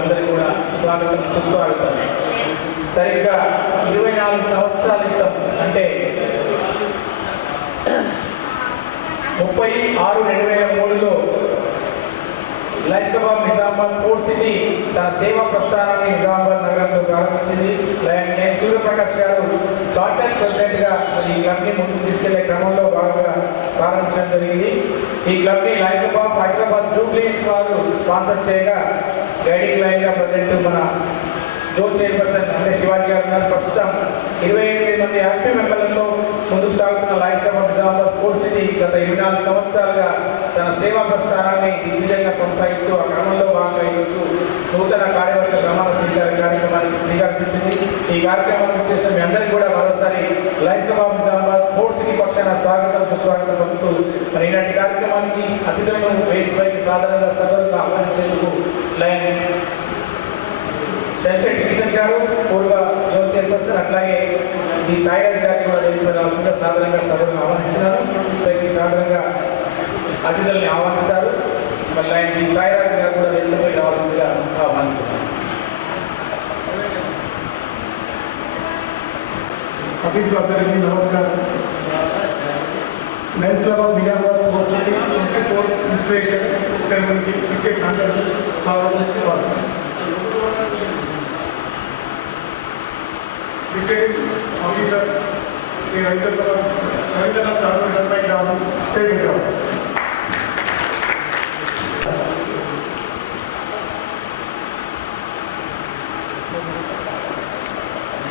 అందరికీ కూడా స్వాగతం సుస్వాగతం. సరిగ్గా 24 సంవత్సరాల క్రితం అంటే 30/6/2003లో life of Nizamabad fort city తన సేవా ప్రస్థానాన్ని నిజామాబాద్ నగరంలో ప్రారంభించింది. నేను సూర్యప్రకాష్ గారు చార్టర్ ప్రెసిడెంట్గా ఈ క్లబ్ని ముందుకు తీసుకెళ్లే క్రమంలో భాగంగా ప్రారంభించడం జరిగింది. ఈ క్లబ్ని లైఫ్ ఆఫ్ హైదరాబాద్ జూబ్లీస్ వారు స్పాన్సర్ చేయగా గైడింగ్ లైన్గా ప్రెసిడెంట్ మన జోన్ చైర్పర్సన్ అంటే శివాజీ గారు ఉన్నారు. ప్రస్తుతం 28 మంది యాక్టివ్ మెంబర్లతో ముందుకు సాగుతున్న life of Nizamabad fort city గత 24 సంవత్సరాలుగా తన సేవా ప్రస్థానాన్ని దిగ్విజయంగా కొనసాగిస్తూ ఆ క్రమంలో భాగంగా ఈరోజు నూతన కార్యవర్గ ప్రమాణ స్వీకార కార్యక్రమానికి శ్రీకారం చుట్టింది. ఈ కార్యక్రమానికి చేసిన మీ అందరికీ కూడా మరోసారి life of Nizamabad fort city పక్షాన స్వాగతం సుస్వాగతం పలుకుతూ మరి ఈనాటి కార్యక్రమానికి అతిథులను వేదికపైకి సాధారణంగా సభ్యులుగా ఆహ్వానించేందుకు లైన్ శంషెట్ కిషన్ గారు పూర్వ జోన్ చైర్పర్సన్ అట్లాగే ఈ సాయిరాజ్ గారిని కూడా వేదికపై సాధారణంగా సభలను ఆహ్వానిస్తున్నారు. సాధారణంగా అతిథుల్ని ఆహ్వానిస్తారు. మళ్ళీ ఆయన ఈ సాయిరాజ్ గారు కూడా వేదికపై రావాల్సిందిగా ఆహ్వానిస్తున్నారు. అతిథులు అందరికీ నమస్కారం. Lions club of Nizamabad fort city 24th inspiration సెరమనీకి ఇచ్చేసిన అందరికీ స్వాగతం. ఆఫీసర్ రవీంద్రనాథ్ ఠాగూర్ పైకి రావడం స్టేట్ రావడం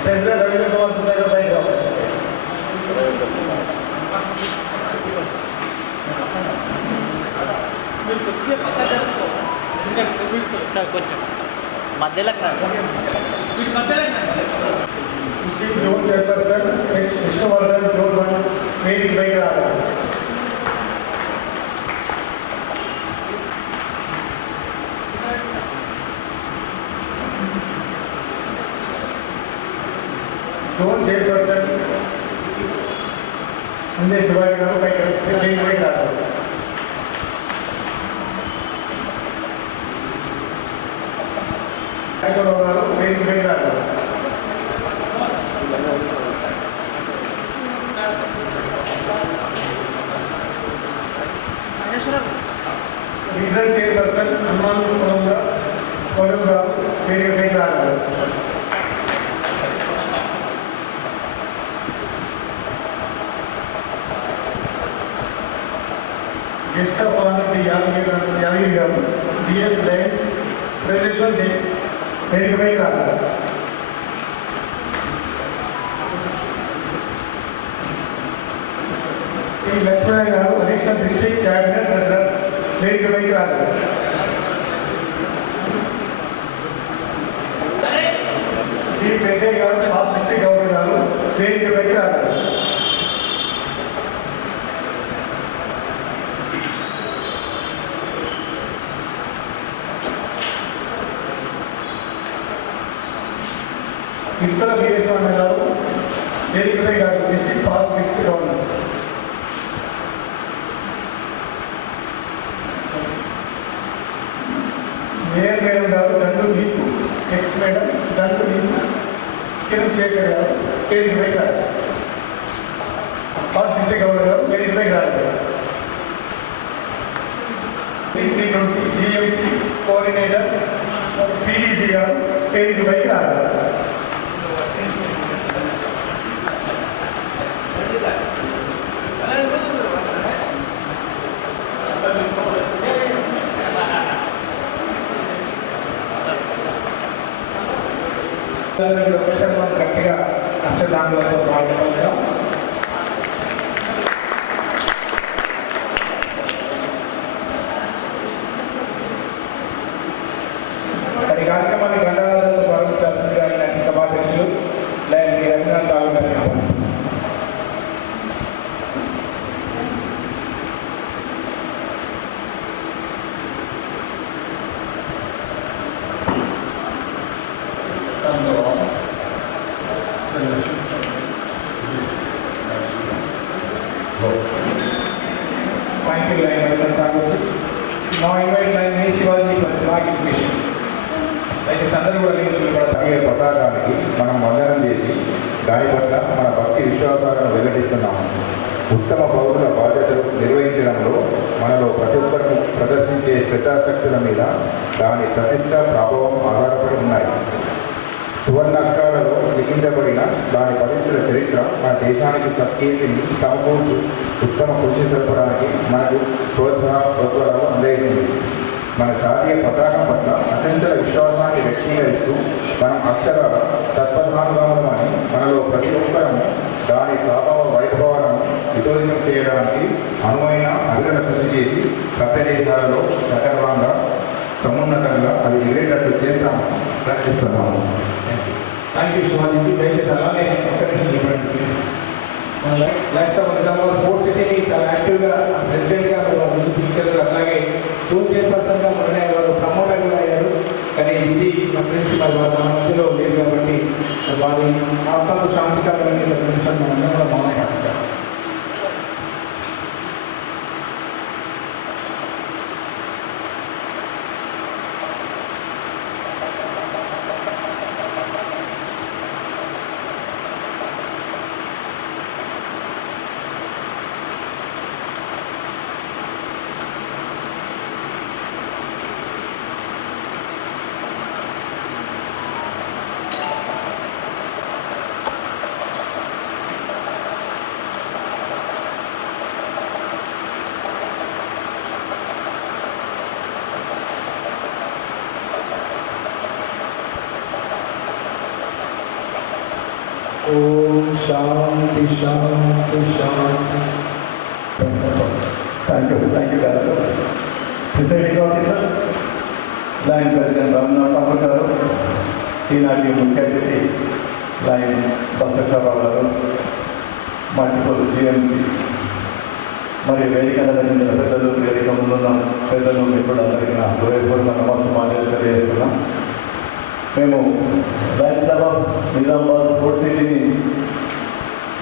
ప్రెసిడెంట్ రవీంద్రనాథ్ పైకి రావచ్చు. సార్ కొంచెం మధ్యలో జోన్ చైర్పర్సన్ విష్ణువర్ధన్ జోన్ 1 వేదిక పైకి రావాలి. జోన్ చైర్పర్సన్ అందే శివాజీ గారు వేదిక పైకి రావాలి. వేదిక పైకి రావాలి. రీజనల్ చైర్పర్సన్ హనుమాన్ పొలంగా వేదిక పైకి రావాలి. Guest of honour the Yadagiri గారు డిఎస్ లయన్స్ ప్రెసిడెన్షియల్ వేదిక పైకి రావాలి. లక్ష్మణ గారు అడిషనల్ డిస్ట్రిక్ట్ క్యాబినెట్ ప్రెసిడెంట్ వేదిక పైకి రావాలి. జి పెద్దయ్య గారు ఫాస్ట్ డిస్ట్రిక్ట్ గవర్నర్ గారు వేదిక పైకి రావాలి. ఇతర బీఎస్ఆర్ గారు వేదికపై గారు district fast district governor. Mayor madam గారు దండు నీకు ఎక్స్ మేడం దండు నీకు కిరణ్ శేఖర్ గారు వేదికపై గారు ఫాస్ట్ డిస్ట్రిక్ట్ గవర్నర్ గారు వేదికపై గారు. జిఎంటీ కోఆర్డినేటర్ పీడీజీ గారు వేదికపై గారు. గట్టిగా అష్టదాంగులతో పాల్గొనడం. ఈ కార్యక్రమాన్ని గంటలతో ప్రారంభించాల్సిందిగా ఇలాంటి సభాధ్యక్షులు లైన్ రవీంద్రనాథ్ ఠాగూర్ గారిని ఆహ్వానిస్తున్నారు. Thank you, Line. Now I invite Line Shivaji for flag invocation. Friends అందరూ కూడా జాతీయ పతాకానికి మనం వందనం చేసి దాని పట్ల మన భక్తి విశ్వాసాలను వెల్లడిస్తున్నాము. ఉత్తమ పౌరుల బాధ్యతలు నిర్వహించడంలో మనలో ప్రతి ఒక్కరూ ప్రదర్శించే శ్రద్ధాశక్తుల మీద దాని ప్రతిష్ట ప్రభావం ఆధారపడి ఉన్నాయి. సువర్ణాక్షరాలలో లిఖించబడిన దాని పవిత్ర చరిత్ర మన దేశానికి సత్కీర్తిని సమకూర్చు ఉత్తమ కృషి సరపడానికి మనకు ప్రోత్సాహాలు అందజేసింది. మన జాతీయ పతాకం పట్ల అత్యంత విశ్వాసాన్ని వ్యక్తీకరిస్తూ మనం అక్షరాల తత్వధానుగామని మనలో ప్రతి ఒక్కరము దాని ప్రభావ వైభవాలను వితోదితం చేయడానికి అనువైన అభివృద్ధి కృషి చేసి సభ్య దేశాలలో సగర్వంగా సమున్నతంగా అది ఎగిరేటట్లు చేస్తామని ప్రకటిస్తున్నాము. Thank you సుమాజీ. దయచేసి అలానే ఒక్క నిమిషం చెప్పండి ప్లీజ్. మన లైఫ్ ఆఫ్ నిజామాబాద్ స్పోర్ట్స్ సిటీని చాలా యాక్టివ్గా ప్రెసిడెంట్గా ముందుకు తీసుకెళ్తారు. అట్లాగే టూర్ చైర్పర్సన్గా మొన్న వారు ప్రమోటర్ కూడా అయ్యారు. కానీ ఇది మా ఫ్రెండ్స్ మరి వారు మన మధ్యలో లేదు కాబట్టి వారి ఆత్మకు శాంతికరమైన నిమిషం మనందరం కూడా మౌనం పాటించాలి. ఓం శాంతి శాంతి శాంతి. Thank you director. Presiding officer lion president Ramnath Thakur గారు, ఈనాటి ముఖ్య అతిథి లైన్ బసవేశ్వరరావు గారు, మల్టిపుల్ జిఎంసి మరి వేదిక చెందిన పెద్దలు, వేదిక ముందున్న పెద్దలు, మిత్రులందరికీ నా హృదయపూర్వక నమస్కారాలు తెలియజేస్తున్నాం. మేము lines club of Nizamabad sports సిటీని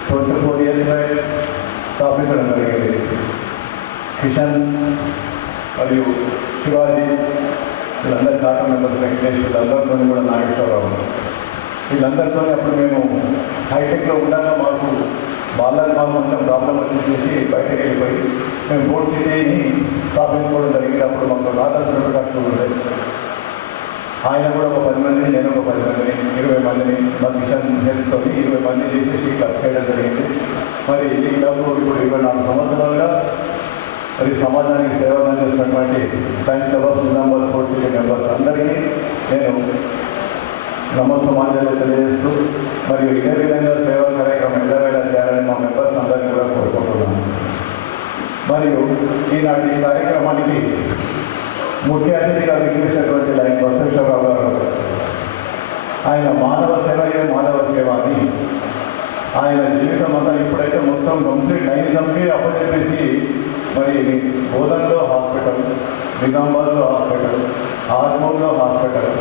24 years బ్యాక్ స్థాపించడం జరిగింది. కిషన్ మరియు శివాజీ వీళ్ళందరూ చార్టర్ మెంబర్స్, వెంకటేష్ వీళ్ళందరితో కూడా నాగేశ్వరరావు వీళ్ళందరితో అప్పుడు మేము హైటెక్లో ఉండగా మాకు కొంచెం ప్రాబ్లం వచ్చేసి బయటకు వెళ్ళిపోయి మేము స్పోర్ట్స్ సిటీని స్థాపించుకోవడం జరిగింది. అప్పుడు మాకు రాధాసురుడు డాక్టర్ ఉండేది. ఆయన కూడా ఒక 10 మందిని, నేను ఒక 10 మందిని, 20 మందిని మా మిషన్ హెల్త్తో 20 మంది చేసేసి క్లబ్ చేయడం జరిగింది. మరి ఈ క్లబ్ ఇప్పుడు 24 సంవత్సరాలుగా మరి సమాజానికి సేవ చేసినటువంటి lines club of Nizamabad sports city members అందరికీ నేను నమస్కారాలు తెలియజేస్తూ మరియు ఇదే విధంగా సేవా కార్యక్రమం ఎల్లవేళ చేయాలని మా మెంబర్స్ అందరికీ కూడా కోరుకుంటున్నాను. మరియు ఈనాటి కార్యక్రమానికి ముఖ్య అతిథిగా విచ్చేసినటువంటి లైన్ బసవేశ్వరరావు గారు, ఆయన మానవ సేవ అని ఆయన జీవితం అంతా ఇప్పుడైతే మొత్తం కంప్లీట్ నైజంకి అప్పచెప్పేసి మరి బోధన్లో హాస్పిటల్, నిజామాబాద్లో హాస్పిటల్, ఆర్మూర్లో హాస్పిటల్,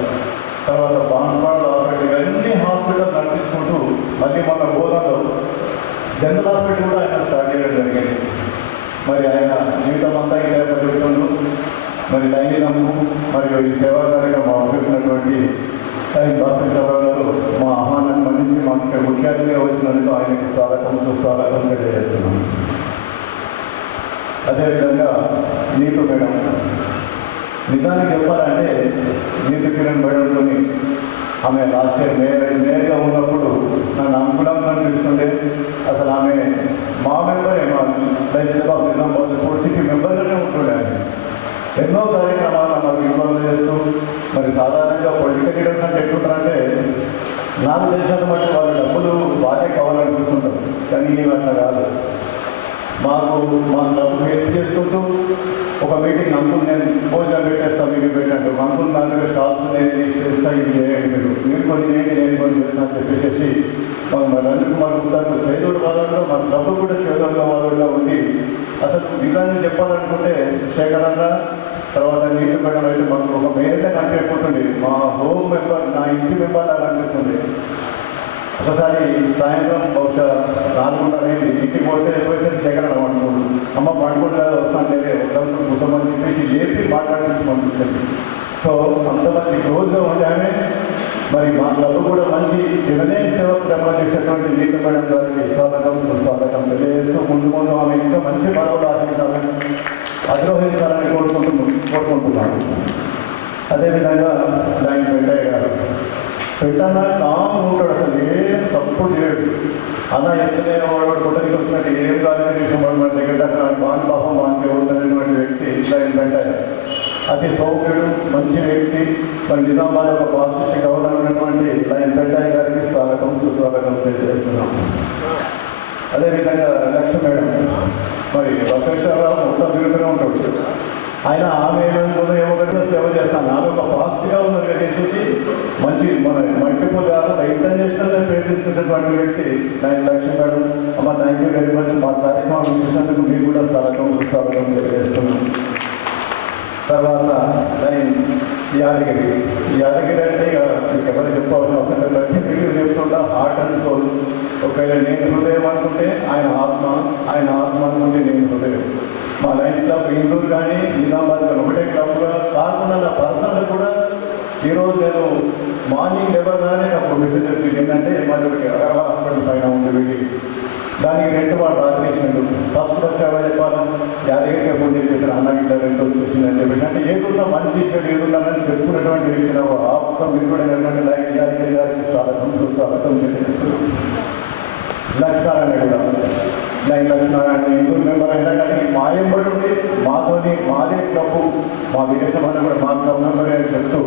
తర్వాత బాన్స్వాడలో హాస్పిటల్, ఇవన్నీ హాస్పిటల్ నడిపించుకుంటూ మళ్ళీ మన బోధన్లో జనరల్ హాస్పిటల్ కూడా ఆయన స్టార్ట్ చేయడం జరిగింది. మరి ఆయన జీవితం అంతా ఇలా జరుగుతుంటూ మరి లైంగికము మరియు ఈ సేవా కార్యక్రమం ఆఫీసినటువంటి బసవేశ్వరరావు గారు మా ఆహ్వానాన్ని మన్నించి మాకు ముఖ్య అతిథిగా వచ్చినందుకు ఆయనకి సుస్వాగతం తెలియజేస్తున్నాం. అదేవిధంగా నీతు మేడం, నిజానికి చెప్పాలంటే నీతు కిరణ్ మేడంతో ఆమె లాస్ట్ ఇయర్ మేయర్గా ఉన్నప్పుడు నన్ను అనుకున్నాం కనిపిస్తుండే. అసలు ఆమె మా మెంబరే, మా lions club of Nizamabad sports city మెంబర్గానే ఉంటుండే. ఎన్నో కార్యక్రమాలు మాకు ఇన్వాల్వ్ చేస్తూ మరి సాధారణంగా పొలిటికల్ లీడర్స్ అంటే ఎట్లుంటారంటే నాకు తెలిసినంత బట్టి వాళ్ళ డబ్బులు వాళ్ళే కావాలనుకుంటుంటారు. కానీ అట్లా కాదు. మా డబ్బు హెల్ప్ చేసుకుంటూ ఒక మీటింగ్ అంకుల్ నేను భోజనం పెట్టేస్తాను, మీకు పెట్టండి, అంకుల్ నాకు స్టాల్స్ నేను చేస్తా, ఇది చేయండి, మీరు కొన్ని చేయండి, నేను కొన్ని చేస్తాను అని చెప్పేసి రంజిత్ కుమార్ గుప్తాకు చేదోడు వాళ్ళలో మన డబ్బు కూడా చేదోడుగా వాళ్ళగా ఉంది. అసలు నిజాన్ని చెప్పాలనుకుంటే శేఖరన్న తర్వాత నీటి మేడం అయితే మనకు ఒక మేయర్గా కనిపించకుంటుంది. మా హోమ్ మెంబర్, నా ఇంటి మెంబర్ నాకు అనిపిస్తుంది. ఒకసారి సాయంత్రం బహుశా 4:30 ఇంటికి పోతే శేఖరన్న పండుకోండు, అమ్మ పండుకుంటా వస్తాను లేదే వద్దాం కూర్చోమని చెప్పేసి లేపి మాట్లాడించి పంపిస్తుంది. సో అంతమంది క్లోజ్గా ఉండే ఆమె మరి మా క్లబ్ కూడా మంచి వినలేని సేవ క్రమం చేసేటువంటి నీతి మేడం గారికి స్వాగతం సుస్వాగతం తెలియజేస్తూ ముందు ఆమె ఇంకా మంచి పదవులు ఆశించాలని అధిరోహించాలని కోరుకుంటున్నాను. అదేవిధంగా లైన్ వెంకయ్య గారు పెట్టన్నా కామ్ ఉంటాడు, అసలు ఏం సపోర్ట్ చేయడు. అలా ఎత్తనే వాడు కొట్టరికి వచ్చినట్టు ఏం కాదు మన దగ్గర వాని పాపం వానికి ఉందనేటువంటి వ్యక్తి లైన్ వెంకయ్య అతి సౌకర్యుడు, మంచి వ్యక్తి. మరి నిజామాబాద్ ఒక పాజిటివ్ గవర్నర్ ఉన్నటువంటి లైన్ వెంకయ్య గారికి స్వాగతం సుస్వాగతం తెలియజేస్తున్నాం. అదేవిధంగా లక్ష్మి మేడం మరి బసవేశ్వరరావు మొత్తం తిరుగుతూనే ఉంటాడు. ఆయన ఆమె ఏమనుకుందో ఏమో సేవ చేస్తాను. ఆమె ఒక ఫాస్ట్గా ఉన్నది చేసేసి మంచి మన మల్టిపుల్ కాదు ఇంటర్నేషనల్ పేరు తీసుకున్నటువంటి వ్యక్తి లైన్ లక్ష్మి మేడం. అమ్మ థ్యాంక్ యూ వెరీ మచ్. మా కార్యక్రమం చూసినందుకు మీకు కూడా స్వాగతం సుస్వాగతం తెలియజేస్తున్నాం. తర్వాత లైన్ యాదగిరి అంటే ఇక మీకు ఎవరు చెప్పవలసిన అవసరం లేదు. ప్రతి మీరు చెప్తుంటా హార్ట్ అండ్ సోల్. ఒకవేళ నేను హృదయం అనుకుంటే ఆయన ఆత్మ అనుకుంటే నేను హృదయం. మా లైన్స్ క్లబ్ ఇందూరు కానీ నిజామాబాద్ కానీ ఒకటే క్లబ్గా కాకుండా నా పర్సనల్ కూడా ఈరోజు నేను మార్నింగ్ లేవగానే నాకు మెసేజ్ వచ్చింది ఏంటంటే మాది ఒకటి అగర్వాల్ హాస్పిటల్ పైన ఉంది వెళ్ళి దానికి రెంట్ వాడు రాజేసినట్టు ఫస్ట్ వచ్చావా చెప్పాలి యాదగిరికే ఫోన్ చేసేసాను అన్న ఇట్లా రెంట్ వచ్చేసిందని చెప్పేసి అంటే ఏదున్నా మంచి విషయం ఏదున్నానని చెప్పుకున్నటువంటి వ్యక్తి ఆపుతం మీరు కూడా ఏంటంటే లైక్ యాదగిరి గారికి స్వాగతం సుస్వాగతం తెలియజేస్తున్నాను. లక్ష్మీనారాయణ కూడా లైన్ లక్ష్మీనారాయణ ఇందూరు మెంబర్ అయినా కానీ మా ఎంబడి ఉండి మాదే క్లబ్ మా విదేశం అన్న కూడా మా క్లబ్ మెంబర్ అని చెప్తూ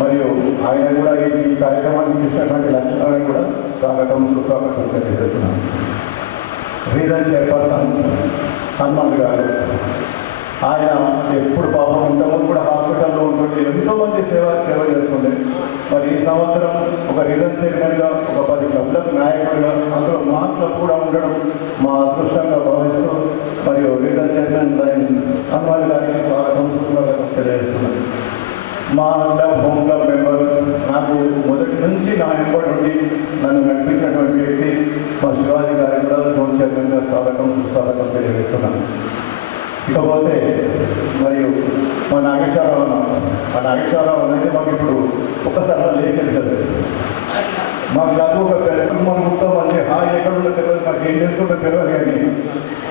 మరియు ఆయన కూడా ఈ కార్యక్రమానికి ఇచ్చినటువంటి లక్ష్మీనారాయణ కూడా స్వాగతం సుస్వాగతం తెలియజేస్తున్నాను. రీజన్ చైర్పర్సన్ హనుమంత్ గారు ఆయన ఎప్పుడు పాపం ఇంతకుముందు కూడా హాస్పిటల్లో ఉంటుంటే ఎంతోమంది సేవ చేస్తుండే. మరి ఈ సంవత్సరం ఒక రీజన్ చైర్మన్గా ఒక 10 క్లబ్లకు నాయకుడిగా అందులో మా క్లబ్ కూడా ఉండడం మా అదృష్టంగా భావిస్తూ మరియు రీజన్ చైర్మన్ హనుమంత్ గారికి స్వాగతం సుస్వాగతం తెలియజేస్తున్నాను. మా క్లబ్ హోమ్ క్లబ్ మెంబర్ నాకు మొదటి నుంచి నా ఎంబడి ఉండి నన్ను నడిపించినటువంటి వ్యక్తి మా శివాజీ గారికి కూడా జోన్ చైర్మన్గా స్వాగతం సుస్వాగతం తెలియజేస్తున్నాను. ఇకపోతే మరియు మా నాగేశ్వరరావు అనేది మాకు ఇప్పుడు ఒక్కసారి లేఖలు కదా మా క్లబ్ ఒక మన మొత్తం మంచి ఎక్కడ ఉందో తెలియదు, మాకు ఏం చేస్తుందో తెలియదు. కానీ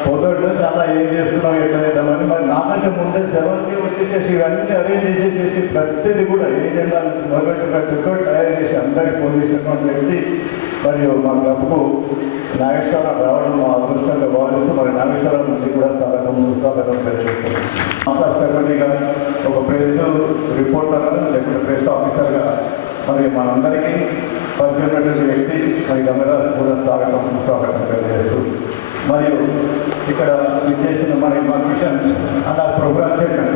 పొద్దుట్లో చాలా ఏం చేస్తున్నాం ఎట్లా చేద్దామని మరి నాకంటే ముందే 7కి వచ్చేసేసి ఇవన్నీ అరేంజ్ చేసేసి ప్రతిదీ కూడా ఏజెండా మొదటి ప్రతి ఒక్కటి తయారు చేసి అందరికీ ఫోన్ చేసినటువంటి వ్యక్తి మరియు మా క్లబ్కు నాగేశ్వరరావు రావడం మా అదృష్టంగా భావిస్తూ మరి నాగేశ్వరరావు నుంచి కూడా స్వాగతం సుస్వాగతం తెలియజేస్తున్నాం. మాస్టర్ సెక్రటరీగా ఒక ప్రెస్ రిపోర్టర్గా లేకపోతే ప్రెస్ ఆఫీసర్గా మరి మనందరికీ పరిచయమైనటువంటి వ్యక్తి మరి గంగరాజు కూడా స్వాగతం సుస్వాగతం తెలియజేస్తూ మరియు ఇక్కడ విచ్చేసిన మా కిషన్ అన్న ప్రోగ్రామ్ చైర్మన్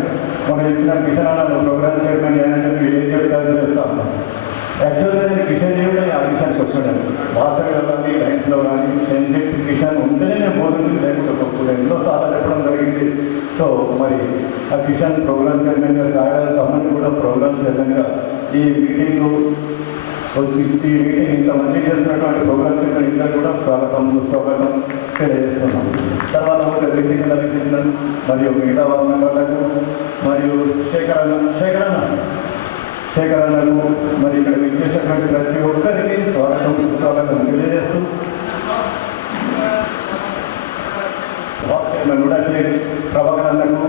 మనం ఇచ్చిన కిషన్ అన్న ప్రోగ్రామ్ చైర్మన్ ఏంటంటే మీరు ఏం చెప్తారని చేస్తాను. యాక్చువల్గా నేను కిషన్ చేయడం ఆ కిషన్కి వచ్చాను. వాసవిలో కానీ లైన్స్లో కానీ సెన్సెక్ట్ కిషన్ ఉంటేనే నేను బోధించి లేకుండా తక్కువ ఎన్నోసార్లు చెప్పడం జరిగింది. సో మరి ఆ కిషన్ ప్రోగ్రామ్ చైర్మన్గా సాగడానికి సంబంధించి కూడా ప్రోగ్రామ్ చైర్మన్గా ఈ మీటింగ్ ఇంత మంచి చేస్తున్నటువంటి ప్రోగ్రామ్ చైర్మన్ ఇంకా కూడా స్వాగతం సుస్వాగతం తెలియజేస్తున్నాం. తర్వాత ఒక వ్యక్తికి కలిగించిన మరియు మిగతా వాళ్ళ మెంబర్లకు మరియు శేఖరన్నకు మరి ఇక్కడ విచ్చేసినటువంటి ప్రతి ఒక్కరికి స్వాగతం సుస్వాగతం తెలియజేస్తూ ప్రభాకర్ అన్నకు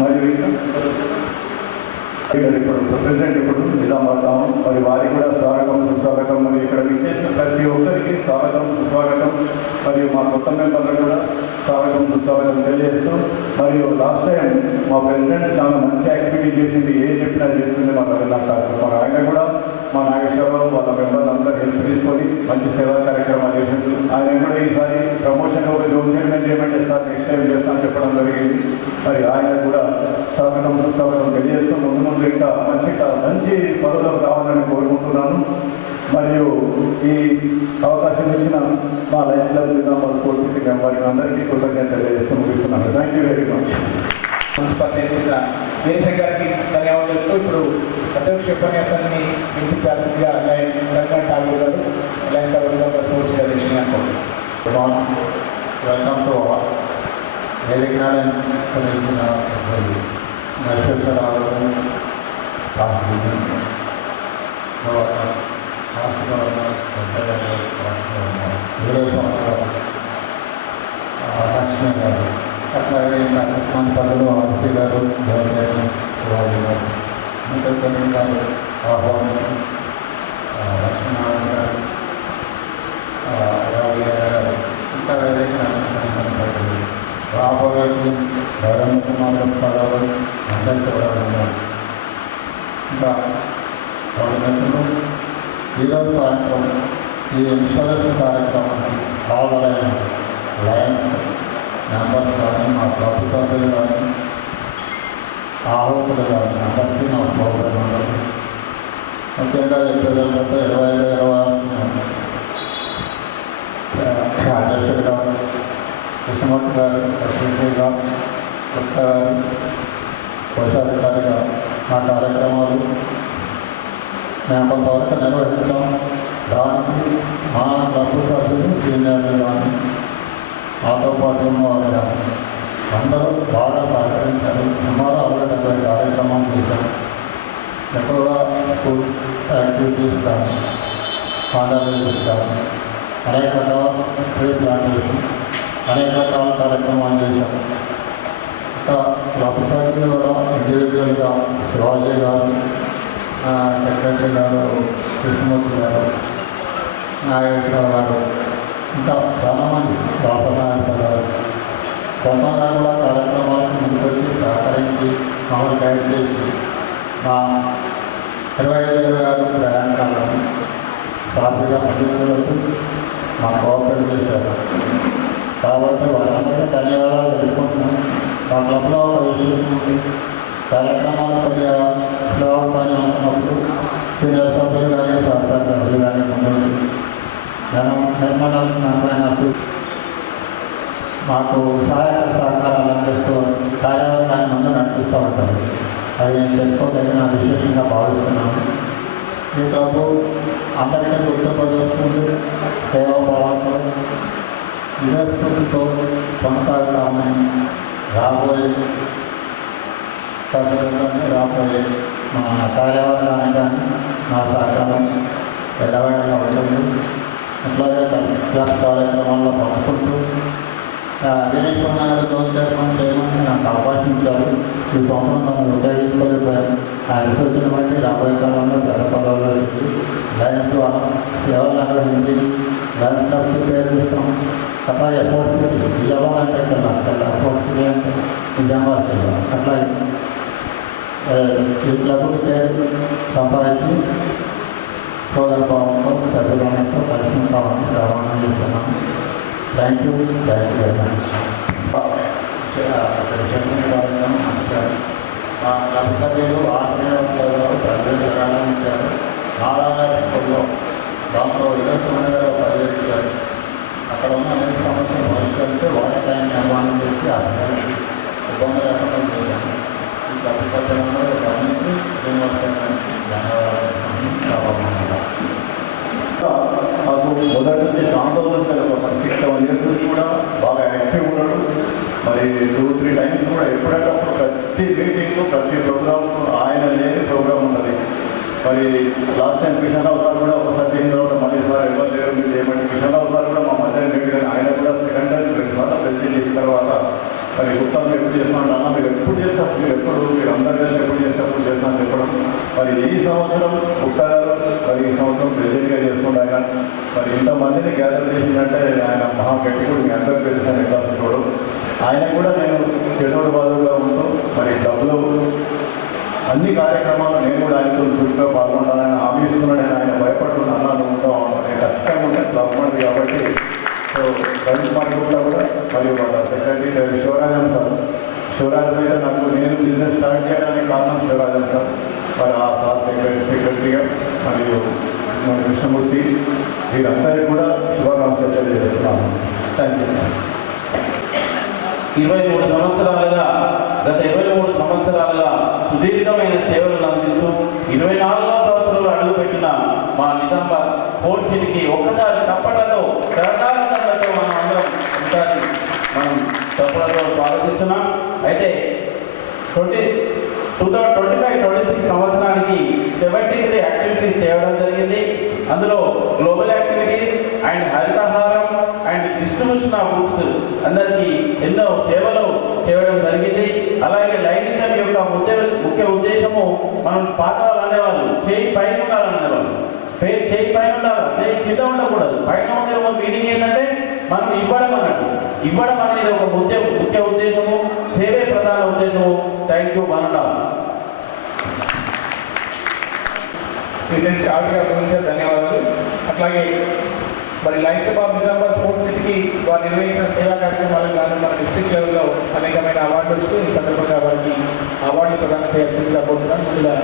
మరియు ఇప్పుడు ప్రెసిడెంట్ ఇప్పుడు నిజామాబాద్ మరి వారికి కూడా స్వాగతం సుస్వాగతం. మరి ఇక్కడ విచ్చేసిన ప్రతి ఒక్కరికి స్వాగతం సుస్వాగతం మరియు మా కొత్త మెంబర్లకు కూడా స్వాగతం సుస్వాగతం తెలియజేస్తూ మరియు లాస్ట్ టైం మా ప్రెసిడెంట్ చాలా మంచి యాక్టివిటీ చేసింది, ఏం చెప్పినా చేస్తుంది మరి ఆయన కూడా మా నాగేశ్వరరావు వాళ్ళ మెంబర్లు అందరూ హెల్ప్ తీసుకొని మంచి సేవా కార్యక్రమాలు చేసింది. ఆయన కూడా ఈసారి ప్రమోషన్ ఒక జోన్ చైర్మన్ చేయమంటే సార్ నెక్స్ట్ టైం చేస్తామని చెప్పడం జరిగింది. మరి ఆయన కూడా స్వాగతం సుస్వాగతం తెలియజేస్తూ ముందు ఇంకా మంచి పదవులకు రావాలని కోరుకుంటున్నాను. మరియు ఈ అవకాశం ఇచ్చిన మా లైఫ్ క్లబ్ నిజామాబాద్ స్పోర్ట్స్ మెంబర్కి అందరికీ కృతజ్ఞత తెలియజేస్తూ ముగిస్తున్నాను. Thank you very much. Veeresha గారికి ధన్యవాదాలు చెప్తూ ఇప్పుడు అధ్యక్ష ఉపన్యాసాన్ని వినిపించాల్సిందిగా తెలంగాణ ఠాగూర్ గారు లైన్ వెల్కమ్ టు నిలజ్ఞానం నరసింహరావు లక్ష్మి గారు, అట్లాగే మన పదవులు ఆర్పి గారు, శివాజీ గారు, ఇంకొకరి గారు ఆహ్వానం, లక్ష్మీనారాయణ గారు, రావు గారు, ఇంకా రాబోయే ధరణి కుమార్ పదవులు అందరూ కూడా ఉన్నారు. ఇంకా వాళ్ళ మిత్రులు ఈరోజు సాయంత్రం ఈ ఇన్సూరెన్స్ కార్యక్రమానికి కావాలైన లైన్ మెంబర్స్ కానీ మా ప్రభుత్వ సభ్యులు కానీ ఆహ్వానులు కానీ అందరికీ నా ప్రోగ్రాం ఉండదు. ముఖ్యంగా చెప్పేదంటే 25 అధ్యక్షుడిగా కృష్ణమూర్తి గారు, సెక్రటరీగా కొత్త గారు, కోశాధికారిగా మా కార్యక్రమాలు మేము కొంతవరకు నిర్వహించాం. దానికి మా ప్రభుత్వ సభ్యులు సీనియర్లు కానీ మాతో పాటు ఉన్నవారు కానీ అందరూ బాగా సహకరించారు. సుమారు 60-70 కార్యక్రమం చేశాం. ఎక్కువగా స్కూల్ యాక్టివిటీస్ కానీ కాండర్స్ కానీ అనేక రకాల ట్రీ ప్లాంటేషన్ అనేక రకాల కార్యక్రమాలు చేశాం. ఇంకా ప్రభుత్వాలు కూడా ఇండివిజువల్గా శివాజీ గారు, సెక్రటరీ గారు, కృష్ణమూర్తి గారు, నాగేశ్వర గారు, ఇంకా చాలామంది బాపనాయక గారు కొంతగా కూడా కార్యక్రమాలకు ముందుకొచ్చి సహకరించి మమ్మల్ని గైడ్ చేసి మా 25-26 ప్రయాణాలను సాఫీగా ముందుకు మా కోఆపరేట్ చేశారు. కాబట్టి వాళ్ళందరికీ ధన్యవాదాలు తెలుసుకుంటున్నాం. మా క్లబ్లో ఒక విషయం కార్యక్రమాలు కొద్దిగా స్లో పని ఉంటున్నప్పుడు సీనియర్ సభ్యులు కానీ సహకార సభ్యులు కానీ ముందు నిర్మాణాలు మాకు సహాయక సహకారాలు అందిస్తూ కార్యాలయాన్ని ముందు నడిపిస్తూ ఉంటారు. అది నేను తెలుసుకోదగిన విశేషంగా భావిస్తున్నాను. ఈ క్లబ్ అందరికీ గుర్తింపజేస్తుంది. సేవాభావంతో నిరస్ఫూర్తితో కొనసాగుతామని రాబోయే మా కార్యాలయానికి కానీ నా సహకారం ఎడవడంగా ఉంటుంది. అట్లాగే క్లాస్ కార్యక్రమాల్లో పంచుకుంటూ దినేష్ గారు దోషం చేయమని నాకు అవకాశం ఇచ్చారు. ఈ సంవత్సరం నన్ను ఉపయోగించుకోలేకపోయాను. ఆ రిసోర్స్ని బట్టి రాబోయే కాలంలో పెద్ద పదవుల్లో లైన్స్ ద్వారా సేవలు నిర్వహించి లైన్స్ క్లబ్స్ ఉపయోగిస్తాం. అట్లా ఎఫోర్ట్స్ నిజామాబాద్ అంటే ఎఫోర్ట్స్ అంటే నిజామాబాద్ అట్లాగే ఈ క్లబ్కి పేరు సంపాదించి సోదర భావంతో సభ్యులతో కలిసి కావాలని రవాణా చేస్తున్నాను. Thank you very much. మా క్లబ్ సభ్యులు ఆత్మీయలో ప్రజలు జరగాలని ఇచ్చారు. నారాయణ స్కూల్లో దాంట్లో 29 పర్యవేక్షించారు. అక్కడ ఉన్న అనేక సమస్యలు పరిష్కరిస్తే వాటర్ ట్యాంక్ నిర్మాణం చేసి ఆ ఇబ్బంది లేకుండా చేశాను. ఈ క్లబ్ సభ్యులందరూ గమనించి శ్రీనివాసరానికి ధన్యవాదాలు. మాకు మొదటి నుంచి ఆందోళన ఒక 6-7 years నుంచి కూడా బాగా యాక్టివ్ ఉన్నాడు. మరి 2-3 times కూడా ఎప్పుడప్పుడు ప్రతి మీటింగ్లో ప్రతి ప్రోగ్రామ్కు ఆయన లేని ప్రోగ్రామ్ ఉన్నది. మరి last time Kishan Rao sir కూడా ఒకసారి చేసిన తర్వాత మళ్ళీ సార్ ఎవరు లేరు మీరు చేయమంటే కిషన్ రావు సార్ కూడా మా మధ్య లేడు. కానీ ఆయన కూడా సెకండరీ 2 సార్లు ప్రెసిడెంట్ చేసిన తర్వాత మరి ఉత్సాహం ఎప్పుడు చేస్తున్నాడు అన్న మీరు ఎప్పుడు చేస్తారు మీరు అందరి కలిసి ఎప్పుడు చేసినప్పుడు చేస్తాను చెప్పడం. మరి ఈ సంవత్సరం పుట్టారు. మరి ఈ సంవత్సరం ప్రెసిడెంట్గా చేసుకుంటూ ఆయన మరి ఇంతమందిని గ్యాదర్ చేసిందంటే ఆయన మహా గట్టికుడు మీ అందరూ తెలుసాను ఎట్లా చూడు. ఆయన కూడా నేను చెడోడు బాధుగా ఉంటూ మరి క్లబ్లో అన్ని కార్యక్రమాలు నేను కూడా ఆయనతో చుట్టూ పాల్గొంటానని హామీ ఇస్తున్నాను. ఆయన భయపడుతున్న అన్నాను ఉంటాం నేను ఖచ్చితంగా ఉంటే క్లబ్ ఉన్నది కాబట్టి సో రైతు మార్కెట్లో కూడా మరియు వాళ్ళ సెక్రటరీ శివరాజన్ సార్ శివరాజన్ అయితే నాకు నేను బిజినెస్ స్టార్ట్ చేయడానికి కారణం శివరాజన్ సార్. మరి ఆ సార్ సెక్రటరీగా మరియు మన కృష్ణమూర్తి వీరందరికీ కూడా శుభాకాంక్షలు తెలియజేస్తున్నాను. Thank you. 23 సంవత్సరాలుగా గత 23 సంవత్సరాలుగా సుదీర్ఘమైన సేవలను అందిస్తూ 24వ సంవత్సరంలో అడుగుపెట్టిన మా నిజామాబాద్ ఫోర్ట్ సిటీకి ఒక్కసారి తప్పట్లతో సహకారంతో మనం అందరం ఒకసారి మనం తప్పలతో స్వాగతిస్తున్నాం. అయితే 2025-26 సంవత్సరానికి 73 యాక్టివిటీస్ చేయడం జరిగింది. అందులో global activities and Harithaharam and distribution of books అందరికీ ఎన్నో సేవలు చేయడం జరిగింది. అలాగే లైంగికం యొక్క ముఖ్య ఉద్దేశము మనం పాత వాళ్ళు అనేవాళ్ళు చేయి పైన ఉండాలనేవాళ్ళు. చేయి పైన ఉండాలి, చేయి కింద ఉండకూడదు. పైన ఉండే మీనింగ్ ఏంటంటే మనం ఇవ్వడం అన్నట్టు. ఇవ్వడం అనేది ఒక ముఖ్య ఉద్దేశము, సేవే ప్రధాన ఉద్దేశము. థ్యాంక్ యూ మనడా. ధన్యవాదాలు. అట్లాగే మరి లైఫ్ ఆఫ్ నిజామాబాద్ స్పోర్ట్స్ సిటీకి వారు నిర్వహించిన సేవా కార్యక్రమాలకు గాను మన డిస్ట్రిక్ట్ లెవెల్లో అనేకమైన అవార్డులు వస్తూ ఈ సందర్భంగా వారికి అవార్డులు ప్రదానం చేయాల్సిందిగా కోరుతున్నాం. ముందుగా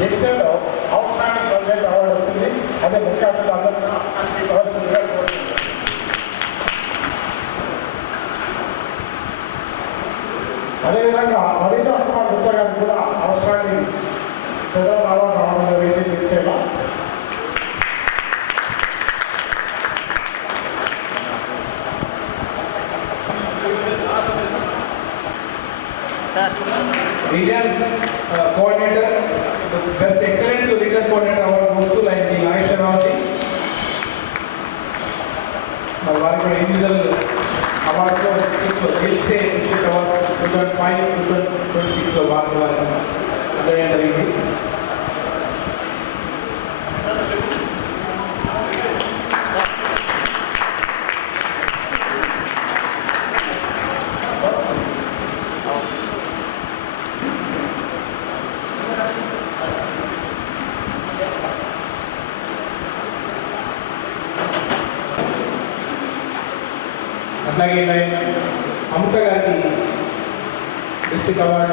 దేశంలో అవుట్స్టాండింగ్ ప్రెసిడెంట్ అవార్డు వస్తుంది. అదే ముఖ్య అతిథులు అందరికీ కావాల్సిందిగా కోరుతున్నాం. అదేవిధంగా మరింత హనుమాన్ గుప్తా గారికి కూడా అవసరాన్ని ప్రధాన అవార్డు రావడం జరిగింది. నిశ్చయంగా reason coordinator best excellent reason coordinator award వస్తూ లైన్ ది నాగేశ్వరరావుకి మరి వారికి కూడా ఇండివిజువల్ అవార్డులో గెలిస్తే డిస్ట్రిక్ట్ అవార్డ్స్ 2005, 2026లో వారికి అందజేయడం జరిగింది. అట్లాగే అమృత గారికి డిస్ట్రిక్ట్ అవార్డ్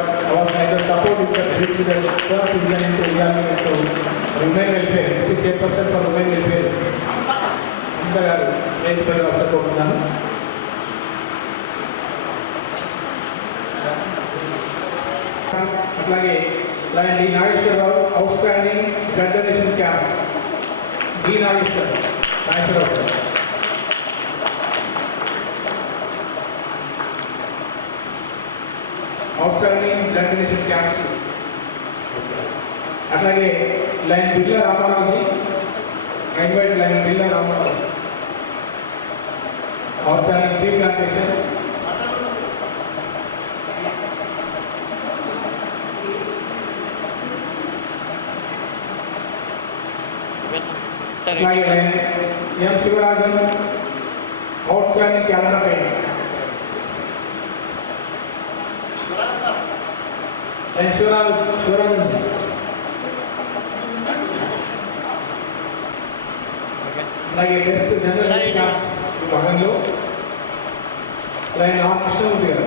సపోర్ట్ ఇస్తారు. Women welfare district chairperson for women welfare Amrita గారు నేను కోరుతున్నాను. అట్లాగే lion D Nageswararao outstanding blood donation camp D Nageswararao sir. Outstanding blood donation camps. అట్లాగే lion Birla Ramaraoji invite lion Birla Ramarao outstanding tree plantation. అట్లాగే lion M Sivarajan outstanding calendar paints. Sivarajan అలాగే best general class విభాగంలో lion R Krishnamurthy గారు.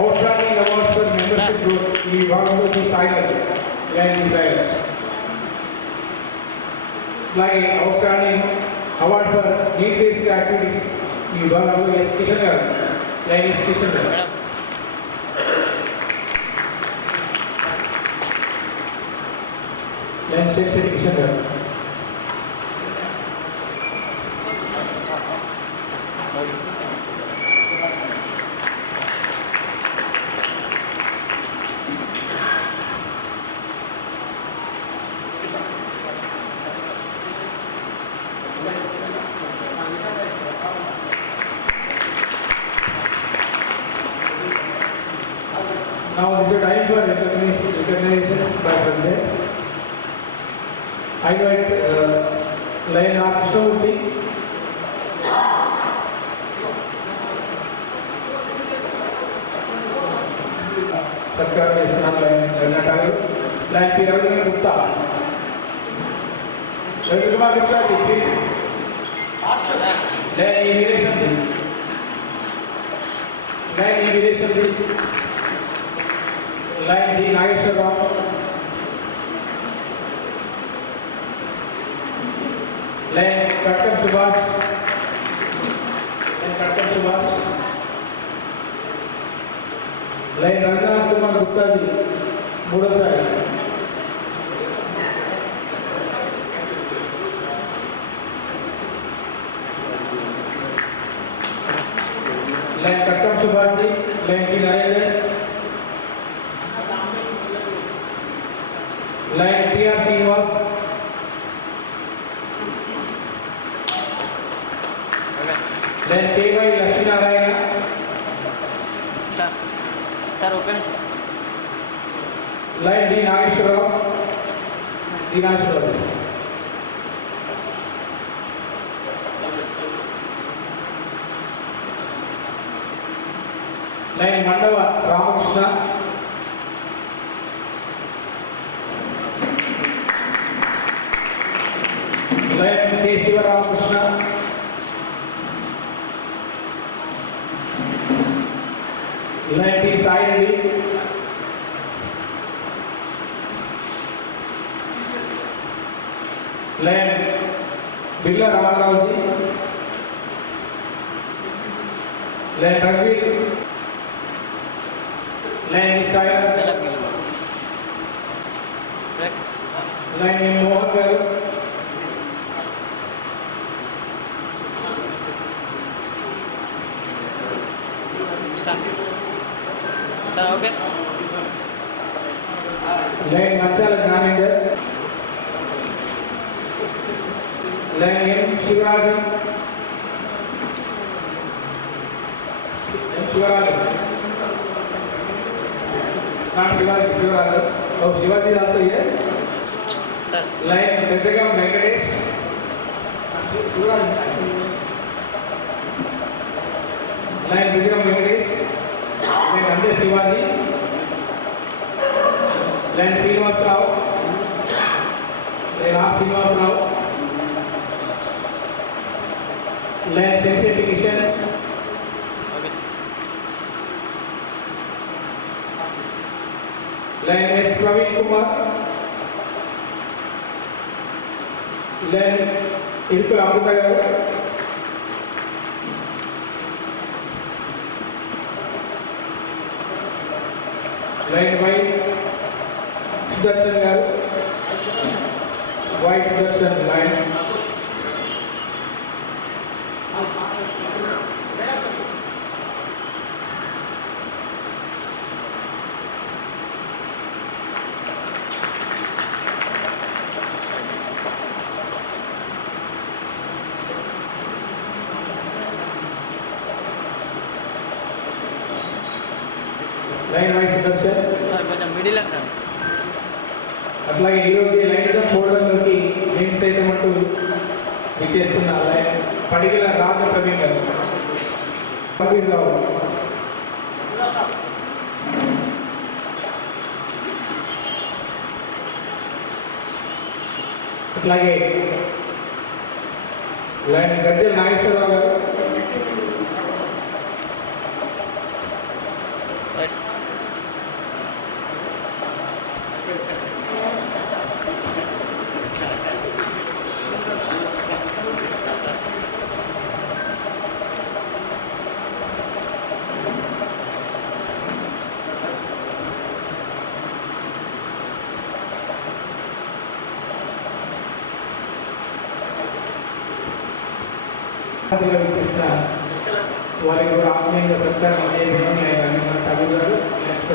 outstanding awards for membership growth ఈ విభాగంలో ఈ Sairaj line Sairaj. అలాగే outstanding award for need based activities ఈ విభాగంలో ఎస్ కిషన్ గారు లైన్ ఎస్ కిషన్ గారు. లైన్ శేషి కిషన్ గారు. Now is the time for recognitions by President. I invite Lion R. Krishnamurthy, Sarkar National Lion Lion P. Ravi Gupta. Ravi Kumar Gupta ji, please. Lion E. Vireshan ji. Lion E. Vireshan ji. Lion D. Nageswaram. Lion Captain Subhash. Lion Captain Subhash. Lion Ranganath Kumar Gupta ji. Mudasai. Lion Kattam Subhash lion T Narender lion TR Srinivas lion KY Lakshminarayana sir okay lion D Nageswararao lion Mandava Ramakrishna lion K Sivaramakrishna lion T Sai lion Birla Ramaraoji lion రఘువీర్ lion ఇసాయర్ lion Mohan గారు sir okay lion Matsyala Gnanender lion M Sivaraju not Shivaji. Oh, Shivaji is also here. Sir. Like Bezagam Venkatesh. Like Bezagam Venkatesh. Like Ande Shivaji. Like Srinivas Rao. Like R. Srinivas Rao. Like Sensei Kishan. Line S. Praveen Kumar. Line Ilkul Amruta Garu. Line Y. Sudarshan Garu. Y. Sudarshan line. Line వైస్ దర్శన్ sir కొంచెం middle అక్కడ అట్లాగే ఈరోజు lines of ఫోల్డర్లోకి names అయితే మట్టు ఇచ్చేస్తున్న line Padigala రాజ ప్రవీణ్ గారు ప్రవీణ్ రావు అట్లాగే లైన్ గద్దె నాగేశ్వరరావు గారు కృష్ణ వారికి కూడా ఆత్మీయంగా సత్కారం అందజేయడం ఆయన కవి గారు నెక్స్ట్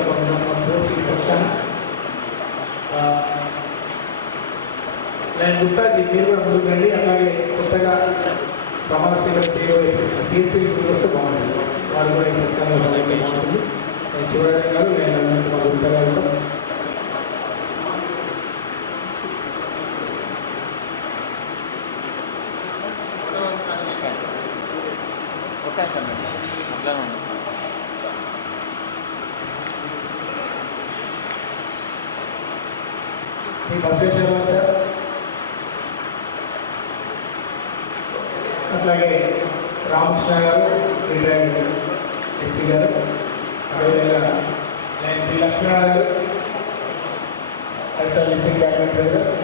శ్రీకృష్ణ నేను గుర్తాది మీరు కూడా ముందుకు రండి అట్లాగే కొత్తగా ప్రమాణ స్వీకరణ తీసుకు వస్తే బాగుంటుంది వారు కూడా ఈ సత్కారంలో నేను చూడడం కాదు నేను మా గుర్త గారు బసవేశ్వరరావు సార్ అట్లాగే రామకృష్ణ గారు రిటైర్డ్ ఎస్పీ గారు అదేవిధంగా నేను శ్రీ లక్ష్మీనారాయణ గారు అడిషనల్ డిస్ట్రిక్ట్ క్యాబినెట్ గారు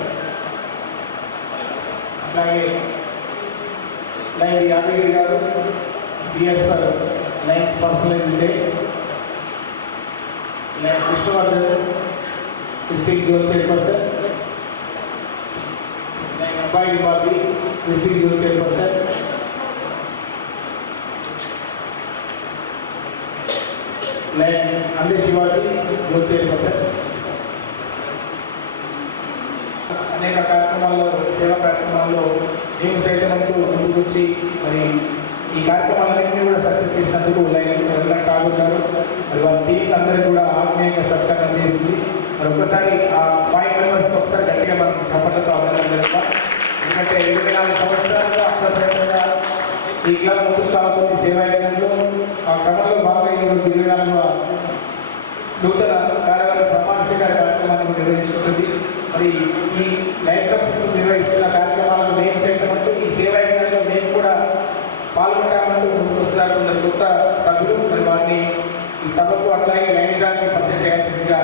అట్లాగే Lion Yadagiri garu BS for Lions personal day Lion Krishnavardhan district zone chairperson Lion అబ్బాయి Bobby district zone chairperson Lion Ande Shivaji youth chairperson. అనేక కార్యక్రమాల్లో సేవా కార్యక్రమాల్లో మేము సైతం ముందుకు వచ్చి మరి ఈ కార్యక్రమాలన్నింటినీ కూడా సక్సెస్ చేసినందుకు లైన్ ఠాగూర్ గారు మరి వాళ్ళ టీం అందరికీ కూడా ఆత్మీయంగా సత్కారం చేసింది. మరి ఒక్కసారి ఆ 5 మెంబర్స్కి ఒకసారి గట్టిగా మనం చప్పట్లతో అభినందన జరుపుతాం. ఎందుకంటే 24 సంవత్సరాలుగా అప్రసరంగా ఈ క్లబ్ ముందు సాగుతుంది సేవాయజ్ఞంలో. ఆ క్రమంలో బాగా 24వ నూతన కార్యవర్గ ప్రమాణ స్వీకార కార్యక్రమాన్ని నిర్వహిస్తుంది. మరి ఈ లైఫ్ క్లబ్ నిర్వహిస్తున్న కార్యక్రమాలను మేము సైతం ఈ సేవాయజ్ఞంలో మేము కూడా పాల్గొంటామంటూ ముందుకు వస్తున్నారు కొత్త సభ్యులు. మరి వారిని ఈ సభకు అట్లాగే లైనిజాన్ని పరిచయం చేయాల్సిందిగా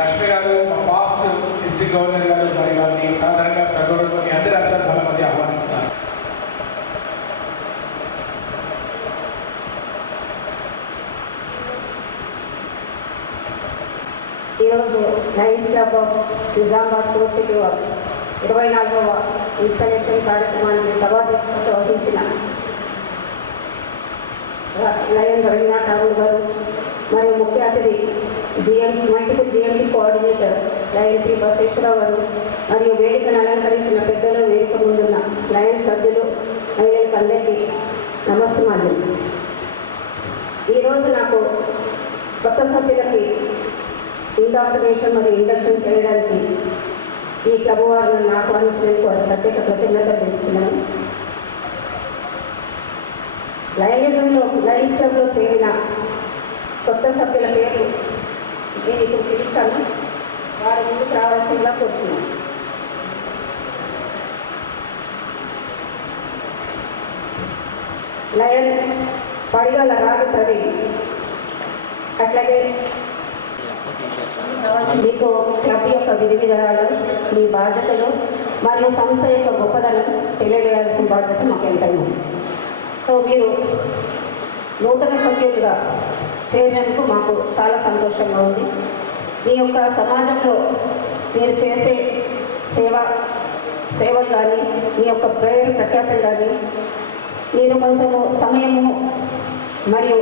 లక్ష్మి గారు, మా పాస్ట్ డిస్ట్రిక్ట్ గవర్నర్ గారు మరి వారిని సాధారణంగా సగౌరవంతో అందరి రాష్ట్రాల మధ్య ఆహ్వానిస్తున్నారు. ఈరోజు లయన్స్ క్లబ్ ఆఫ్ నిజామాబాద్ కోర్టుకి 24వ ఇన్స్టాలేషన్ కార్యక్రమానికి సభాధ్యక్షత వహించిన లయన్ రవీంద్రనాథ్ ఠాగూర్ గారు మరియు ముఖ్య అతిథి multiple GMT coordinator lion Shri Basaveswararao garu మరియు వేదికను అలంకరించిన పెద్దలు, వేదిక ముందున్న లయన్ సభ్యులు, మహిళలకు అందరికీ నమస్కారాలు. ఈరోజు నాకు కొత్త సభ్యులకి ఇండాక్టినేషన్ మరియు ఇండక్షన్ చేయడానికి ఈ క్లబ్ వారు నన్ను ఆహ్వానించినందుకు ప్రత్యేక కృతజ్ఞతలు తెలుపుతున్నాను. లయన్స్ క్లబ్లో చేరిన కొత్త సభ్యుల పేరు నేను ఇప్పుడు పిలుస్తాను. వారి ముందుకు రావాల్సిందిగా కూర్చున్నాను. లయన్ పడిగల రాజు ప్రవీణ్, అట్లాగే మీకు క్లబ్ యొక్క విధి విధానాలు, మీ బాధ్యతలు మరియు సంస్థ యొక్క గొప్పదనం తెలియజేయాల్సిన బాధ్యత మాకు ఎంతైనా ఉంది. సో మీరు నూతన సభ్యులుగా చేరినందుకు మాకు చాలా సంతోషంగా ఉంది. మీ యొక్క సమాజంలో మీరు చేసే సేవలు కానీ, మీ యొక్క ప్రేయర్ ప్రఖ్యాతులు కానీ, మీరు కొంచెము సమయము మరియు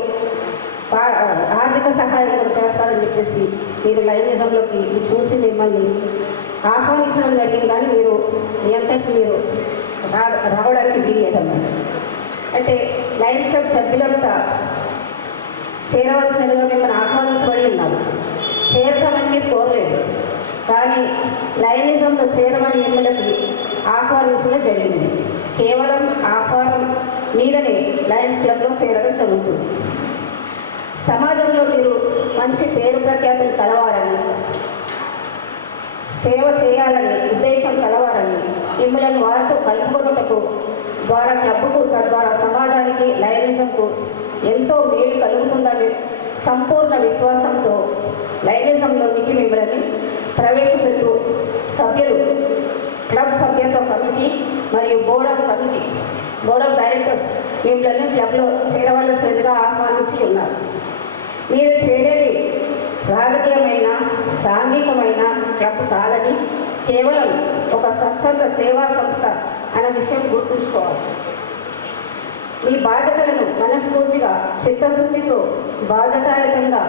ఆర్థిక సహాయం చేస్తారని చెప్పేసి మీరు లైనిజంలోకి చూసి మిమ్మల్ని ఆహ్వానించడం జరిగింది. కానీ మీరు ఎంతకు మీరు రావడానికి వీలేదన్నమాట. అంటే లయన్స్ క్లబ్ సభ్యులంతా చేరవలసినదిగా మిమ్మల్ని ఆహ్వానించబడి ఉన్నారు. చేరతామని మీరు కోరలేదు, కానీ లయనిజంలో చేరమని మిమ్మల్ని ఆహ్వానించడం జరిగింది. కేవలం ఆహ్వానం మీదనే లయన్స్ క్లబ్లో చేరడం జరుగుతుంది. సమాజంలో మీరు మంచి పేరు ప్రఖ్యాతులు కలవాలని, సేవ చేయాలని ఉద్దేశం కలవాలని మిమ్మల్ని వారితో కలుపుకొనుటకు ద్వారా క్లబ్కు, తద్వారా సమాజానికి, లయనిజంకు ఎంతో మేలు కలుగుతుందని సంపూర్ణ విశ్వాసంతో లయనిజంలోనికి మిమ్మల్ని ప్రవేశపెట్టు సభ్యులు, క్లబ్ సభ్యత్వ కమిటీ మరియు బోర్డ్ ఆఫ్ డైరెక్టర్స్ మిమ్మల్ని క్లబ్లో చేరవలసిందిగా ఆహ్వానించి ఉన్నారు. మీరు చేరేది రాజకీయమైన, సాంఘికమైన క్లబ్ కాదని, కేవలం ఒక స్వచ్ఛంద సేవా సంస్థ అనే విషయం గుర్తుంచుకోవాలి. మీ బాధ్యతలను మనస్ఫూర్తిగా, చిత్తశుద్ధితో, బాధ్యతాయుతంగా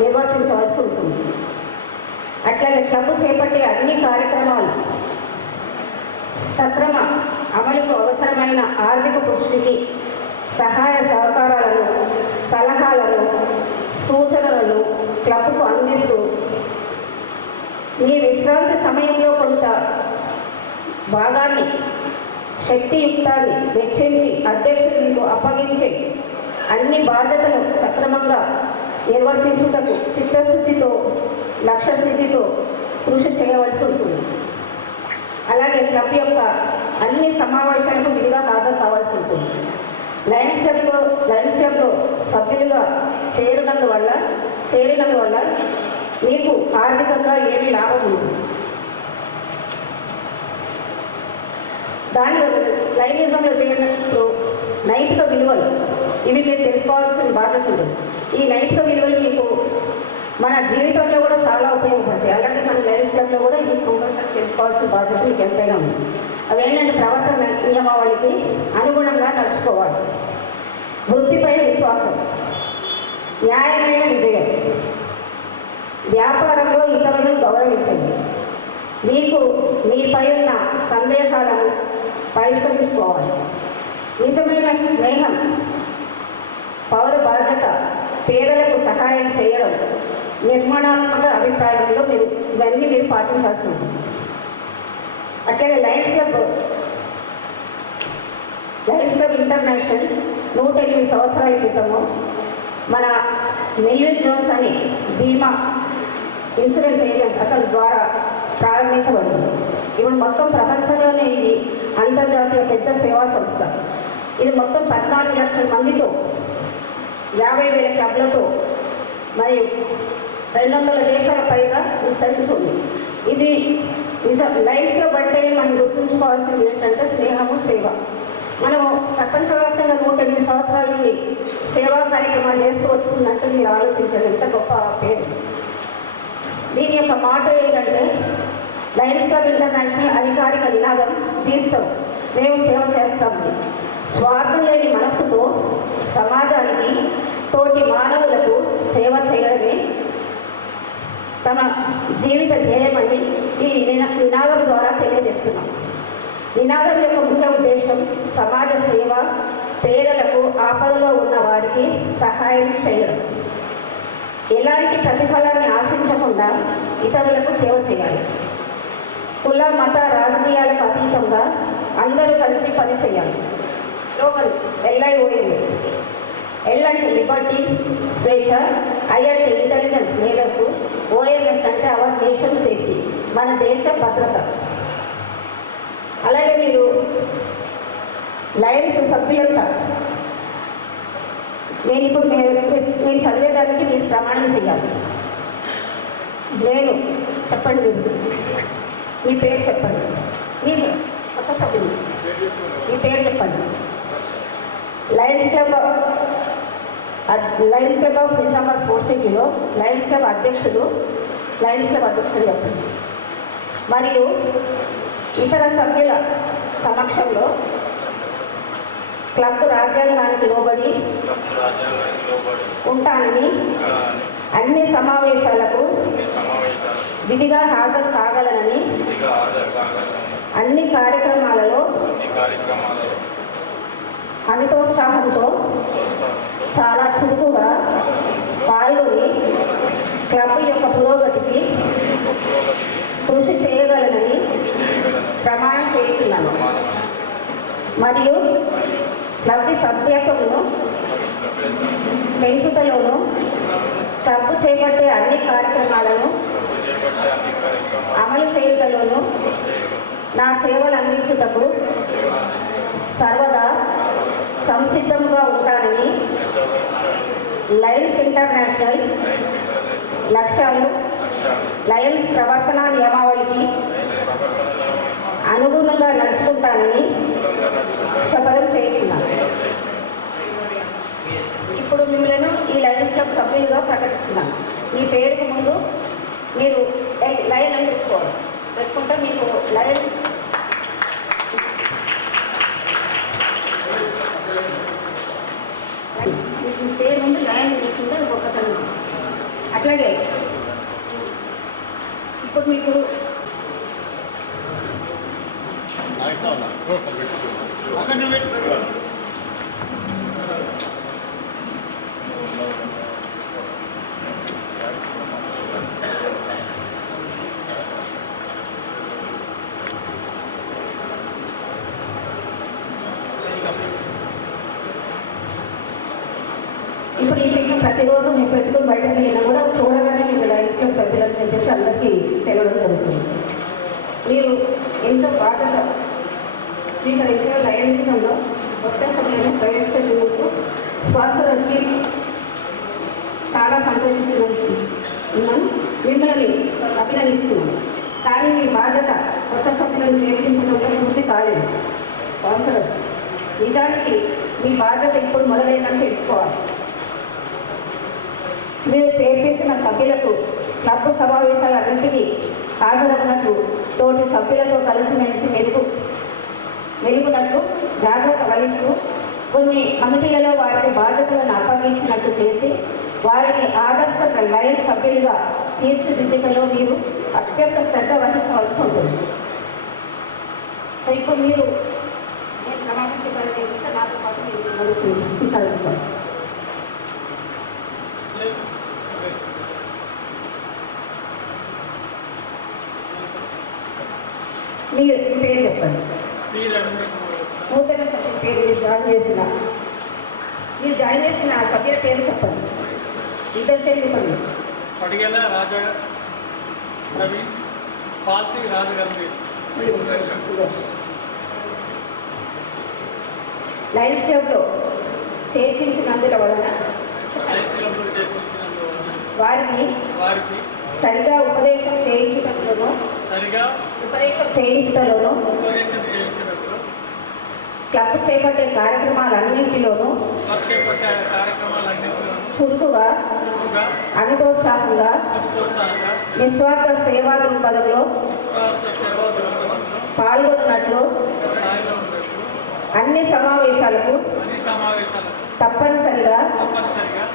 నిర్వర్తించవలసి ఉంటుంది. అట్లాగే క్లబ్ చేపట్టే అన్ని కార్యక్రమాలు సక్రమ అమలుకు అవసరమైన ఆర్థిక పుష్టికి సహాయ సహకారాలను, సలహాలను, సూచనలను క్లబ్కు అందిస్తూ మీ విశ్రాంతి సమయంలో కొంత భాగాన్ని, శక్తియుక్తాన్ని వెచ్చించి అధ్యక్షుడు మీకు అప్పగించే అన్ని బాధ్యతలు సక్రమంగా నిర్వర్తించుటకు చిత్తశుద్ధితో, లక్ష్యశుద్ధితో కృషి చేయవలసి ఉంటుంది. అలాగే క్లబ్ యొక్క అన్ని సమావేశాలకు విధిగా హాజరు కావాల్సి ఉంటుంది. లయన్స్ క్లబ్లో సభ్యులుగా చేరినందువల్ల మీకు ఆర్థికంగా ఏమీ లాభం ఉంటుంది. దానిలో లైనిజంలో చేరినప్పుడు నైతిక విలువలు, ఇవి మీరు తెలుసుకోవాల్సిన బాధ్యత ఉంటుంది. ఈ నైతిక విలువలు మీకు మన జీవితంలో కూడా చాలా ఉపయోగపడతాయి. అలాగే మన లయన్స్ క్లబ్లో కూడా ఈ కంపల్సరీ తెలుసుకోవాల్సిన బాధ్యత మీకు ఎంతైనా ఉంది. అవేంటంటే ప్రవర్తన నియమావళికి అనుగుణంగా నడుచుకోవాలి. వృత్తిపై విశ్వాసం, న్యాయమైన విజయం. వ్యాపారంలో ఇతరులను గౌరవించండి. మీకు మీపై ఉన్న సందేహాలను పరిష్కరించుకోవాలి. నిజమైన స్నేహం, పౌర బాధ్యత, పేదలకు సహాయం చేయడం, నిర్మాణాత్మక అభిప్రాయంలో ఇవన్నీ మీరు పాటించాల్సి ఉంటుంది. అట్లాగే లయన్స్ క్లబ్ ఇంటర్నేషనల్ 108 సంవత్సరాల క్రితము మన మెల్విన్ జోన్స్ అని బీమా ఇన్సూరెన్స్ ఏజెంట్ అతని ద్వారా ప్రారంభించబడింది. ఇప్పుడు మొత్తం ప్రపంచంలోనే ఇది అంతర్జాతీయ పెద్ద సేవా సంస్థ. ఇది మొత్తం 14 లక్షల మందితో 50,000 క్లబ్లతో మరియు 200 దేశాల పైగా విస్తరించింది. ఇది లైఫ్ క్లబ్ అంటే మనం గుర్తుంచుకోవాల్సింది ఏంటంటే స్నేహము, సేవ. మనము ప్రపంచవ్యాప్తంగా 108 సంవత్సరాల నుండి సేవా కార్యక్రమాలు చేస్తూ వస్తుందంటే మీరు ఆలోచించండి ఎంత గొప్ప పేరు. దీని యొక్క మాట ఏంటంటే లయన్స్ క్లబ్ ఇంటర్నేషనల్ అధికారిక నినాదం తీస్తాం, మేము సేవ చేస్తామని. స్వార్థం లేని మనస్సుతో సమాజానికి, తోటి మానవులకు సేవ చేయడమే తమ జీవిత ధ్యేయమని ఈ నినాదం ద్వారా తెలియజేస్తున్నాం. నినాదం యొక్క ముఖ్య ఉద్దేశం సమాజ సేవ, పేదలకు, ఆపదలో ఉన్న వారికి సహాయం చేయడం. ఎలాంటి ప్రతిఫలాన్ని ఆశించకుండా ఇతరులకు సేవ చేయాలి. కుల, మత, రాజకీయాలకు అతీతంగా అందరూ కలిసి పనిచేయాలి. Slogan LIONS. L అంటే లిబర్టీ, స్వేచ్ఛ, I అంటే ఇంటెలిజెన్స్, మేధస్సు, ONS అంటే అవర్ నేషన్ సేఫ్టీ, మన దేశ భద్రత. అలాగే మీరు లయన్స్ సభ్యులంతా నేను చదివేదానికి మీరు ప్రమాణం చేయాలి. నేను చెప్పండి, మీ పేరు చెప్పండి. మీరు కొత్త సభ్యులు మీ పేరు చెప్పండి. లయన్స్ క్లబ్ ఆఫ్ నిజామాబాద్ 4 సిటీలో లయన్స్ క్లబ్ అధ్యక్షుడు చెప్పండి. మరియు ఇతర సభ్యుల సమక్షంలో క్లబ్ రాజ్యాంగానికి లోబడి ఉంటానని, అన్ని సమావేశాలకు విధిగా హాజరు కాగలనని, అన్ని కార్యక్రమాలలో అమితోత్సాహంతో చాలా చురుకుగా పాల్గొని క్లబ్ యొక్క పురోగతికి కృషి చేయగలనని ప్రమాణం చేస్తున్నాను. మరియు క్లబ్ సభ్యత్వమును పెంచుటలోను, క్లబ్ చేపట్టే అన్ని కార్యక్రమాలను అమలు చేయుటలోను నా సేవలు అందించుటకు సర్వదా సంసిద్ధంగా ఉంటానని లయన్స్ ఇంటర్నేషనల్ లక్ష్యాలు, లయన్స్ ప్రవర్తనా నియమావళికి అనుగుణంగా నడుచుకుంటానని శపథం చేస్తున్నాను. ఇప్పుడు మిమ్మల్ని ఈ లయన్స్ క్లబ్ సభ్యులుగా ప్రకటిస్తున్నాను. మీ పేరుకు ముందు మీరు లయన్ అని పెట్టుకుంటే మీకు లయన్ పేరు ముందు లయన్ పెట్టుకుంటే గొప్పతనం. అట్లాగే ఇప్పుడు మీకు ఇప్పుడు ఈ పిక్ ప్రతిరోజు మీరు పెట్టుకుని బయటకు వెళ్ళినా కూడా చూడగానే మీకు లయన్స్ క్లబ్ సభ్యులని చెప్పేసి అందరికీ తెలియడం జరుగుతుంది. మీరు ఎంతో బాధగా స్వీకరించిన లయనిజంలో కొత్త సభ్యులను ప్రవేశపెట్టేందుకు స్పాన్సర్ స్కీమ్ చాలా సంతోషిస్తున్నాను. మిమ్మల్ని అభినందిస్తున్నాను. కానీ మీ బాధ్యత కొత్త సభ్యులను చేర్పించడంలో పూర్తి కాలేదు. స్పాన్సర్ నిజానికి మీ బాధ్యత ఇప్పుడు మొదలైందని తెలుసుకోవాలి. మీరు చేర్పించిన సభ్యులకు క్లబ్ సమావేశాలన్నింటికీ హాజరవునట్లు, తోటి సభ్యులతో కలిసిమెలిసి మెరుగునట్లు జాగ్రత్త వహిస్తూ కొన్ని కమిటీలలో వారికి బాధ్యతలను అప్పగించినట్టు చేసి వారిని ఆదర్శ లైన్ సభ్యులుగా తీర్చిదిద్దడంలో మీరు అత్యంత శ్రద్ధ వహించవలసి ఉంటుంది. సో ఇప్పుడు మీరు నేను ప్రమాణ స్వీకారం చేస్తే నాతో పాటు మీరు నన్ను చూపించాలి సార్. మీరు పేరు చెప్పండి. నూతన సభ్యుల పేరు మీరు జాయిన్ చేసిన సభ్యుల పేరు చెప్పండి. ఇద్దరు చెప్పండి. పడిగల రాజా ప్రవీణ్, పాల్తి రాజగంధి. లయన్స్ క్లబ్లో చేర్పించినందుల వలన వారికి సరిగా ఉపదేశం చేయించడంలోనూ క్లబ్ చేపట్టే కార్యక్రమాలన్నింటిలోనూ చురుకుగా అనుభవోత్సాహంగా నిస్వార్థ సేవా దృక్పథంలో పాల్గొన్నట్లు అన్ని సమావేశాలకు తప్పనిసరిగా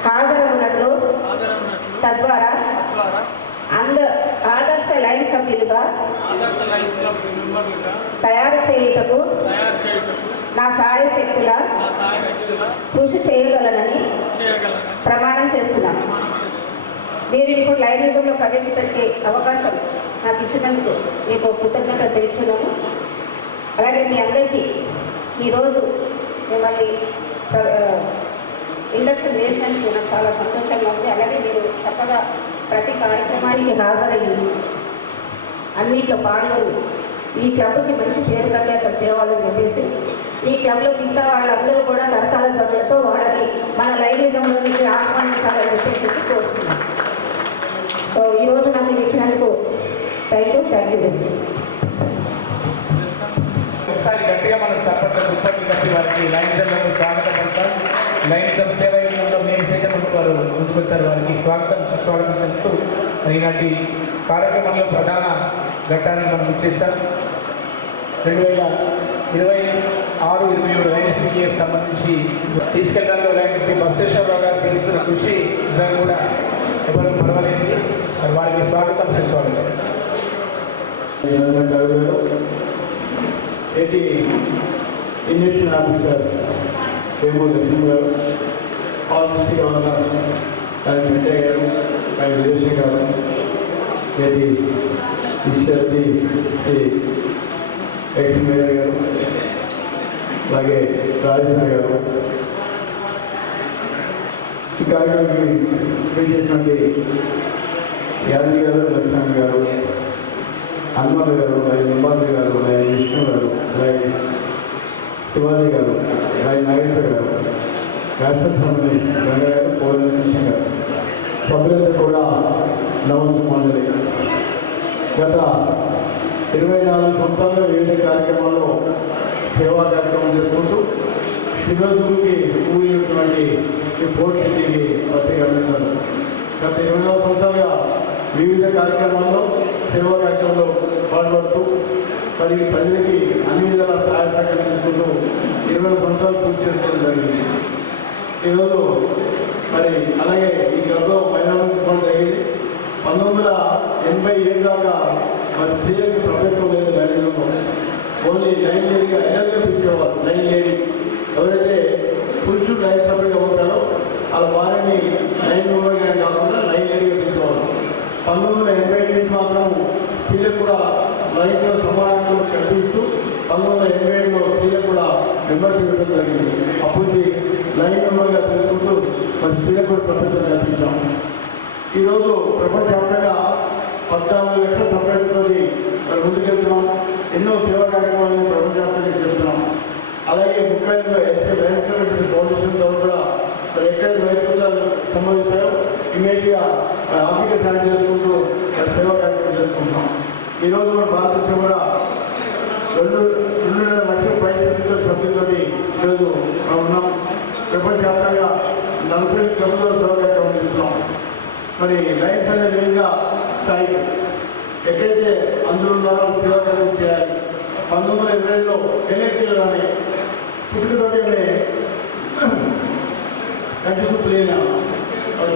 హాజరవునట్లు తద్వారా ఆదర్శ లైన్ సభ్యులుగా తయారు చేయుటకు నా సాయశక్తుల కృషి చేయగలనని ప్రమాణం చేస్తున్నాను. మీరు ఇప్పుడు లైనిజంలో ప్రవేశపెట్టే అవకాశం నాకు ఇచ్చినందుకు మీకు కృతజ్ఞత తెలుపుతున్నాను. అలాగే మీ అందరికీ ఈరోజు మిమ్మల్ని ఇండక్షన్ చేసినందుకు నాకు చాలా సంతోషంగా ఉంది. అలాగే మీరు చక్కగా ప్రతి కార్యక్రమానికి హాజరయ్యి అన్నింటిలో పాల్గొని ఈ క్లబ్కి మంచి పేరు ప్రఖ్యాత తేవాలని చెప్పేసి ఈ క్లబ్లో మిగతా వాళ్ళందరూ కూడా కరతాల ధ్వనులతో వాళ్ళని మన లైనిజంలోనికి ఆహ్వానించాలని చెప్పేసి కోరుతున్నాను. సో ఈరోజు నాకు ఇచ్చినందుకు థ్యాంక్ యూ. ఒకసారి గట్టిగా మనం తప్పకుండా దుప్పట్లు కట్టి వారికి లైనిజంలో స్వాగతం పడతాం. లైనిజం సేవ యుగంలో మేము సైతం వారు ముందుకొచ్చారు. వారికి స్వాగతం చెప్తూ ఈనాటి కార్యక్రమంలో ప్రధాన ఘట్టాన్ని మనం ఇచ్చేస్తాం. 2026-27 లైన్స్ మీడియాకి సంబంధించి తీసుకెళ్ళడంలో లైన్ బసవేశ్వరరావు గారు చేస్తున్న కృషి నిజంగా కూడా ఎవరు పర్వాలేదు. వారికి స్వాగతం. ఏటీ ఇంజక్షన్ ఆఫీసర్ వేమూరు లక్ష్మణ్ గారు, పాలసీ గవర్నర్ ఆయన వెంకయ్య గారు, ఆయన విజయశ్రీ గారు, ఏటీ విశ్వతి శ్రీ ఎక్స్ మేయర్ గారు, అలాగే రాజేంద్ర గారు, ఈ కార్యక్రమానికి చేసినటువంటి యాదగిరి గారు, లక్ష్మణ్ గారు, హనుమంత్ గారు, అలాగే నింబాద్రి గారు, అలాగే విష్ణు గారు, అలాగే శివాజీ గారు, అలాగే నాగేశ్వర గారు, రాష్ట్రసభని గంగ గారు, పోలన కృష్ణ గారు, సభ్యులంతా కూడా నమస్కారం. గత 24 సంవత్సరాలు వివిధ కార్యక్రమాల్లో సేవా కార్యక్రమం చేసుకుంటూ శిరోజుకి ఊరినటువంటి ఈ పోర్ట్ సిటీకి ప్రత్యేకంగా గత 24 సంవత్సరాలుగా వివిధ కార్యక్రమాల్లో సేవా కార్యక్రమంలో పాల్పడుతూ మరి ప్రజలకి అన్ని విధాల సహాయ సహకారం తీసుకుంటూ 20 సంవత్సరాలు పూర్తి చేసుకోవడం జరిగింది. ఈరోజు మరి అలాగే ఈ క్లబ్లో మహిళలు తీసుకోవడం జరిగింది. 1987 దాకా మరి స్త్రీలకు సభ్యత్వం లేదు. లైన్లో ఓన్లీ లైన్ లేడీగా ఎనర్జీ తీసుకోవాలి. లైన్ లేడీ ఎవరైతే పురుషులు లైన్ సభ్యులుగా ఉంటారో వాళ్ళ వారిని లైన్ మెంబర్గా కాకుండా లైన్ లేడీగా తీసుకోవాలి. 1988 నుంచి మాత్రం స్త్రీలకు కూడా లైన్లో సమానంగా కల్పిస్తూ 1987లో స్త్రీలకు కూడా మెంబర్షిప్ ఇవ్వడం జరిగింది. అప్పుడు లైన్ మెంబర్గా తెలుసుకుంటూ మరి స్త్రీలకు కూడా సభ్యత్వం కల్పించాం. ఈరోజు ప్రపంచవ్యాప్తంగా 14 లక్షల సభ్యులతో మరి ముందుకెళ్తున్నాం. ఎన్నో సేవా కార్యక్రమాలను ప్రపంచవ్యాప్తంగా చేస్తున్నాం. అలాగే ముఖ్యంగా లయన్స్ కమిటీ ఫౌండేషన్ ద్వారా కూడా మరి ఎక్కడైతే వైద్యులు సంభవిస్తాయో ఇమీడియట్గా ఆర్థిక సాయం చేసుకుంటూ సేవా కార్యక్రమం చేసుకుంటున్నాం. ఈరోజు మన భారతదేశం కూడా 2.5 లక్షల పైసలు సభ్యులతో ఈరోజు మనం ఉన్నాం. ప్రపంచవ్యాప్తంగా 40 క్లబ్లో సేవా కార్యక్రమం చేస్తున్నాం. మరి లైన్స్ అనేది విధంగా స్థాయి ఎక్కడైతే అందులో ఉన్నారో సేవా కార్యక్రమం చేయాలి. 1920లో ఎన్ఎఫ్టీలు కానీ పుట్టుకతోటి కంటి చూపు లేని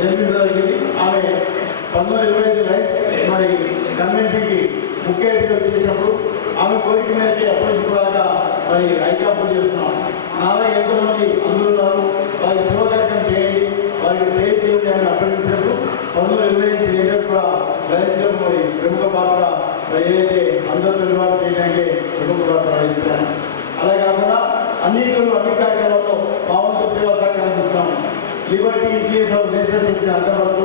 జన్మించడం జరిగింది. ఆమె 1925 లైన్స్ మరి కన్వెన్షన్కి ముఖ్య అతిథిగా వచ్చేసినప్పుడు ఆమె కోరిక మేరకి అప్పటి కూడా మరి ఐక్యాపం చేస్తున్నాం. నాలా ఎంతోమంది అందులో ఉన్నారు, వారికి సేవ కార్యక్రమం చేయండి, వారికి సేవ చేయండి అని అభ్యర్థించినప్పుడు 1925 నుంచి కూడా లైన్స్ క్లబ్ మరి ప్రముఖ పాత్ర ఏదైతే అందరితో నిర్వహణ చేయడానికి ప్రముఖ పాత్ర వహిస్తున్నాను. అలాగే కాకుండా అన్నింటిలో అన్ని కార్యక్రమాల్లో మా వంతు సేవా సహకారం ఇస్తున్నాం. లిబర్టీ ఇన్స్టిట్యూట్ నేషనల్ సెక్రటరీ అంతవరకు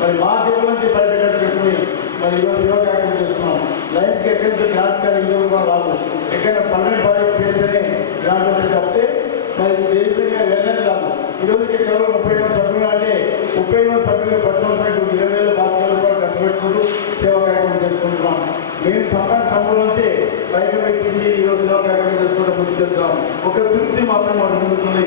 మరి మా చేతుల నుంచి పరిపెట్టేట్టు పెట్టుకుని మరి ఈరోజు సేవా కార్యక్రమం చేస్తున్నాం. లైన్స్కి ఎక్కడి నుంచి గ్రాంట్స్ కానీ ఇందులో కూడా రాదు. ఎక్కడైనా పన్నెండు ప్రాజెక్ట్ చేస్తేనే గ్రాంట్ వచ్చి తప్పితే మరి దేశంగా వెళ్ళని రాదు. ఈరోజుకి కేవలం 30 సభ్యులు అంటే 30 సభ్యులు ప్రతి సంవత్సరం 20,000 25,000 రూపాయలు ఖర్చు పెట్టుకుంటూ సేవా కార్యక్రమం చేసుకుంటున్నాం. మేము సంబంధం నుంచి బయట వ్యక్తించి ఈరోజు సేవా కార్యక్రమం చేసుకుంటూ ముందుకు వెళ్తాం. ఒక తృప్తి మాత్రం మనకు ఉంటుంది.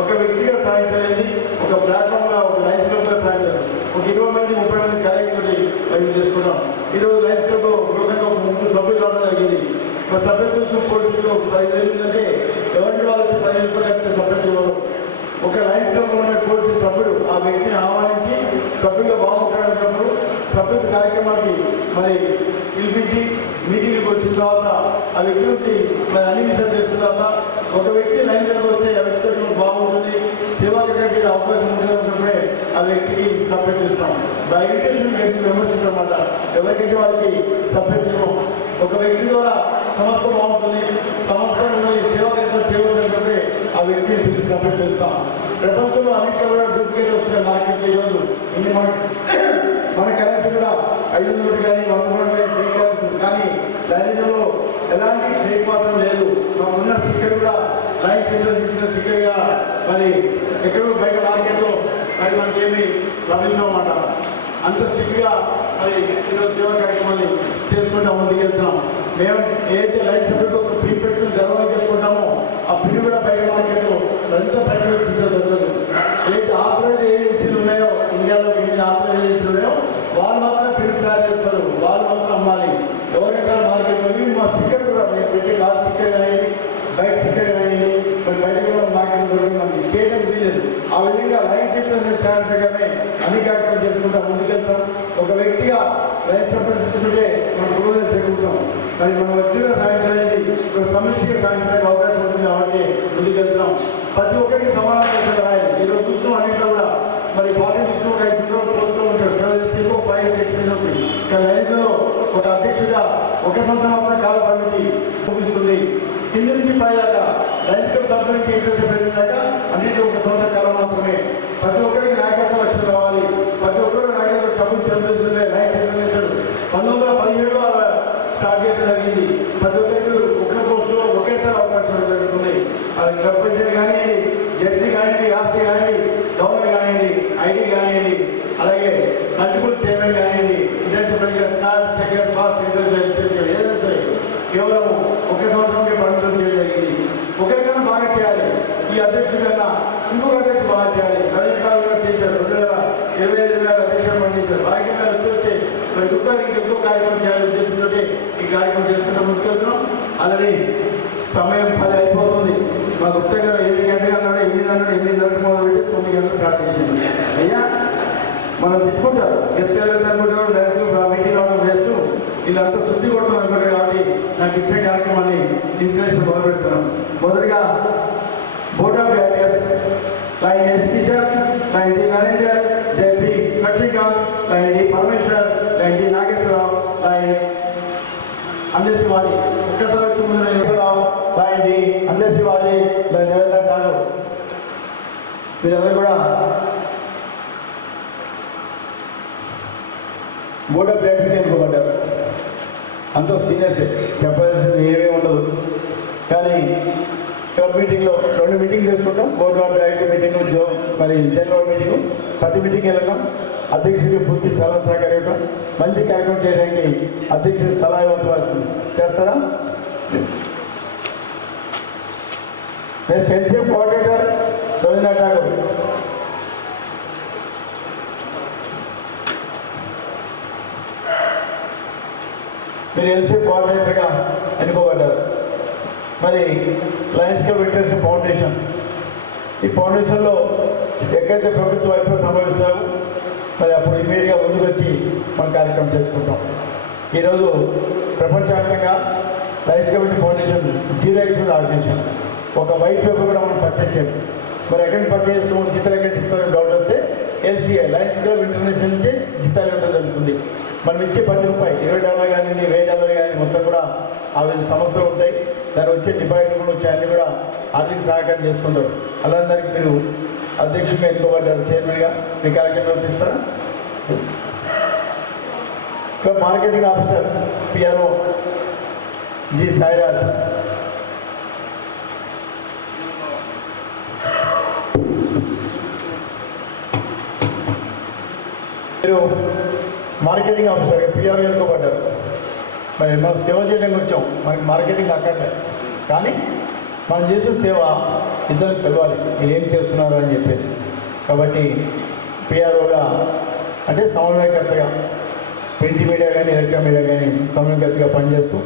ఒక వ్యక్తిగా సాధించలేదు, ఒక ప్లాట్ఫామ్గా ఒక లైన్స్ క్లబ్గా సాధించాలి. ఒక 20 మంది 30 మంది కార్యక్రమాన్ని బయట చేసుకుంటాం. ఈరోజు లైన్స్ క్లబ్ ఒక 3 సభ్యులు రావడం జరిగింది. ఒక సభ్యులు చూసుకుని పోలీసులు 10,000 అంటే ఎవరికి వాళ్ళకి 10,000 రూపాయలు సభ్యులు ఇవ్వరు. ఒక లైన్స్ క్లబ్ ఉన్న పోలీసు సభ్యుడు ఆ వ్యక్తిని ఆహ్వానించి సభ్యులుగా బాగుంటాడన్నప్పుడు సభ్యుల కార్యక్రమానికి మరి పిలిపించి మీటింగ్కి వచ్చిన తర్వాత ఆ వ్యక్తి నుంచి మరి అన్ని విషయాలు చేసుకున్న తర్వాత ఒక వ్యక్తి లైన్ క్లబ్ వస్తే ఆ వ్యక్తి బాగుంటుంది, సేవా దగ్గరికి అవకాశం ఉంటున్నప్పుడే ఆ వ్యక్తికి సబ్మిట్ చేస్తాం. బై ఇన్విటేషన్ వ్యక్తి మెంబర్షిప్ అన్నమాట. ఎవరికంటే వాళ్ళకి సబ్మిట్ ఇవ్వం. ఒక వ్యక్తి ద్వారా సంస్థ బాగుంటుంది, సంస్థ సేవా కార్యక్రమం చేయాలంటే ఆ వ్యక్తిని పిలిచి సబ్మిట్ చేస్తాం. ప్రపంచంలో అన్నింటిలో కూడా డూప్లికేట్ వస్తున్నాయి మార్కెట్. ఈరోజు ఇన్ని మన కరెన్సీ కూడా 500 కానీ 100 కానీ కానీ లైన్లో ఎలాంటి ఫేక్ మాత్రం లేదు. మాకున్న స్టిక్కర్ కూడా లైన్స్ ఇచ్చిన స్టిక్కర్గా మరి ఎక్కడో బయట మార్కెట్లో మరి మనకేమి లభించమాట. అంత స్ట్రిక్ట్గా మరి ఈరోజు సేవా కార్యక్రమాన్ని చేసుకుంటా ముందుకెళ్తున్నాం. మేము ఏదైతే లైన్స్ ఒక ఫ్రీ పెట్టుకుని గర్వంగా చేసుకుంటామో ఆ ఫ్రీ కూడా బయట మార్కెట్లో ఎంత పర్యవేక్షించదు. ఏదైతే ఆపరేట్ ఏజెన్సీలు ఉన్నాయో ఇండియాలో ఎన్ని ఆపరేట్ ఏజెన్సీలు ఉన్నాయో వాళ్ళు మాత్రం ఫ్రీస్ తయారు చేస్తారు, వాళ్ళు మాత్రం అమ్మాలి. ఎవరికైనా మార్కెట్లో మా స్టిక్కర్ కూడా మేము పెట్టే కార్ స్టిక్కర్ కానీ బైక్ స్టిక్కర్ కానీ మరి బయట కూడా మార్కెట్ దొరికి మనకి చేయడం వీలేదు. ఆ విధంగా లైన్స్ స్టాండ్ ప్రకారమే అన్ని కార్యక్రమం చేసుకుంటా ముందుకెళ్తాం. ఒక వ్యక్తిగా లైన్స్ తీసుకుంటే మన గురువులు చేరుకుంటాం. మరి మనం వచ్చిన సాయంత్రానికి ఒక సమిష్టిగా సాయంత్రానికి అవకాశం ఉంటుంది కాబట్టి ముందుకెళ్తున్నాం. ప్రతి ఒక్కరికి సమాధానం రాయాలి. ఈరోజు చూస్తున్నాం అన్నింటిలో కూడా మరి పార్టీ చూస్తున్నాం 5 పోస్తూ ఉంటారు. 5 సెక్షన్స్ ఉంటుంది. కానీ లైన్లో ఒక అధ్యక్షుడిగా ఒక సంవత్సరం మాత్రం కాల పరిమితి చూపిస్తుంది. కింద నుంచి పైదాకా లైన్స్ క్లబ్ సభ్యులకి ఇంట్రెస్ట్ పెరిగినాక అన్నింటిలో 1 సంవత్సర కాలం మాత్రమే. ప్రతి ఒక్కరికి నాయకత్వ లక్ష్యం కావాలి. ప్రతి ఒక్కరికి నాయకత్వ సభ్యులు చెందుతుంది. లైన్స్ ఇంటర్నేషనల్ 1917లో అలా స్టార్ట్ చేయడం జరిగింది. ప్రతి ఒక్కరికి ఒక్క పోస్టులో ఒకేసారి అవకాశం జరుగుతుంది. అది క్లబ్ ప్రెసిడెంట్ కానివ్వండి, జెర్సీ కానివ్వండి, ఆర్సీ కానివ్వండి, గవర్నర్ కానివ్వండి, ఐడి కానివ్వండి, అలాగే మల్టిపుల్ చైర్మన్ కానివ్వండి, international third second first international ఏదైనా సరే కేవలం 1 సంవత్సరంకే పరిమితం చేయడం జరిగింది. ఒకరికన్నా బాగా చేయాలి. ఈ అధ్యక్షుడి కన్నా ఇంకొక అధ్యక్షుడు బాగా చేయాలి. రజనీకాంత్ గారు చేశారు. 2025 అధ్యక్షుడు పనిచేశారు. భాగ్యంగా వచ్చి మరి గుర్తానికి ఎక్కువ కార్యక్రమం చేయాలని ఉద్దేశంతో ఈ కార్యక్రమం చేసుకుంటూ ముందుకెళ్తున్నాం. అలాగే సమయం 10 అయిపోతుంది. మా గుప్తా గారు 7 గంటలు అన్నాడు, 8 అన్నాడు, 8 మొదలు పెట్టి 9 గంటలు స్టార్ట్ చేసింది. అయ్యా మనం తిట్టుకుంటారు గెస్ట్ అనుకుంటారు, వేస్ట్ మీటింగ్ రావడం వేస్ట్, వీళ్ళంతా శుద్ధి కొట్టడం అనుకుంటారు. కాబట్టి నాకు ఇచ్చే కార్యక్రమాన్ని ఇన్స్పిరేషన్ మొదలు పెడుతున్నాం. మొదటిగా board of directors lion S Kishore, lion G Narender, JP Lakshmikanth, lion D Parameshwar, lion G Nageswararao, lion Ande Shivaji. ఒక్కసారి వచ్చి ముందు lion D Ande Shivaji, lion Narendra Tagore. వీళ్ళందరూ కూడా బోర్డ్ ఆఫ్ డైరెక్టర్స్ ఎన్నుకోబడ్డారు. అంతా సీనియర్సే, చెప్పాల్సింది ఏమీ ఉండదు. కానీ క్లబ్ మీటింగ్లో 2 మీటింగ్ చేసుకుంటాం. బోర్డ్ ఆఫ్ డైరెక్టర్ మీటింగ్, మరి జనరల్ మీటింగ్, ప్రతి మీటింగ్ వెళ్ళడం, అధ్యక్షుడికి పూర్తి సలహా సహకారం ఇవ్వడం, మంచి కార్యక్రమం చేయడానికి అధ్యక్షుడికి సలహా ఇవ్వాల్సింది. చేస్తారా? Next NCF coordinator Rabindranath Tagore. మీరు ఎన్సీఎఫ్ కోఆర్డినేటర్గా ఎన్నుకోబడ్డారు. మరి లయన్స్ క్లబ్ ఇంటర్నేషనల్ ఫౌండేషన్, ఈ ఫౌండేషన్లో ఎక్కడైతే ప్రభుత్వ వైపు సంభవిస్తారో మరి అప్పుడు ఇమీడియట్గా ముందుకు వచ్చి మన కార్యక్రమం చేసుకుంటాం. ఈరోజు ప్రపంచవ్యాప్తంగా Lions committee foundation zero accident organisation ఒక వైట్ పేపర్ కూడా మనం పర్చేస్ చేయాలి. మరి ఎక్కడికి పర్చేస్ చేస్తాము, జీతాలు ఎక్కడ ఇస్తారని డౌట్ వస్తే LCI లయన్స్ క్లబ్ ఇంటర్నేషనల్ నుంచి జీతాలు ఇవ్వడం జరుగుతుంది. మనం ఇచ్చే $10 $20 కానీ $1000 కానీ మొత్తం కూడా ఆ విధంగా సమస్యలు ఉంటాయి. దాని వచ్చే డిపాజిట్లు కూడా వచ్చే అన్ని కూడా ఆర్థిక సహకారం చేసుకుంటారు. అలాందరికీ మీరు అధ్యక్షుడిగా ఎన్నుకోబడ్డారు, చైర్మన్గా మీ కార్యక్రమం ఇస్తారా? ఇంకా marketing officer PRO G Sairaj. మీరు మార్కెటింగ్ ఆఫీసర్గా PRO ఎన్నుకోబడ్డారు. మరి మనం సేవ చేయడానికి వచ్చాం, మనకి మార్కెటింగ్ అక్కర్లేదు. కానీ మనం చేసిన సేవ ఇద్దరికి తెలవాలి, మీరు ఏం చేస్తున్నారు అని చెప్పేసి. కాబట్టి PROగా అంటే సమన్వయకర్తగా ప్రింట్ మీడియా కానీ ఎలక్ట్రానిక్ మీడియా కానీ సమన్వయకర్తగా పనిచేస్తూ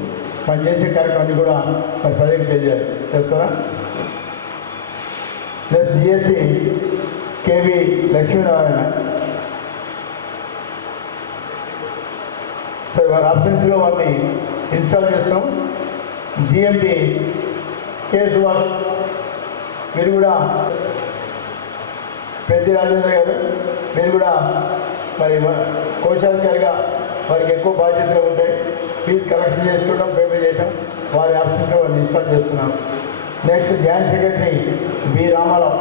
మనం చేసే కార్యక్రమాన్ని కూడా మరి ప్రజలకు తెలియాలి. చేస్తారా? Plus GST KV Lakshminarayana. సరే, వారి ఆబ్సెన్స్లో వారిని ఇన్స్టాల్ చేస్తాం. GMD K సుభాష్, మీరు కూడా పెద్ద రాజేంద్ర గారు, మీరు కూడా మరి కోశాధికారిగా వారికి ఎక్కువ బాధ్యతలు ఉంటాయి. ఫీజు కలెక్షన్ చేసుకోవడం, పేమెంట్ చేయడం, వారి ఆఫీస్లో వారిని ఇన్స్టాల్ చేస్తున్నాం. Next joint secretary B Ramarao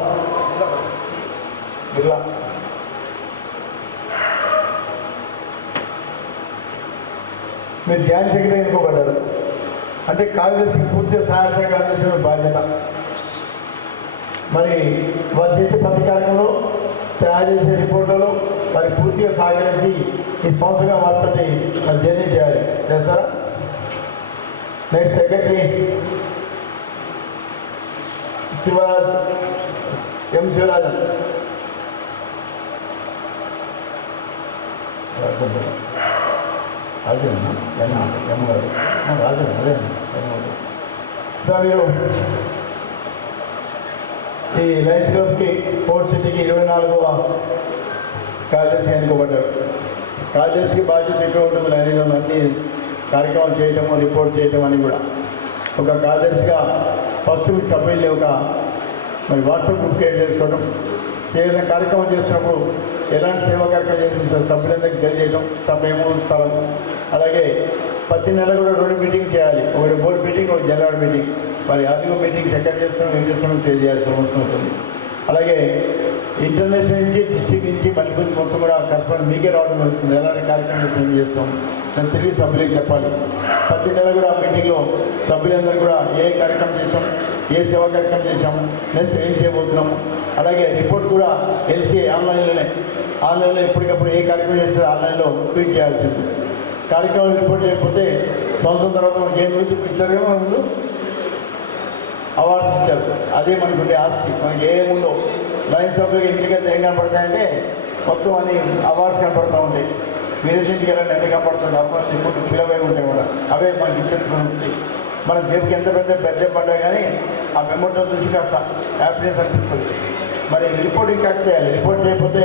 Birla. మీరు జాయింట్ సెక్రటరీ ఎన్నుకోబడ్డారు అంటే కార్యదర్శికి పూర్తి సహాయ సహకారం చేసిన బాధ్యత. మరి వారు చేసే ప్రతి కార్యక్రమంలో తయారు చేసే రిపోర్ట్లలో మరి పూర్తిగా సహకరించి ఈ సంవత్సరంగా వార్తని మరి జర్నీ చేయాలి. చేస్తారా? నెక్స్ట్ సెక్రటరీ శివరాజ్ ఎం శివరాజన్. రాజేనా ఎం గారు రాజన్ అదే మీరు ఈ లయన్స్ క్లబ్కి ఫోర్త్ సిటీకి 24వ కార్యదర్శి ఎన్నుకోబడ్డారు. కార్యదర్శికి బాధ్యత ఎక్కువ ఉంటుంది. లైన్ అన్ని కార్యక్రమాలు చేయటము, రిపోర్ట్ చేయటం అని కూడా. ఒక కార్యదర్శిగా ఫస్ట్ సభ్యుల్ని ఒక మరి వాట్సాప్ గ్రూప్ క్రియేట్ చేసుకోవడం, ఏదైనా కార్యక్రమం చేసినప్పుడు ఎలాంటి సేవా కార్యక్రమం చేసిన సభ్యులందరికీ తెలియజేయడం, సమయము, స్థలం. అలాగే ప్రతి నెల కూడా 2 మీటింగ్ చేయాలి. ఒకటి బోర్డు మీటింగ్, ఒక జనరల్ మీటింగ్. మరి ఆర్టీఓ మీటింగ్స్ ఎక్కడ చేస్తున్నాం, ఏం చేస్తున్నాం తెలియజేయాల్సిన అవసరం ఉంటుంది. అలాగే ఇంటర్నేషనల్ నుంచి, డిస్ట్రిక్ట్ నుంచి మళ్ళీ మొత్తం కూడా కరెస్పాండ్ మీకే రావడం జరుగుతుంది. ఎలాంటి కార్యక్రమం చేస్తాం నేను తిరిగి సభ్యులకు చెప్పాలి. ప్రతి నెల కూడా మీటింగ్లో సభ్యులందరూ కూడా ఏ కార్యక్రమం చేసాం, ఏ సేవా కార్యక్రమం చేసాము, నెక్స్ట్ ఏం చేయబోతున్నాము. అలాగే రిపోర్ట్ కూడా LCI ఆన్లైన్లో ఎప్పటికప్పుడు ఏ కార్యక్రమం చేస్తే ఆన్లైన్లో ట్వీట్ చేయాల్సి ఉంటుంది. కార్యక్రమం రిపోర్ట్ చేయకపోతే సంవత్సరం తర్వాత మనకి ఏం గురించి ఇచ్చారు, ముందు అవార్డ్స్ ఇచ్చారు. అదే మనకు ఉండే ఆస్తి. మనకి ఏముందో లయన్స్ సభ్యులకి ఇంటికి ఏం కనపడతాయంటే మొత్తం అన్ని అవార్డ్స్ కనపడుతూ ఉంటాయి. విదేశీకి వెళ్ళండి అన్నీ కనపడుతుంది. అవార్డ్స్ ఇప్పుడు ఫిలవై ఉంటాయి కూడా. అవే మనకి ఇచ్చేది. మన దేవుడికి ఎంత పెద్ద పడ్డా కానీ ఆ మెమోతో చూసి కాస్త హ్యాపీనెస్ అనిపిస్తుంది. మరి రిపోర్టింగ్ కరెక్ట్ చేయాలి. రిపోర్ట్ చేయకపోతే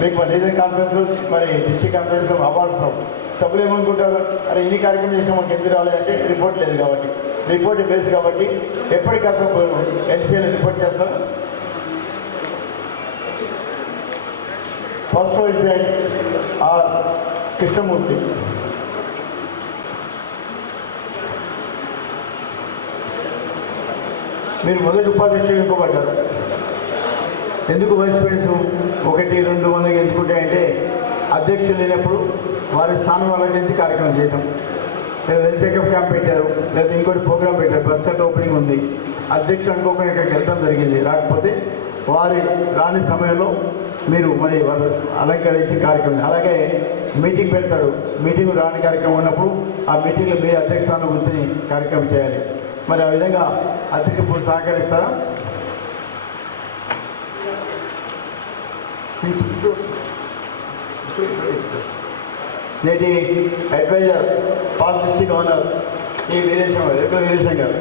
మీకు రీజన్ కాన్ఫరెన్స్ మరి డిస్ట్రిక్ట్ కాన్ఫరెన్స్ అవార్డ్స్ రావు. సభ్యులు ఏమనుకుంటారు, అరే ఇన్ని కార్యక్రమం చేసాం మనకి ఎందుకు రావాలి అంటే రిపోర్ట్ లేదు కాబట్టి, రిపోర్ట్ బేస్ కాబట్టి ఎప్పటికప్పుడు LCIలో రిపోర్ట్ చేస్తారు. First vice R Krishnamurthy. మీరు మొదటి ఉపాధ్యక్షులు ఎన్నుకోబడ్డారు. ఎందుకు వైస్ ప్రెసిడెంట్స్ 1, 2 మందికి ఎంచుకుంటాయంటే అధ్యక్షులు లేనప్పుడు వారి స్థానం అలంకరించి కార్యక్రమం చేయటం. లేదా హెల్త్ చెకప్ క్యాంప్ పెట్టారు, లేదా ఇంకోటి ప్రోగ్రామ్ పెట్టారు, బస్ స్టాండ్ ఓపెనింగ్ ఉంది, అధ్యక్షుడు అనుకోకుండా ఇక్కడికి వెళ్ళడం జరిగింది. రాకపోతే వారి రాని సమయంలో మీరు మరి అలంకరించి కార్యక్రమం. అలాగే మీటింగ్ పెడతారు, మీటింగ్ రాని కార్యక్రమం ఉన్నప్పుడు ఆ మీటింగ్లో మీ అధ్యక్ష స్థానం కూర్చొని కార్యక్రమం చేయాలి. మరి ఆ విధంగా అధ్యక్షుడు సహకరిస్తారా? నేటి అడ్వైజర్ పాల్ డిస్ట్రిక్ట్ గవర్నర్ ఈ వీరేశం గారు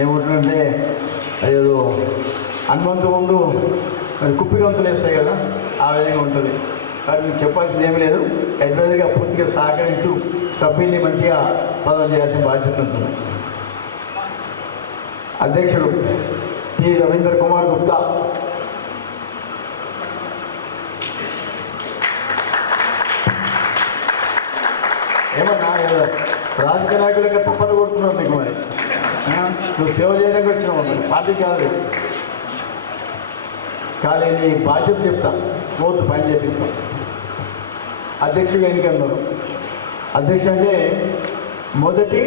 ఏముంటుందంటే అదేదో హనుమంతు ముందు మరి కుప్పిగంతులు వేస్తాయి కదా, ఆ విధంగా ఉంటుంది. కాబట్టి మీకు చెప్పాల్సింది ఏమీ లేదు. అడ్వైజర్గా పూర్తిగా సహకరించు సభ్యుల్ని మంచిగా పదవి చేయాల్సిన బాధ్యత ఉంటుంది. అధ్యక్షుడు టి రవీంద్ర కుమార్ గుప్తా. ఏమన్నా రాజకీయ నాయకులకి తప్పని కొడుతున్నావు నీకు మరి. నువ్వు సేవ చేయడానికి వచ్చినావు, పార్టీ కాదు. కానీ నీ బాధ్యత చెప్తా, కోర్టు పని చేపిస్తాం. అధ్యక్షుడు ఎన్నికన్నారు. అధ్యక్షుడు అంటే మొదటి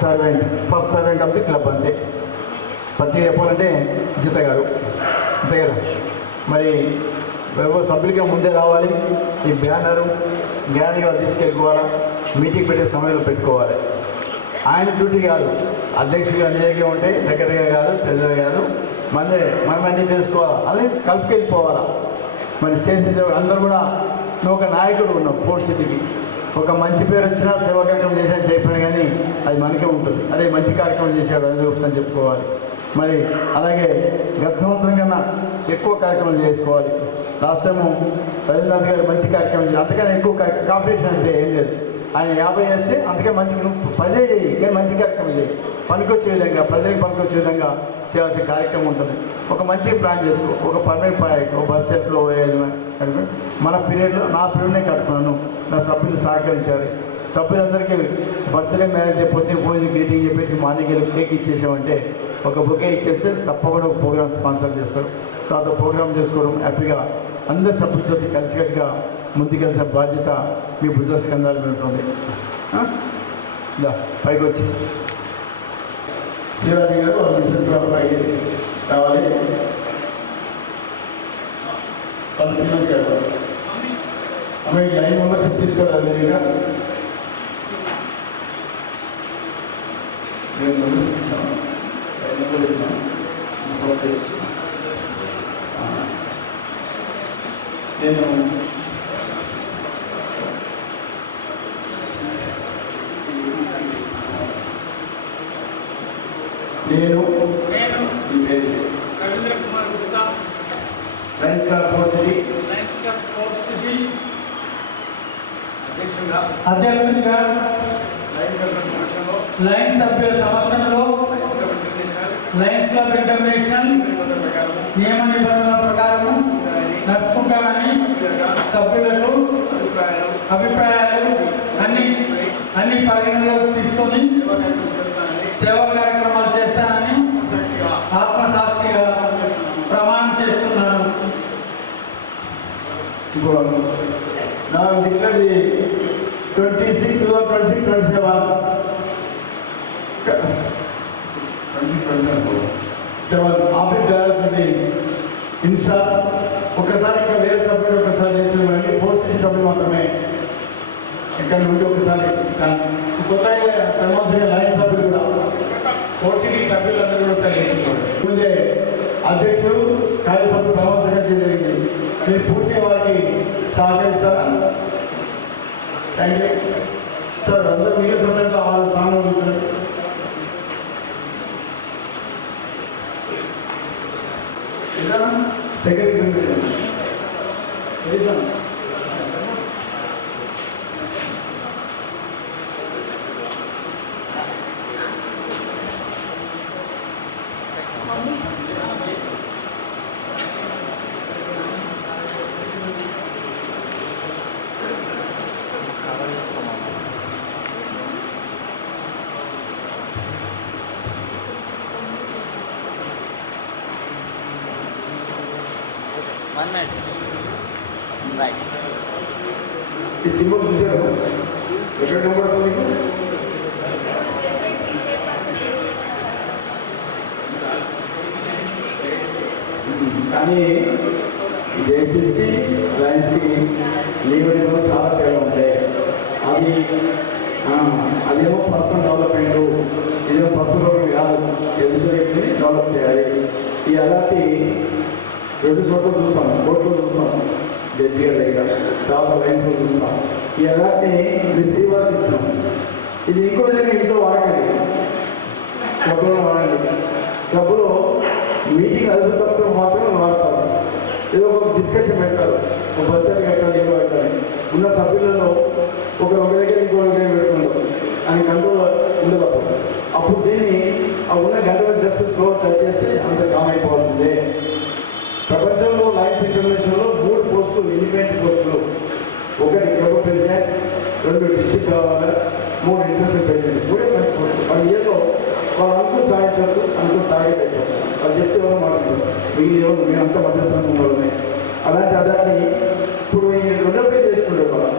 servant, first servant of the club అంతే. పచ్చిగా చెప్పాలంటే జిత గారు అంతే కదా. మరి సభ్యులుగా ముందే రావాలి, ఈ బ్యానరు గ్యాలరీ వాళ్ళు తీసుకెళ్ళిపోవాలా, మీటింగ్ పెట్టే సమయంలో పెట్టుకోవాలి. ఆయన డ్యూటీ కాదు, అధ్యక్షుడిగా నిజంగా ఉంటే సెక్రటరీగా కాదు, ట్రెజరర్ కాదు, మనమన్నీ తెలుసుకోవాలి, అది కలుపుకెళ్ళిపోవాలా. మరి చేసిన అందరూ కూడా నువ్వు ఒక నాయకుడు ఉన్నావు. స్పోర్ట్స్ సిటీకి ఒక మంచి పేరు వచ్చినా సేవా కార్యక్రమం చేసాను చెప్పాను, కానీ అది మనకే ఉంటుంది. అదే మంచి కార్యక్రమం చేశాడు అది వస్తుందని చెప్పుకోవాలి. మరి అలాగే గత సంవత్సరం కన్నా ఎక్కువ కార్యక్రమం చేసుకోవాలి. లాస్ట్ టైము రవీంద్రనాథ్ గారు మంచి కార్యక్రమం చేయాలి, అంతకన్నా ఎక్కువ కాంపిటీషన్ అంటే ఏం లేదు. ఆయన 50 చేస్తే అంతకే మంచి 10 చేయి, కానీ మంచి కార్యక్రమం చేయి. పనికొచ్చే విధంగా, ప్రజలకు పనికొచ్చే విధంగా చేయాల్సిన కార్యక్రమం ఉంటుంది. ఒక మంచి ప్లాన్ చేసుకో, ఒక పర్మనెంట్ ప్రాజెక్ట్, ఒక బస్ సెట్లో మన పీరియడ్లో నా పీరియడ్నే కట్టుకున్నాను. నా సభ్యులు సహకరించారు. సభ్యులందరికీ బర్త్డే మ్యారేజ్ చెప్పొస్తే పోయి గ్రీటింగ్ చెప్పేసి మార్నింగ్ వెళ్ళి కేక్ ఇచ్చేసామంటే, ఒక బుకే ఇచ్చేస్తే తప్పకుండా ఒక ప్రోగ్రామ్ స్పాన్సర్ చేస్తారు. తర్వాత ప్రోగ్రామ్ చేసుకోవడం హ్యాపీగా అందరి సభ్యులతో కలిసికట్టుగా ముందుకెళ్తే బాధ్యత మీ బుద్ధ స్కంధాల మీద ఉంటుంది. పైకి వచ్చి శివాజీ గారు పైకి రావాలి. శ్రీనివాస్ గారు అమ్మాయి లైన్ నెంబర్ తీసుకోవాలి. వేరేగా నేను Ravindra Kumar Gupta, Lions club sports city అధ్యక్షుడిగా లయన్స్ సభ్యుల సమక్షంలో లయన్స్ క్లబ్ ఇంటర్నేషనల్ నియమ నిబంధనల ప్రకారం నడుచుకుంటామని సభ్యులకు అభిప్రాయాలు అన్ని పరిగణలోకి తీసుకొని సేవా కార్యక్రమాలు చేస్తానని ఆత్మసాక్షిగా ప్రమాణం చేస్తున్నాను. Now declare the 26, 27 ఆఫీస్ చేయాల్సింది ఇన్స్టాల్. ఒకసారి ఇంకా వేరే సభ్యులు ఒకసారి చేసినటువంటి పోస్ట్ సభ్యులు మాత్రమే ఇక్కడ నుండి ఒకసారి కొత్తగా సంబంధించిన లైన్ సభ్యులు కూడా కోర్టుకి సభ్యులందరూ కూడా చేస్తున్నారు. ముందే అధ్యక్షుడు కార్యసభ్యులు ప్రమాణంగా జరిగింది. మీరు పూర్తిగా వారికి సహకరిస్తారా? Thank you sir. అందరూ మీరు సమయంలో వాళ్ళ స్థానంలో కూర్చున్నారు. Secretary right. ఈ సింబల్ చూసారు ఎక్కడ కనబడుతుంది మీకు? కానీ జేసీస్కి లయన్స్కి లీవెన్లో చాలా తేడా ఉంటాయి. అదేమో పర్సనల్ డెవలప్మెంట్, ఇదేమో పర్సనల్ డెవలప్మెంట్ కాదు, ఎదుటి డెవలప్ చేయాలి. ఈ అలాంటి 2 చోట్ల చూస్తాం, కోర్టులో చూస్తాం, జడ్జి గారి దగ్గర చాలా లైన్స్లో చూస్తాం. ఈ అలాంటి రిసీవ్ వారికి ఇస్తున్నాం. ఇది ఇంకో విధంగా ఇంట్లో వాడకండి, క్లబ్లో వాడండి. క్లబ్లో మీటింగ్ అదుపుతప్పుడు మాత్రం వాడతారు. ఏదో ఒక డిస్కషన్ పెడతారు, ఒక బస్ స్టాండ్ పెట్టాలి, ఇంకో పెట్టాలి. ఉన్న సభ్యులలో ఒక దగ్గర ఇంకో దగ్గర పెట్టుకుంటారు అని కంట్రోల్ ఉండదు. అప్పుడు దీన్ని ఆ ఉన్న గంటల జస్ట్ స్లో టచ్ చేస్తే అంత కామ్ అయిపోతుంది. ప్రపంచంలో లైన్స్ ఇంటర్నేషనల్లో 3 పోస్టులు ఇండిపెండెంట్ పోస్టులు. 1 club president, 2 district governor, 3 international president. 3 మంచి పోస్టులు. వాళ్ళు ఏదో వాళ్ళు అనుకుని సాధించవచ్చు, అనుకుని టార్గెట్ అయిపోతారు. వాళ్ళు చెప్తే ఎవరో మాట్లాడతారు, వీళ్ళు మేమంతా మధ్యస్థానం వాళ్ళని. అలాంటి అదాన్ని ఇప్పుడు నేను 2వ పేరు చేసుకుంటారు. వాళ్ళు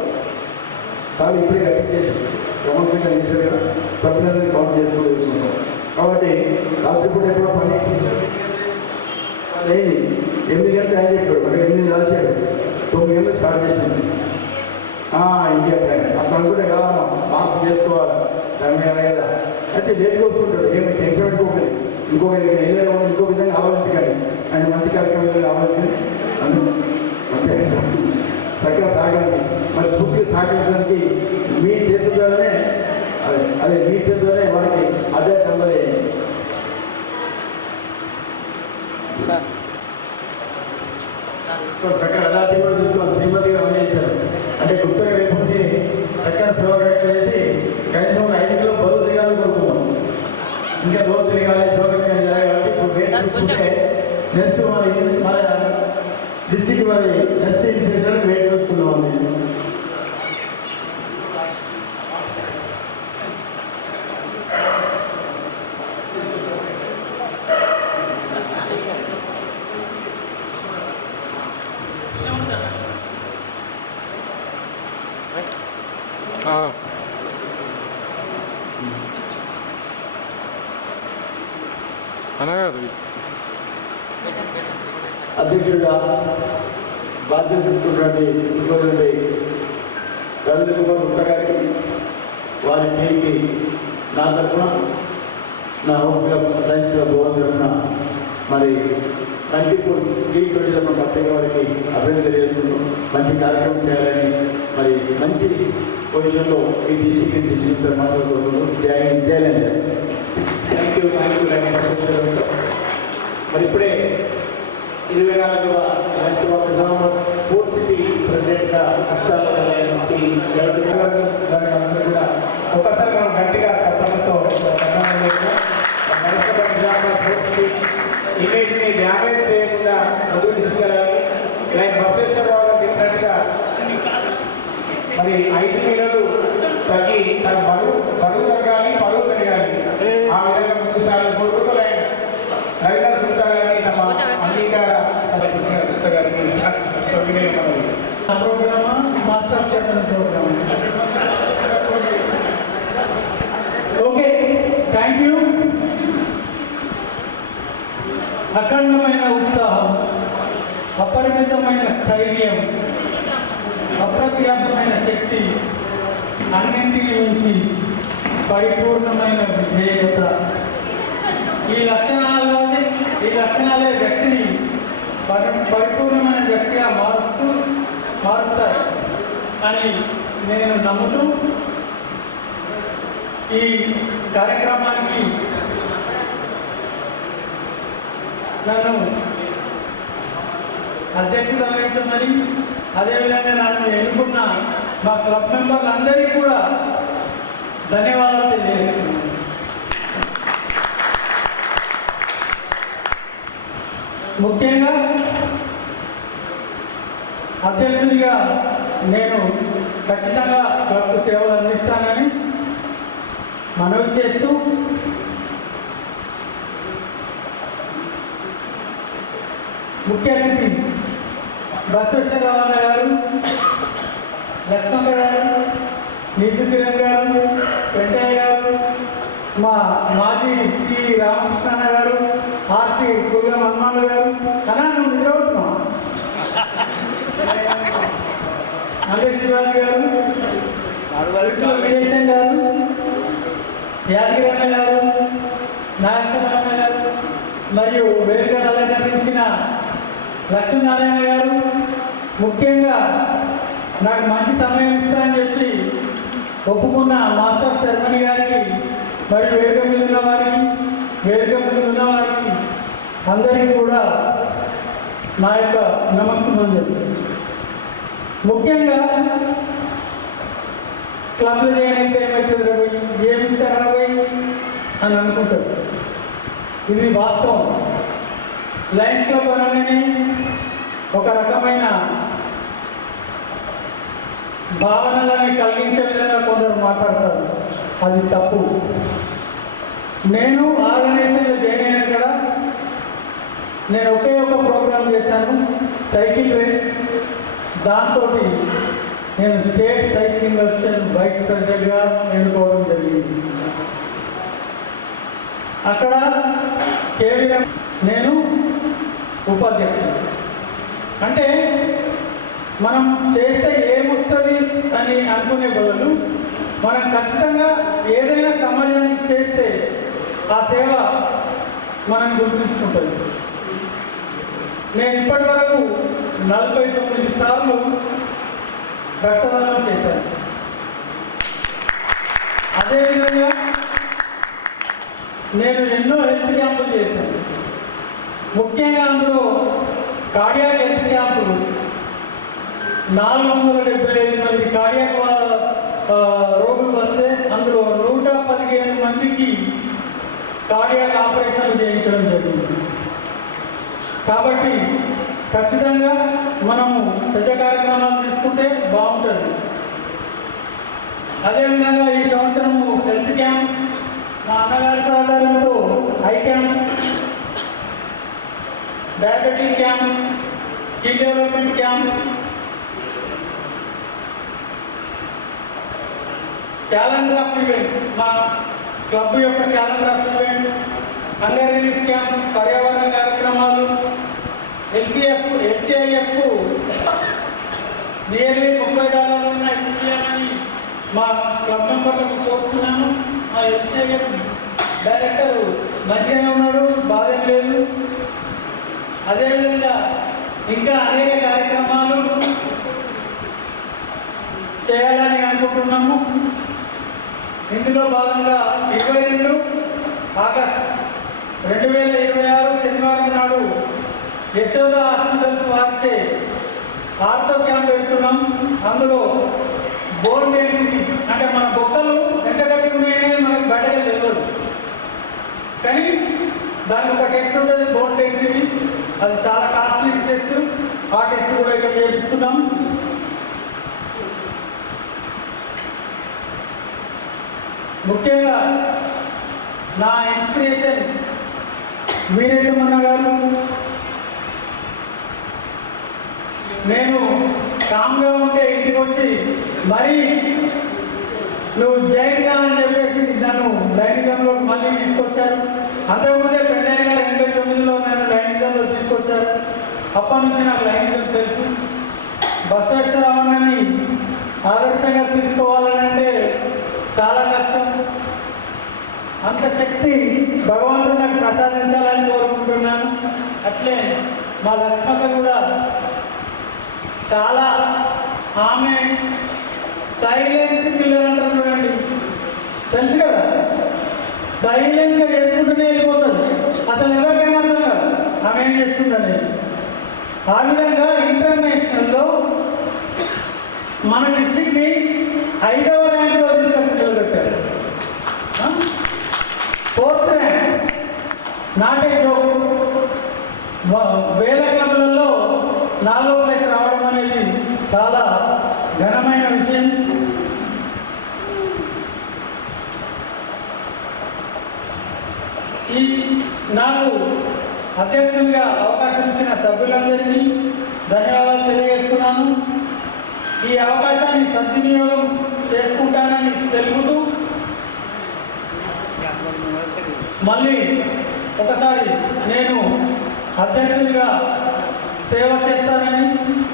చాలా ఇప్పుడే కట్టించేసి క్రమంగా ఇచ్చారు కదా, సభ్యులందరినీ కౌంట్ చేసుకుంటూ వెళ్తున్నాం. కాబట్టి రాత్రిపూట ఎప్పుడో పని అదేంటి 8 గంటలు ఆయన చెప్పాడు, అంటే 8 రాశాడు, 9 గంటలు స్టార్ట్ చేసింది. ఇండియా టైం అసలు అనుకుంటే కదా మార్పు చేసుకోవాలి దాని మీద కదా. అయితే లేట్గా వస్తుంటాడు, ఏమి టెన్షన్ పెట్టుకోకండి, ఇంకో విధంగా ఆలోచించకండి. ఆయన మంచి కార్యక్రమాలు ఆలోచించండి, అంతే చక్కగా సాగండి. మరి పూర్తిగా సాగించడానికి మీ చేతుల్లోనే అదే మీ చేతుల్లోనే వాళ్ళకి అదే నెంబర్ చక్కగా అదాటి కూడా తీసుకున్న శ్రీమతి గారు అందజేశారు. అంటే గుప్తగా రేపు చక్కగా సేవ చేసి కనీసం 5 కిలో బరువు తిరగాలని కోరుకున్నాం. ఇంకా రోజు తిరగాలి, సేవ జరగాలి. ఇప్పుడు నెక్స్ట్ మన డిస్టిక్ మరి నెక్స్ట్ ఇన్స్టిట్యూషన్ వెయిట్ చూసుకున్నాం. అధ్యక్షుడిగా బాధ్యత తీసుకున్నటువంటి రవీంద్ర కుమార్ గుప్తా గారికి, వారి టీంకి నా తరఫున, నా home club Lions club Bhavan తరఫున మరి 94 T20 తరఫున పత్రిక వారికి అభివృద్ధి తెలియజేసుకుంటూ మంచి కార్యక్రమం చేయాలని, మరి మంచి పొజిషన్లో ఈ డిస్ట్రిక్ట్ మాట్లాడుకుంటూ చేయాలని. థ్యాంక్ యూ మరి ఇప్పుడే 24వ స్పోర్ట్స్ సిటీ ప్రెసిడెంట్గా కూడా ఒక్కసారి మనం గట్టిగా చట్టంతో ఇమేజ్ని డ్యామేజ్ చేయకుండా ముందుకు తీసుకెళ్ళాలి. లైక్ బసవేశ్వరరావు గారు చెప్పినట్టుగా మరి 5 కిలోలు తగ్గి తన బరువు తగ్గాలి, పరువు పెరగాలి. ఆ విధంగా ముందు సార్లు కోరుకుంటూ రవీంద్ర గుప్తా గారిని తమ అంగీకార గుప్తా గారికి ప్రోగ్రామా మాస్టర్ చెప్పిన ప్రోగ్రామ్. Okay, thank you. అఖండమైన ఉత్సాహం, అపరిమితమైన స్థైర్యం, అప్రత్యాసమైన శక్తి, అన్నింటికి మించి పరిపూర్ణమైన విధేయత, ఈ లక్షణాలే వ్యక్తిని పరిపూర్ణమైన వ్యక్తిగా మారుస్తాయి అని నేను నమ్ముతూ ఈ కార్యక్రమానికి నన్ను అధ్యక్షత వహించమని, అదేవిధంగా నన్ను ఎన్నుకున్న మా క్లబ్ మెంబర్లందరికీ కూడా ధన్యవాదాలు తెలియజేస్తున్నాను. ముఖ్యంగా అధ్యక్షుడిగా నేను ఖచ్చితంగా క్లబ్ సేవలు అందిస్తానని మనవి చేస్తూ ముఖ్య అతిథి బసవేశ్వరరావు గారు, లక్ష్మణ గారు, నీతి కిరణ్ గారు, వెంకయ్య గారు, మా మాజీ శ్రీ రామకృష్ణ గారు, ఆర్సి కుర్ల హనుమాన్ గారు, అలా నువ్వు నిద్రవుతున్నావు, అదే శివాజీ గారు, విజయశంకర్ గారు, యాదగిరమ్మ గారు, నాగేశ్వరమ్మ గారు, మరియు వేదిక అలంకరించిన లక్ష్మీనారాయణ గారు, ముఖ్యంగా నాకు మంచి సమయం ఇస్తానని చెప్పి ఒప్పుకున్న మాస్టర్ శర్మణి గారికి, మరియు వేదిక మీద ఉన్న వారికి అందరికీ కూడా నా యొక్క నమస్కారం. ముఖ్యంగా క్లబ్లు చేయనైతే ఏమవుతుంది రవి, ఏమిస్తారు రవి అని అనుకుంటారు. ఇది వాస్తవం. లయన్స్ క్లబ్ అనగానే ఒక రకమైన భావనలని కలిగించే విధంగా కొందరు మాట్లాడతారు. అది తప్పు. నేను ఆర్గనైజేషన్లో జాయిన్ అయినా కదా, నేను ఒకే ఒక ప్రోగ్రాం చేశాను, సైకిల్ రేస్. దాంతో నేను స్టేట్ సైక్లింగ్ అసోసియేషన్ వైస్ ప్రెసిడెంట్గా ఎన్నుకోవడం జరిగింది. అక్కడ కేవలం నేను ఉపాధ్యక్షుడు. అంటే మనం చేస్తే ఏమొస్తుంది అని అనుకునే బదులు మనం ఖచ్చితంగా ఏదైనా సమాజానికి చేస్తే ఆ సేవ మనం గుర్తుంచుకుంటుంది. నేను ఇప్పటి వరకు 49 సార్లు రక్తదానం చేశాను. అదేవిధంగా నేను ఎన్నో హెల్త్ క్యాంపులు చేశాను. ముఖ్యంగా అందులో కార్డియాక్ హెల్త్ క్యాంపులు 475 మంది కార్డియాక్ రోగులు వస్తే అందులో 115 మందికి కార్డియాక్ ఆపరేషన్లు చేయించడం జరిగింది. కాబట్టి ఖచ్చితంగా మనము పెద్ద కార్యక్రమాలు తీసుకుంటే బాగుంటుంది. అదేవిధంగా ఈ సంవత్సరము హెల్త్ క్యాంప్ మా అన్నగారి సహకారంతో I camp, diabetic camp, skill development camp, calendar of events, మా క్లబ్ యొక్క calendar of events, hunger relief camps, పర్యావరణ కార్యక్రమాలు, ఎల్సిఐఎఫ్ నియర్లీ $30 ఇవ్వాలని మా క్లబ్ మెంబర్లకు కోరుతున్నాను. మా ఎల్సిఐఎఫ్ డైరెక్టర్ మంచిగానే ఉన్నాడు, బాధ లేదు. అదేవిధంగా ఇంకా అనేక కార్యక్రమాలు చేయాలని అనుకుంటున్నాము. ఇందులో భాగంగా 22 ఆగస్టు 2026 శనివారం నాడు యశోద హాస్పిటల్స్ వారిచే ఆర్థో క్యాంప్ పెడుతున్నాం. అందులో బోన్ డెన్సిటీ అంటే మన బొక్కలు ఎంత గట్టి ఉన్నాయని మనకు బయటగా తెలియదు, కానీ దానికి ఒక టెస్ట్ ఉంటుంది, బోన్ డెన్సిటీ. అది చాలా కాస్ట్లీ టెస్ట్. ఆ టెస్ట్ కూడా ఇక్కడ చేపిస్తున్నాం. ముఖ్యంగా నా ఇన్స్పిరేషన్ వీరేశమన్న గారు. నేను కామ్గా ఉంటే ఇంటికి వచ్చి మరీ నువ్వు జైలుగా అని చెప్పేసి నన్ను లైనిజంలో మళ్ళీ తీసుకొచ్చారు. అంతకుముందే పెద్దయ్య గారు 89లో నన్ను లైనిజంలో తీసుకొచ్చారు. అప్పటి నుంచి నాకు లైనిజం తెలుసు. బసవేశ్వరరావుని ఆదర్శంగా తీసుకోవాలంటే చాలా కష్టం. అంత శక్తి భగవంతుడు నాకు ప్రసాదించాలని కోరుకుంటున్నాను. అట్లే మా లక్ష్మక్క కూడా చాలా, ఆమె సైలెంట్ కిల్లర్ అంటారు చూడండి, తెలుసు కదా, సైలెంట్గా చేసుకుంటూనే వెళ్ళిపోతుంది. అసలు ఎవరికేమర్థం కాదు ఆమె ఏం చేస్తుందని. ఆ విధంగా ఇంటర్నేషనల్లో మన డిస్ట్రిక్ట్ని 5వ ర్యాంకులో తీసుకొచ్చి నిలబెట్టారు. 4th rank. నాటే జోక్. వేల క్లబ్లలో 4వ ప్లేస్ రావడం అనేది చాలా ఘనమైన విషయం. ఈ నాకు అధ్యక్షునిగా అవకాశం ఇచ్చిన సభ్యులందరికీ ధన్యవాదాలు తెలియజేస్తున్నాను. ఈ అవకాశాన్ని సద్వినియోగం చేసుకుంటానని తెలుపుతూ మళ్ళీ ఒకసారి నేను అధ్యక్షుడిగా సేవ చేస్తానని,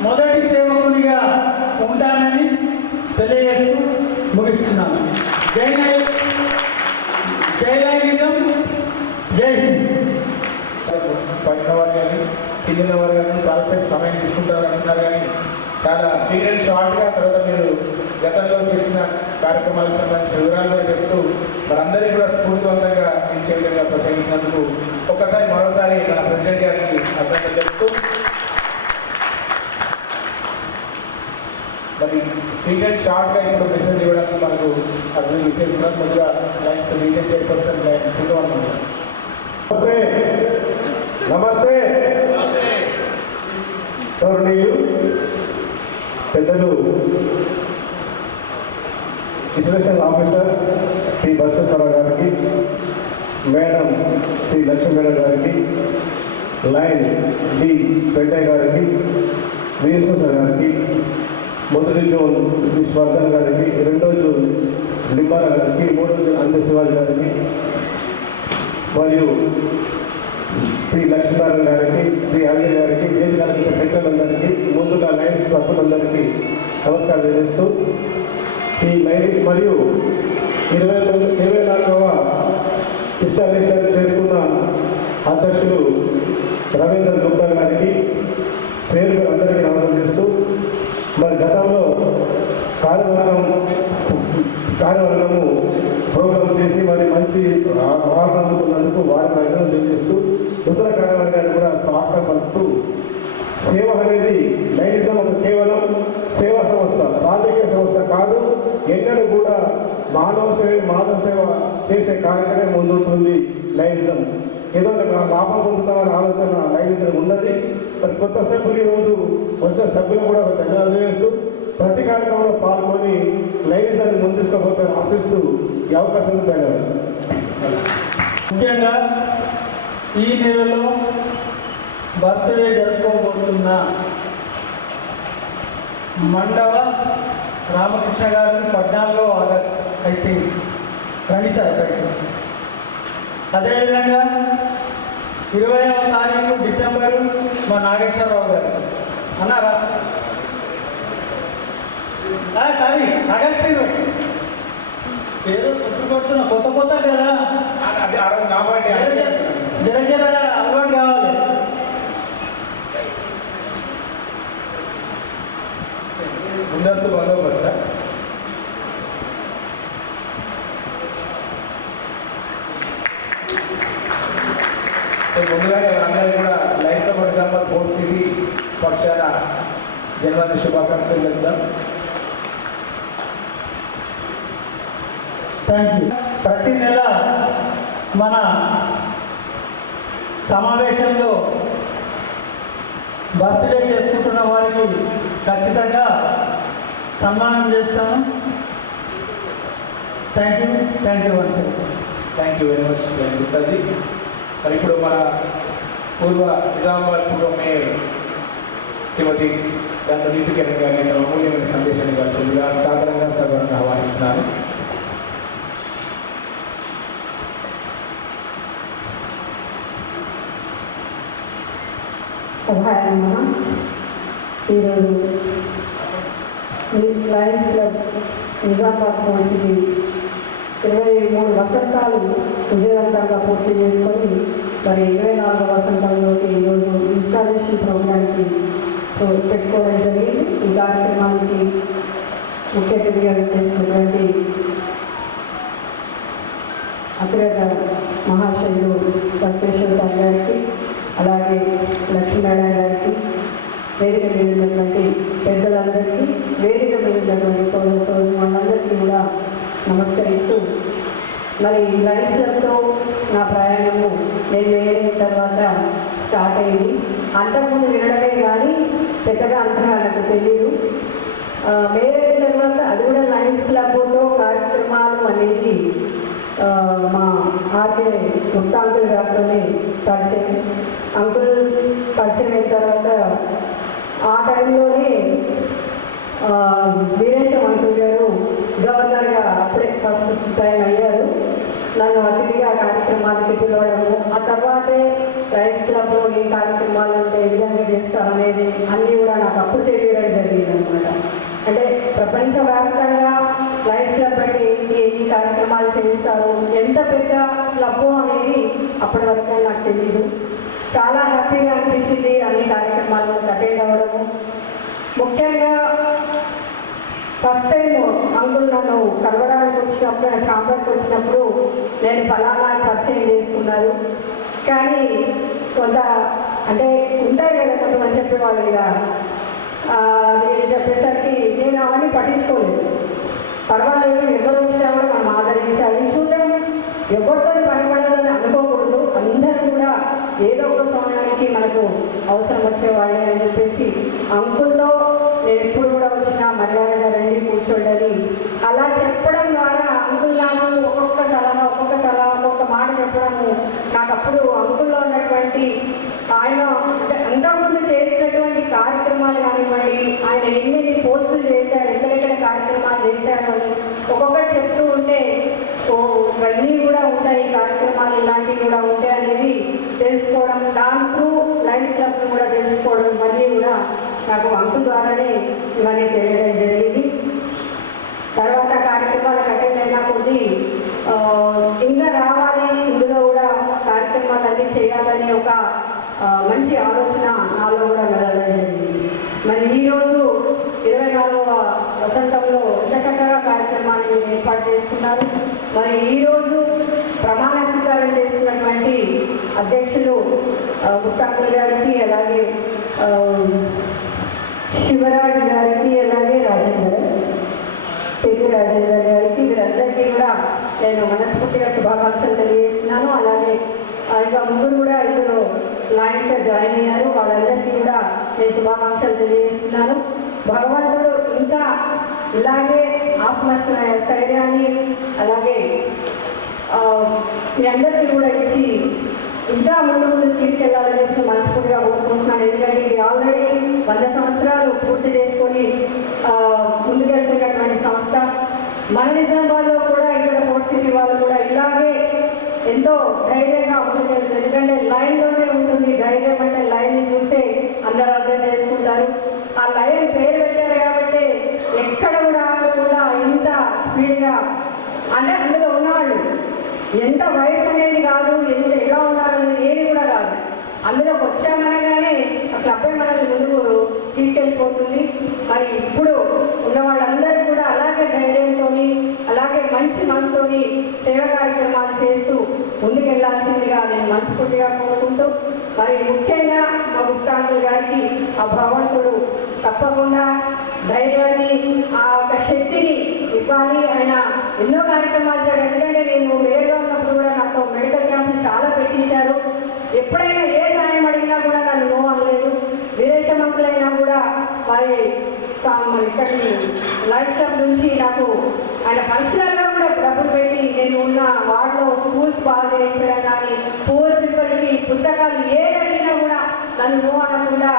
మొదటి సేవకునిగా ఉంటానని తెలియజేస్తూ ముగిస్తున్నాను. జై లైనిజం, జై హింద్. పైన వారు కానీ కింద వారు కానీ చాలాసేపు సమయం తీసుకుంటారు అంటున్నారు, కానీ చాలా స్వీట్ అండ్ షార్ట్గా తర్వాత మీరు గతంలో చేసిన కార్యక్రమాలకు సంబంధించిన వివరాలు కూడా చెప్తూ మనందరికీ కూడా స్ఫూర్తివంతంగా ఇచ్చే విధంగా ప్రోత్సహించినందుకు ఒక్కసారి మరోసారి మన ప్రెసిడెంట్ గారికి అభినందనలు చెప్తూ మరి స్వీట్ అండ్ షార్ట్గా ఇప్పుడు మెసేజ్ ఇవ్వడానికి మనకు అభివృద్ధి విచ్చేస్తున్నారు. ముందుగా lines retail chairperson lion full అనుకుంటున్నాం. నమస్తే గౌరవనీయులు పెద్దలు ఇన్స్టిట్యూషన్ ఆఫీసర్ శ్రీ బసవేశ్వరరావు గారికి, మేడం శ్రీ లక్ష్మీ మేడం గారికి, లైన్ డి పెంటయ్య గారికి, వీరేశ్వర గారికి, మొదటి జోన్ శ్రీ వర్ధన్ గారికి, రెండో జోన్ లింబాల గారికి, మూడో జోన్ అంద శివాజీ గారికి మరియు శ్రీ లక్ష్మీనారాయణ గారికి, శ్రీ అజయ్ గారికి, దేవి గారికి, పెద్దలందరికీ, ముందుగా లైన్స్ సభ్యులందరికీ నమస్కారం తెలియజేస్తూ ఈ లైన్ మరియు 24వ ఇన్స్టాలేషన్ చేసుకున్న అధ్యక్షులు రవీంద్ర గుప్తా గారికి పేరు అందరికీ నమస్కారం చేస్తూ మరి గతంలో కార్యవర్గము ప్రోగ్రాం చేసి మరి మంచి అవార్డు అందుకున్నందుకు వారికి అభినందనలు తెలియజేస్తూ నూతన కార్యవర్గాన్ని కూడా స్వాగతం పలుకుతూ సేవ అనేది లైనిజం ఒక కేవలం సేవా సంస్థ, రాజకీయ సంస్థ కాదు. ఎన్నడూ కూడా మానవ సేవ చేసే కార్యక్రమే ముందుంటుంది లైనిజం. ఏదో లాభం పొందుతామనే ఆలోచన లైనిజం ఉన్నది. మరి కొత్త సభ్యులు ఈరోజు వచ్చిన సభ్యులు కూడా ధన్యవాదాలు చేస్తూ ప్రతి కార్యక్రమంలో పాల్గొని లైనిజాన్ని ముందుకోబోతారని ఆశిస్తూ ఈ అవకాశం ధన్యవాదాలు. ముఖ్యంగా ఈ నెలలో బర్త్డే జరుపుకోబోతున్న మండవ రామకృష్ణ గారిని 14 ఆగస్టు అయితే రండి సార్ బయట. అదేవిధంగా 20వ తారీఖు డిసెంబరు మా నాగేశ్వరరావు గారు అన్నారా? సారీ ఆగస్టు 20 ఏదో కొట్టుకొడుతున్నా కొత్త కదా, జర అలవాటు కావాలి. ముందస్తు బందోబస్తు ముందుగా అందరూ కూడా లైఫ్లో పడుతున్న ఫోర్త్ సిటీ పక్షాన జన్మదిన శుభాకాంక్షలు చెప్తాం. Thank you. ప్రతి నెల మన సమావేశంలో బర్త్డే చేసుకుంటున్న వారికి ఖచ్చితంగా సన్మానం చేస్తాను. Thank you once. Thank you very much Guptaji. మరి ఇప్పుడు మన నిజామాబాద్ పూర్వ మేయర్ శ్రీమతి డాక్టర్ నీతి కిరణ్ గారిని తన అమూల్యమైన సందేశాన్ని కలిసిందిగా సాధారణంగా సభను ఆహ్వానిస్తున్నాను. సభాయన ఈరోజు లయన్స్ క్లబ్ నిజామాబాద్ కౌన్సిల్కి 23 వసంతాలు విజయవంతంగా పూర్తి చేసుకొని మరి 24వ వసంతంలోకి ఈరోజు ఇన్స్టాలేషన్ ప్రోగ్రామ్కి పెట్టుకోవడం జరిగింది. ఈ కార్యక్రమానికి ముఖ్య అతిథిగా చేసినటువంటి అగ్రత మహాశయులు బసవేశ్వర సార్ గారికి, అలాగే లక్ష్మీనారాయణ గారికి, వేదిక మీద ఉన్నటువంటి పెద్దలందరికీ, వేదిక మీద ఉన్నటువంటి సోదరు వాళ్ళందరికీ కూడా నమస్కరిస్తూ మరి లయన్స్ క్లబ్తో నా ప్రయాణము నేను వేయడం తర్వాత స్టార్ట్ అయింది. అంతకుముందు వినడమే కానీ పెద్దగా అంతగా నాకు తెలియదు. వేరే తర్వాత అది కూడా లయన్స్ క్లబ్తో కార్యక్రమాలు అనేది మా ఆర్కే గుప్తా అంకుల్ గారితోనే పరిచయం. అంకుల్ పరిచయం అయిన తర్వాత ఆ టైంలోనే వీరేంద్ర అంకుల్ గారు గవర్నర్గా అప్పుడే ఫస్ట్ టైం అయ్యారు. నన్ను అతిథిగా కార్యక్రమానికి పిలవడము, ఆ తర్వాతే లయన్స్ క్లబ్లో ఏ కార్యక్రమాలు ఉంటే ఏ విధంగా చేస్తారనేది అన్నీ కూడా నాకు అప్పుడు తెలియడం జరిగింది అనమాట. అంటే ప్రపంచవ్యాప్తంగా లయన్స్ క్లబ్ అంటే ఏంటి, ఎన్ని కార్యక్రమాలు చేస్తారు, ఎంత పెద్ద క్లబ్ అనేది అప్పటి వరకు నాకు తెలియదు. చాలా హ్యాపీగా అనిపించింది అన్ని కార్యక్రమాల్లో అటెండ్ అవ్వడము. ముఖ్యంగా ఫస్ట్ టైం అంకుల్ నన్ను కలవడానికి వచ్చినప్పుడు, ఛాంబర్కి వచ్చినప్పుడు నేను ఫలానా అని పరిచయం చేసుకున్నారు. కానీ కొంత అంటే ఉంటాయి కదా కొంతమంది చెప్పేవాళ్ళు ఇక నేను చెప్పేసరికి నేను అవన్నీ పట్టించుకోలేదు. పర్వాలేదు, ఎవరు వచ్చినా కూడా మనం ఆదరించాలి, చూద్దాం, ఎవరితో పనిపడాలని అనుకోకూడదు, అందరూ కూడా ఏదో ఒక సమయానికి మనకు అవసరం వచ్చేవాళ్ళే అని చెప్పేసి అంకుల్లో నేను ఎప్పుడు కూడా వచ్చినా మర్యాదగా రండి కూర్చోండి అలా చెప్పడం ద్వారా అంకుల్ నాకు ఒక్కొక్క సలహా ఒక్కొక్క మాట చెప్పడము నాకు అప్పుడు అంకుల్లో ఉన్నటువంటి ఆయన అంటే అంతకుముందు చేసినటువంటి కార్యక్రమాలు కానివ్వండి, ఆయన ఎన్ని పోస్టులు చేశారు, ఎక్కడెక్కడ కార్యక్రమాలు చేశారు అని ఒక్కొక్కటి చెప్తూ ఉంటే ఇవన్నీ కూడా ఉంటాయి, కార్యక్రమాలు ఇలాంటివి కూడా ఉంటాయి అనేది తెలుసుకోవడం, దాంట్లో లయన్స్ క్లబ్ కూడా తెలుసుకోవడం ఇవన్నీ కూడా నాకు అంకుల్ ద్వారానే ఇవన్నీ తెలియడం జరిగింది. తర్వాత కార్యక్రమాలు అటెండ్ అయినా కొద్దీ ఇంకా రావాలి, ఇందులో కూడా కార్యక్రమాలు అన్నీ చేయాలని ఒక మంచి ఆలోచన నాలో కూడా మెదలడం జరిగింది. మరి ఈరోజు 24వ వసంతంలో ఇంత చక్కగా కార్యక్రమాన్ని ఏర్పాటు చేసుకున్నారు. మరి ఈరోజు ప్రమాణ స్వీకారం చేస్తున్నటువంటి అధ్యక్షులు గుప్తాంకుల్ గారికి, అలాగే శివరాజ్ గారికి, అలాగే రాజేందర్ గారికి, వీరందరికీ కూడా నేను మనస్ఫూర్తిగా శుభాకాంక్షలు తెలియజేస్తున్నాను. అలాగే ఇంకా ముగ్గురు కూడా ఇందులో లయన్స్గా జాయిన్ అయ్యారు, వాళ్ళందరికీ కూడా నేను శుభాకాంక్షలు తెలియజేస్తున్నాను. భగవంతుడు ఇంకా ఇలాగే ఆత్మస్థైర్యాన్ని అలాగే మీ అందరికీ కూడా ఇచ్చి ఇంకా ముందు తీసుకెళ్లాలని చెప్పి మనస్ఫూర్తిగా కోరుకుంటున్నాను. ఎందుకంటే ఇది ఆల్రెడీ 100 సంవత్సరాలు పూర్తి చేసుకొని ముందుకెళ్తున్నటువంటి సంస్థ. మన నిజామాబాద్లో కూడా ఇక్కడ ఫోర్ట్ సిటీ వాళ్ళు కూడా ఇలాగే ఎంతో ధైర్యంగా ముందుకెళ్తుంది. ఎందుకంటే లైన్లోనే ఉంటుంది ధైర్యం అంటే, లైన్ని చూసే అందరూ అర్థం చేసుకుంటారు. ఆ లైన్ పేరు పెట్టారు కాబట్టి ఎక్కడ కూడా ఆగకుండా ఇంత స్పీడ్గా అంటే అందులో ఉన్నవాళ్ళు ఎంత వయసు అనేది కాదు, ఎంత ఎలా ఉన్నారనేది ఏది కూడా కాదు, అందులోకి వచ్చామనగానే ఆ క్లబ్బే మనల్ని ముందుకు తీసుకెళ్ళిపోతుంది. మరి ఇప్పుడు ఉన్న వాళ్ళందరూ కూడా అలాగే ధైర్యంతో అలాగే మంచి మనసుతో సేవ కార్యక్రమాలు చేస్తూ ముందుకెళ్లాల్సిందిగా నేను మనస్ఫూర్తిగా కోరుకుంటూ, మరి ముఖ్యంగా మా గుప్తాంకుల్ గారికి ఆ భగవంతుడు తప్పకుండా ధైర్యాన్ని ఆ ఒక శక్తిని ఇవ్వాలి. ఆయన ఎన్నో కార్యక్రమాలు చేయాలి. ఎందుకంటే నేను వేరుగా ఉన్నప్పుడు కూడా నాకు మెడికల్ క్యాంపులు చాలా పెట్టించారు. ఎప్పుడైనా ఏ సాయం అడిగినా కూడా నన్ను నో అనలేదు. విదేశమంతులైనా కూడా వారి ఇక్కడి లైఫ్ స్టైల్ నుంచి నాకు ఆయన పర్సనల్గా కూడా డబ్బులు పెట్టి నేను ఉన్న వార్డులో స్కూల్స్ బాగా చేయించడం కానీ, పూర్ పీపుల్కి పుస్తకాలు ఏది అడిగినా కూడా నన్ను నో అనకుండా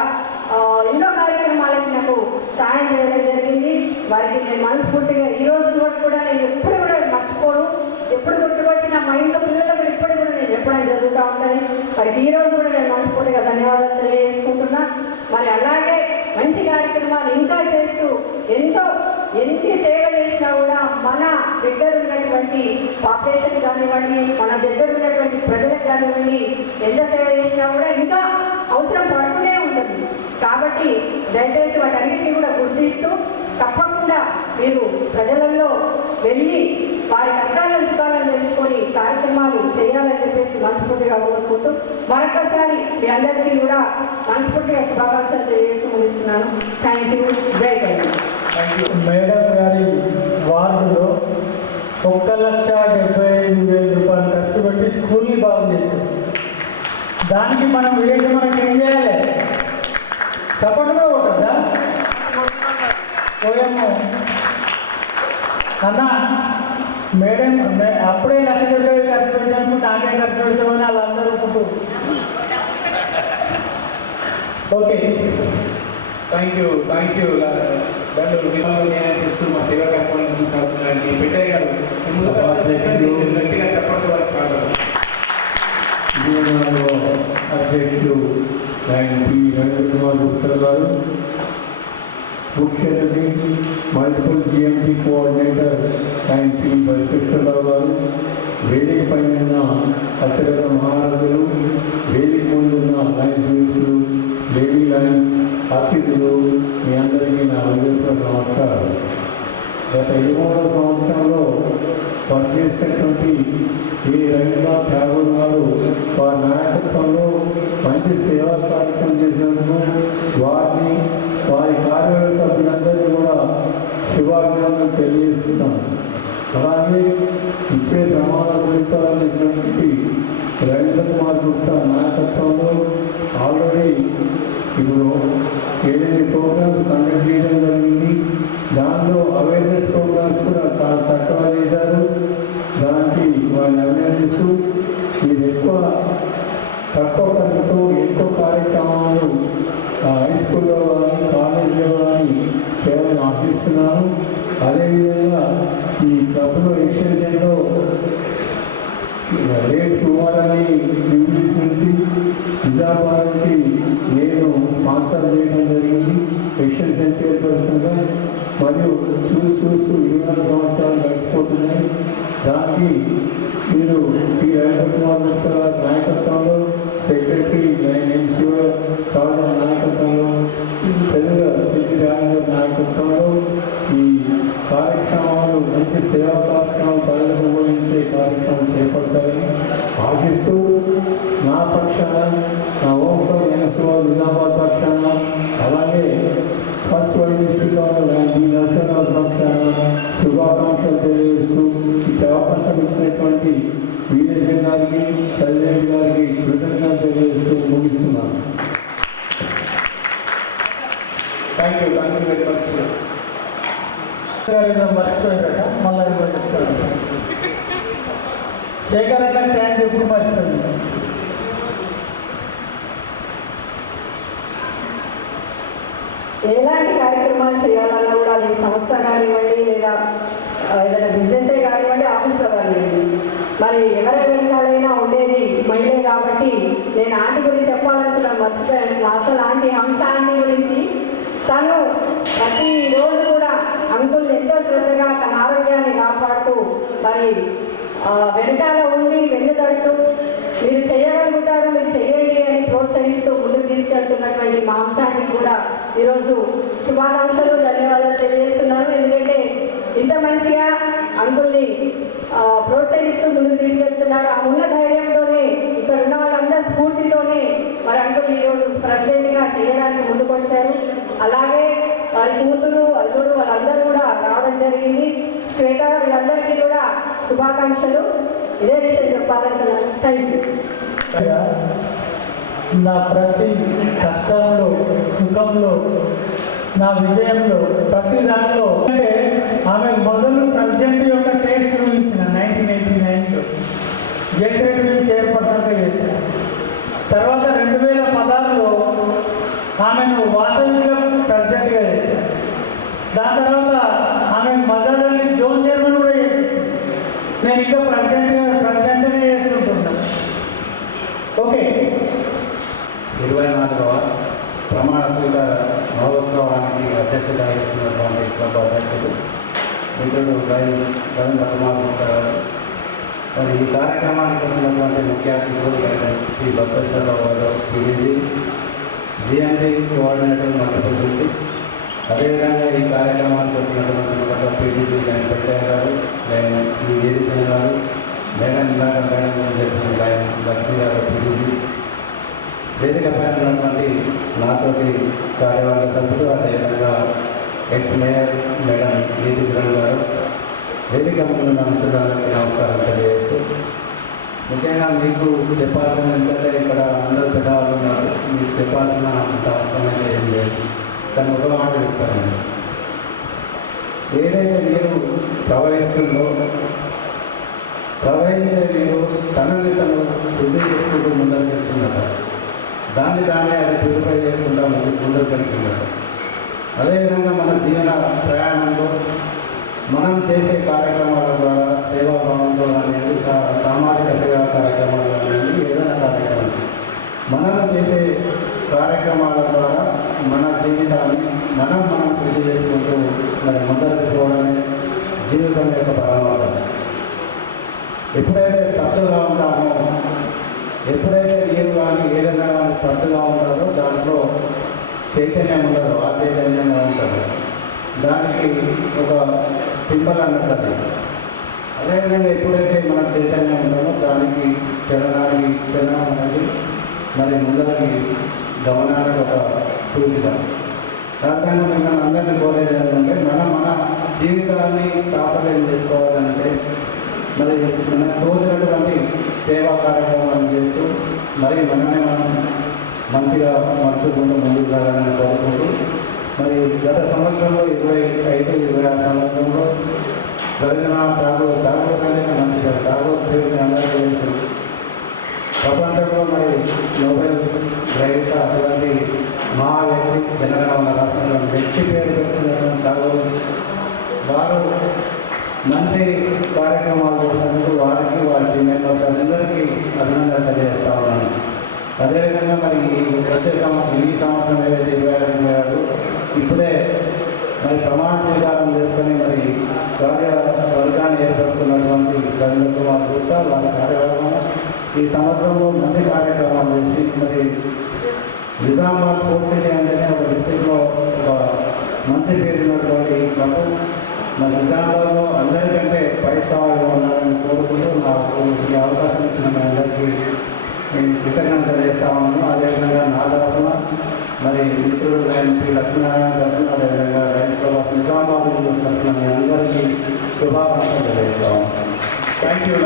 ఎన్నో కార్యక్రమాలకి నాకు సాయం చేయడం జరిగింది. వారికి నేను మనస్ఫూర్తిగా ఈ రోజు కూడా నేను ఎప్పుడు కూడా మర్చిపోను. ఎప్పుడు గుర్తుకొచ్చినా మా ఇంట్లో పిల్లలకు ఇప్పుడు కూడా నేను చెప్పడం జరుగుతూ ఉంటుంది. మరి ఈ రోజు కూడా నేను మనస్ఫూర్తిగా ధన్యవాదాలు తెలియజేసుకుంటున్నా. మరి అలాగే మంచి కార్యక్రమాలు ఇంకా చేస్తూ ఎన్ని సేవ చేసినా కూడా మన దగ్గర ఉన్నటువంటి పాపులేషన్ కానివ్వండి, మన దగ్గర ఉన్నటువంటి ప్రజలకు కానివ్వండి, ఎంత సేవ చేసినా కూడా ఇంకా అవసరం పడుతూనే ఉంటుంది. కాబట్టి దయచేసి వాటన్నిటిని కూడా గుర్తిస్తూ తప్పకుండా మీరు ప్రజలలో వెళ్ళి వారి కష్టాలను సుఖాలను తెలుసుకొని కార్యక్రమాలు చేయాలని చెప్పేసి మనస్ఫూర్తిగా కోరుకుంటూ మరొకసారి మీ అందరికీ కూడా మనస్ఫూర్తిగా శుభాకాంక్షలు తెలియజేస్తూ ముగిస్తున్నాను. Thank you. జై తెలంగాణ. మేడం గారి వార్డులో 1,75,000 రూపాయలు ఖర్చు పెట్టి స్కూల్ని బాగు చేశారు. దానికి మనం మనకి ఏం చేయాలి? సపోర్ట్ కూడా ఉంటుందా? పోయాము అన్న మేడం అప్పుడే 1,70,000 ఖర్చు పెట్టాము, నాకే ఖర్చు పెడతామని వాళ్ళందరూ ఒప్పుకుంటూ. ఓకే, థ్యాంక్ యూ చెప్తూ మా సేవా కార్యక్రమాన్ని పెట్టారు గారు గట్టిగా చెప్పడం వల్ల చాలా అధ్యక్షులు రవీంద్ర కుమార్ గుప్తా గారు, ముఖ్య అతిథి మల్టిపుల్ జిఎంటీ కోఆర్డినేటర్ బలకృష్ణరావు గారు, వేదిక పైన ఉన్న అత్యగత మహారాజులు, వేదిక ముందున్న లైన్స్ మిత్రులు, లేడీ లైన్స్ అతిథులు, మీ అందరికీ నా హృదయపూర్వక నమస్కారం. గత 23వ సంవత్సరంలో వర్క్ చేసినటువంటి ఈ రవీంద్రనాథ్ ఠాగూర్ గారు వారి నాయకత్వంలో మంచి సేవా కార్యక్రమం చేసినందుకు వారిని వారి కార్యవర్గ సభ్యులందరినీ కూడా శుభాభినందనలు తెలియజేస్తున్నాను. అలాగే ఇప్పుడే ప్రమాణ గురించినటువంటి రవీంద్ర కుమార్ గుప్తా నాయకత్వంలో ఆల్రెడీ ఇప్పుడు 8 ప్రోగ్రామ్స్ కండక్ట్ చేయడం జరిగింది. దానిలో అవేర్నెస్ ప్రోగ్రామ్స్ కూడా చాలా చక్కగా చేశారు. దానికి వారిని అభినందిస్తూ మీరు తక్కువ ఖర్చుతో ఎక్కువ కార్యక్రమాలు హై స్కూల్లో కానీ కాలేజీలో కానీ చేయాలని ఆశిస్తున్నాను. అదేవిధంగా ఈ క్లబ్లో ఎక్స్టెన్షన్లో రేపు కుమారాన్ని ఇంగ్లీష్ నుంచి నిజామాబాద్ నుంచి నేను స్పాన్సర్ చేయడం జరిగింది ఎక్స్టెన్షన్ చైర్పర్సన్గా. మరియు చూస్తూ 24 సంవత్సరాలు గడిచిపోతున్నాయి. దానికి మీరు ఈ రవీంద్ర కుమార్ గుప్తా నాయకత్వంలో సెక్రటరీ శివ కావడం నాయకత్వంలో తెలుగు రాజేంద్ర నాయకత్వంలో ఈ కార్యక్రమాలు మంచి సేవా కార్యక్రమాలు ప్రజలకు ఉపయోగించే కార్యక్రమం చేపడతారని ఆశిస్తూ నా పక్షాన నా ఓంతో నిజామాబాద్ పక్షాన అలాగే ఫస్ట్ వరల్డ్ డిస్ట్రిక్ట్లో ఈ నర్సరావు పక్షాన శుభాకాంక్షలు తెలియజేస్తూ ఈ అవకాశం ఇచ్చినటువంటి వీరేశ్వర్ గారికి సైలేష్ గారికి కృతజ్ఞతలు తెలియజేస్తూ ముగిస్తున్నాను. Thank you very much. మర్చిపోయారట మళ్ళీ శేఖర్ అన్న ట్యాంక్ ఎప్పుడు మర్చిపోయింది. ఎలాంటి కార్యక్రమాలు చేయాలన్నా కూడా అది సంస్థ కానివ్వండి లేదా ఏదైనా బిజినెసే కానివ్వండి ఆఫీస్లో కానివ్వండి మరి ఎవరి వెనకాలైనా ఉండేది మహిళే కాబట్టి నేను ఆంటీ గురించి చెప్పాలనుకున్నాను మర్చిపోయాను. అసలు హంస ఆంటీ గురించి తను ప్రతిరోజు కూడా అంకుల్ని ఎంతో శ్రద్ధగా తన ఆరోగ్యాన్ని కాపాడుతూ మరి వెనకాల ఉండి వెన్నుదడుతూ మీరు చేయగలుగుతారు మీరు చేయండి అని ప్రోత్సహిస్తూ ముందుకు తీసుకెళ్తున్నటువంటి మా అంశానికి కూడా ఈరోజు శుభాకాంక్షలు ధన్యవాదాలు తెలియజేస్తున్నాను. ఎందుకంటే ఇంత మంచిగా అంకుల్ని ప్రోత్సహిస్తూ ముందుకు తీసుకెళ్తున్నారు. ఆ ఉన్న ధైర్యంతోనే ఇక్కడ ఉన్న వాళ్ళందరూ స్ఫూర్తితోనే మరి అంకుల్ ఈరోజు ప్రెసిడెంట్గా చేయడానికి ముందుకు వచ్చారు. అలాగే వారి కూతురు అల్లుడు వాళ్ళందరూ కూడా రావడం జరిగింది. శ్వేత వీళ్ళందరికీ కూడా శుభాకాంక్షలు. ఇదే విషయం చెప్పాలనుకున్నాను. Thank you. నా ప్రతి కష్టంలో సుఖంలో నా విజయంలో ప్రతి దానిలో అంటే ఆమె మొదలు ప్రెసిడెంట్ యొక్క టేస్ట్ చూపించిన 1989లో జేసీ చైర్పర్సన్గా చేశాను. తర్వాత 2016లో ఆమెను వాసవిగా ప్రెసిడెంట్గా చేశాను. దాని తర్వాత ఆమె మదర్ని జోన్ చైర్మన్ కూడా చేశాను. నేను ఇంకా ప్రెసిడెంట్గానే చేస్తుంటున్నాను. ఓకే. 24వ ప్రమాణ స్వీకార మహోత్సవానికి అధ్యక్షత వహిస్తున్నటువంటి క్లబ్ అధ్యక్షుడు మిత్రుడు రవీంద్ర కుమార్ గుప్తా గారు. మరి ఈ కార్యక్రమానికి వచ్చినటువంటి ముఖ్య అతిథులు శ్రీ బసవేశ్వరరావు గారు పిడిజి జిఎన్డి కోఆర్డినేటర్ మధ్యప్రదేశ్. అదేవిధంగా ఈ కార్యక్రమానికి వచ్చినటువంటి పిడిజి వెంకటయ్య గారు, శ్రీ వీరేశ్వర గారు, మేడం ఇందాక మేడం చేసిన లక్ష్మీ గారు పిడిజి, వేదికపై ఉన్నటువంటి నాతోటి కార్యవర్గ సభ్యులు, అదేవిధంగా ఎక్స్ మేయర్ మేడం గీతి కిరణ్ గారు, వేదిక ముందు మిత్రులందరికీ నమస్కారం తెలియజేస్తూ, ముఖ్యంగా మీకు చెప్పాల్సిన ఏంటంటే ఇక్కడ అందరూ పెద్దవాళ్ళు ఉన్నారు, మీకు చెప్పాల్సిన అంత అవసరమైతే ఏం లేదు. కానీ ఒక మాట చెప్తాను, ఏదైతే మీరు ప్రవహిస్తుందో ప్రవహించే మీరు తనని తను శుద్ధి చేసుకుంటూ ముందరు చేస్తున్నారు. దాన్ని అది ప్యూరిఫై చేసుకుంటా ముందుకు వెళ్తున్నారు. అదేవిధంగా మన జీవన ప్రయాణంలో మనం చేసే కార్యక్రమాల ద్వారా సేవాభావంతో అనేది సామాజిక సేవా కార్యక్రమాలు అనేది ఏదైనా కార్యక్రమం మనం చేసే కార్యక్రమాల ద్వారా మన జీవితాన్ని మనం కృషి చేసుకుంటూ మరి ముందరకు పోవడమే జీవితం యొక్క పరమావధం. ఎప్పుడైతే స్తబ్దుగా ఉంటామో, ఎప్పుడైతే మీరు కానీ ఏదైనా కానీ స్తబ్దుగా ఉంటారో దాంట్లో చైతన్యం ఉండదు, ఆ చైతన్యంగా ఉంటుంది. దానికి ఒక సింబల్ అన్నట్టు అదేవిధంగా ఎప్పుడైతే మనం చైతన్యం ఉంటామో దానికి చలనం అనేది మరి ముందరికి గమనానికి ఒక సూచిక. సాధారణంగా మిమ్మల్ని అందరినీ కోరేది ఏంటంటే మన జీవితాన్ని సాఫల్యం చేసుకోవాలంటే మరి మనకు తోచినటువంటి సేవా కార్యక్రమాలు చేస్తూ మరి మనం మంచిగా మనసుకుంటూ ముందుకు రావాలని కోరుకుంటూ మరి గత సంవత్సరంలో 25-26 సంవత్సరంలో రవీంద్రనాథ్ ఠాగూర్ అనేది మంచిగా ఠాగూర్ పేరుని అందరికీ తెలుసు. ప్రపంచంలో మరి నోబెల్ గ్రహీత అటువంటి మహా వ్యక్తి తెలంగాణ రాష్ట్రంలో వ్యక్తి పేరు పెట్టినటువంటి ఠాగూర్ వారు మంచి కార్యక్రమాలు చేసినందుకు వారికి వారి టీంమెంబర్స్ అందరికీ అభినందన తెలియజేస్తా ఉన్నాను. అదేవిధంగా మరి వచ్చే సంవత్సరం ఈ సంవత్సరం ఏదైతే 26 ఇప్పుడే మరి ప్రమాణ స్వీకారం చేసుకొని మరి వర్గాన్ని ఏర్పడుతున్నటువంటి రవీంద్ర కుమార్ గుప్తా వారి కార్యక్రమం ఈ సంవత్సరంలో మంచి కార్యక్రమాలు చేసి మరి నిజామాబాద్ పోర్ట్ సిటీ అంటేనే ఒక డిస్ట్రిక్ట్లో ఒక మంచి పేరున్నటువంటి క్లబ్ మరి నిజామాబాద్లో అందరికంటే పై స్థాయిలో ఉండాలని కోరుకుంటూ నాకు ఈ అవకాశం ఇచ్చిన మీ అందరికీ నేను కృతజ్ఞత చేస్తా ఉన్నాను. అదేవిధంగా నా తరఫున మరి మిత్రుడు శ్రీ లక్ష్మీనారాయణ తరఫున అదేవిధంగా రైతు నిజామాబాద్ తరఫున మీ అందరికీ శుభాకాంక్షలు తెలియజేస్తాము. థ్యాంక్ యూ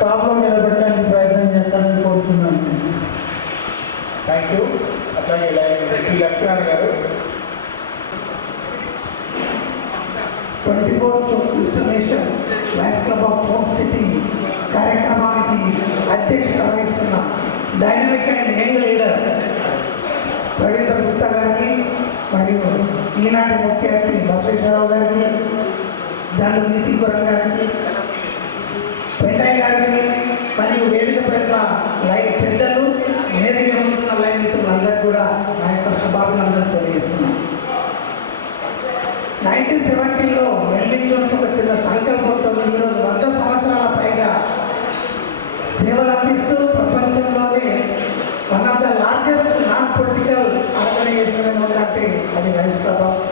టాప్లో నిలబెట్టడానికి ప్రయత్నం చేస్తానని కోరుతున్నాను. Thank you. అట్లాగే శ్రీ లక్ష్మీనారాయణ గారు 24th installation Lions club of port city కార్యక్రమానికి అధ్యక్షత వహిస్తున్న dynamic and young leader Ravindra Gupta గారికి మరియు ఈనాటి ముఖ్య అతిథి బసవేశ్వరరావు గారికి దాంట్లో నీతిపురం గారికి పెంటయ్య గారికి మరియు వేదిక పైన లైన్ పెద్దలు వేదిక ఉంటున్న లైన్ మిత్రులందరికీ కూడా నా యొక్క శుభాభినందనలు తెలియజేస్తున్నాను. 1970లో మెల్విన్ జోన్స్ ఒక చిన్న సంకల్పంతో ఈరోజు 100 సంవత్సరాల పైగా సేవలు అందిస్తూ ప్రపంచంలోనే one of the largest non political organisation అంటే అది లయన్స్ క్లబ్ ఆఫ్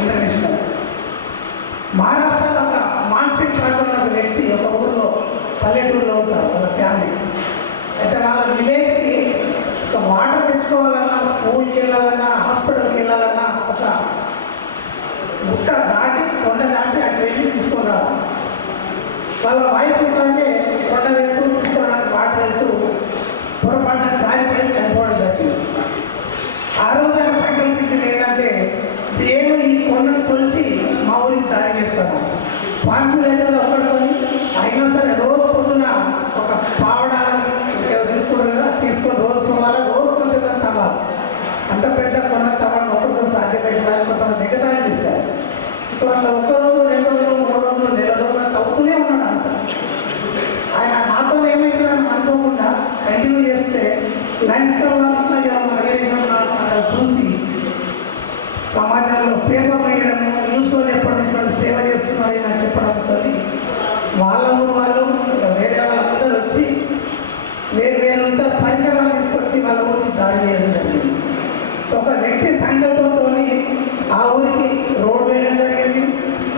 ఇంటర్నేషనల్. మహారాష్ట్రలో ఒక మానసిక ప్రాంతంలో ఒక వ్యక్తి ఒక ఊళ్ళో పల్లెటూరులో ఉంటారు వాళ్ళ ఫ్యామిలీ. అయితే వాళ్ళ విలేజ్కి ఒక వాటర్ తెచ్చుకోవాలన్నా, స్కూల్కి వెళ్ళాలన్నా, హాస్పిటల్కి వెళ్ళాలన్నా ఒక గుట్ట దాటి కొండ దాటి అటు వెళ్ళి తీసుకున్నారు. వాళ్ళ వైపు అంటే కొండ వెళ్తూ తీసుకోవడానికి వాటర్ వెళ్తూ పొరపాటున జారిపడి చనిపోవడం జరిగింది. ఆ రోజు ఆయన సంకల్పించింది ఏంటంటే నేను ఈ కొండను కొలిచి మా ఊరికి దారి చేస్తాను. పార్టీ రైతులు ఒక్కడుకొని అయినా సరే రోజు పొద్దున ఒక పావడాలని తీసుకుంటారు కదా, తీసుకొని రోజు పోవాలి, రోజు కొంచెం తవ్వాలి. అంత పెద్ద కొండ తవ్వడం ఒక్కరితో సాధ్యపడి కొంతమంది దిగటాన్ని చేశారు. సో అట్లా ఒక్క రోజు 2 రోజులు 3 రోజులు 1 నెల రోజులు తవ్వుతూనే ఉన్నాడు. అంత ఆయన నాతో ఏమైతుందని అనుకోకుండా కంటిన్యూ చేస్తే లయన్స్ క్లబ్ చూసి సమాజంలో పేపర్ వేయడము, న్యూస్లో చెప్పడం, సేవ చేస్తున్నారని నాకు చెప్పడంతో వాళ్ళ ఊరు వాళ్ళు వేరే వాళ్ళందరూ వచ్చి వేరుంతా పరికరాలు తీసుకొచ్చి వాళ్ళ ఊరికి దాడి చేయడం జరిగింది. సో ఒక వ్యక్తి సంకల్పంతో ఆ ఊరికి రోడ్ వేయడం జరిగింది,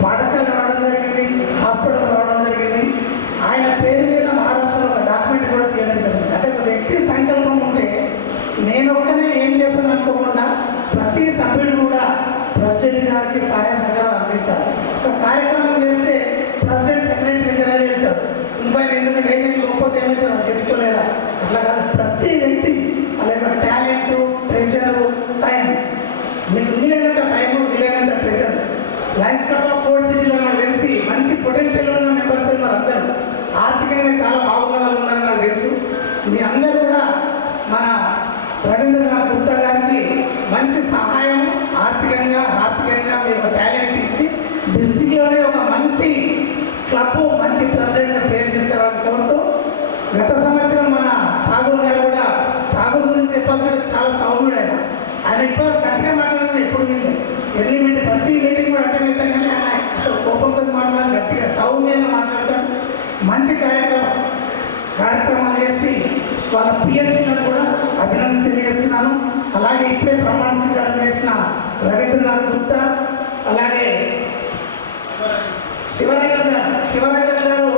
పాఠశాల రావడం జరిగింది, హాస్పిటల్ రావడం జరిగింది. ఆయన పేరు మీద మహారాష్ట్రలో ఒక డాక్యుమెంట్ కూడా తీయడం జరిగింది. అంటే ఒక వ్యక్తి సంకల్పం ఉంటే నేను ఒక్కనే ఏం చేస్తాను అనుకోకుండా ప్రతి సభ్యుడు కూడా ప్రెసిడెంట్ గారికి సహాయ సహకారం అందించాలి. ఒక కార్యక్రమం చేస్తే ప్రెసిడెంట్ సెక్రటరీ జనరల్ వెళ్తారు, ఇంకా ఎందుకంటే ఏదైనా గొప్పతే ఏమైతే చేసుకోలేదా, అట్లా కాదు. ప్రతి వ్యక్తి అలాగే టాలెంట్, ప్రెషర్, టైం మీకు వీలైనంత టైం, వీలైనంత pressure. Lions club of port సిటీలో నాకు తెలిసి మంచి పొటెన్షియల్ ఉన్న మెంబర్స్ ఉన్నారు. అందరూ ఆర్థికంగా చాలా బాగున్న వాళ్ళు ఉన్నారని నాకు తెలుసు. మీ అందరూ కూడా మన రవీంద్రనాథ్ గుప్తా గారికి మంచి సహాయం ఆర్థికంగా మీ ఒక టాలెంట్ ఇచ్చి డిస్ట్రిక్ట్లోనే ఒక మంచి క్లబ్, మంచి ప్రెసిడెంట్ పేరు తీసుకురావాలని కోరుతూ, గత సంవత్సరం మన ఠాగూర్ గారు కూడా ఠాగూర్ గురించి చెప్పాల్సిన చాలా సౌమ్యుడు ఆయన ఇప్పుడు గట్టిగా మాట్లాడాలని ఎప్పుడు ఎన్ని మీటింగ్ ప్రతి మీటింగ్ కూడా అట్టనే వెళ్తాం, కానీ ఆయన కోపంతో మాట్లాడాలి, గట్టిగా సౌమ్యంగా మాట్లాడతాం. మంచి కార్యక్రమాలు చేసి వాళ్ళ పిఎస్సీలను కూడా అభినందన తెలియజేస్తున్నాను. అలాగే ఇప్పుడే ప్రమాణ స్వీకారం చేసిన రవీంద్రనాథ్ గుప్తా, అలాగే శివరంగన్ గారు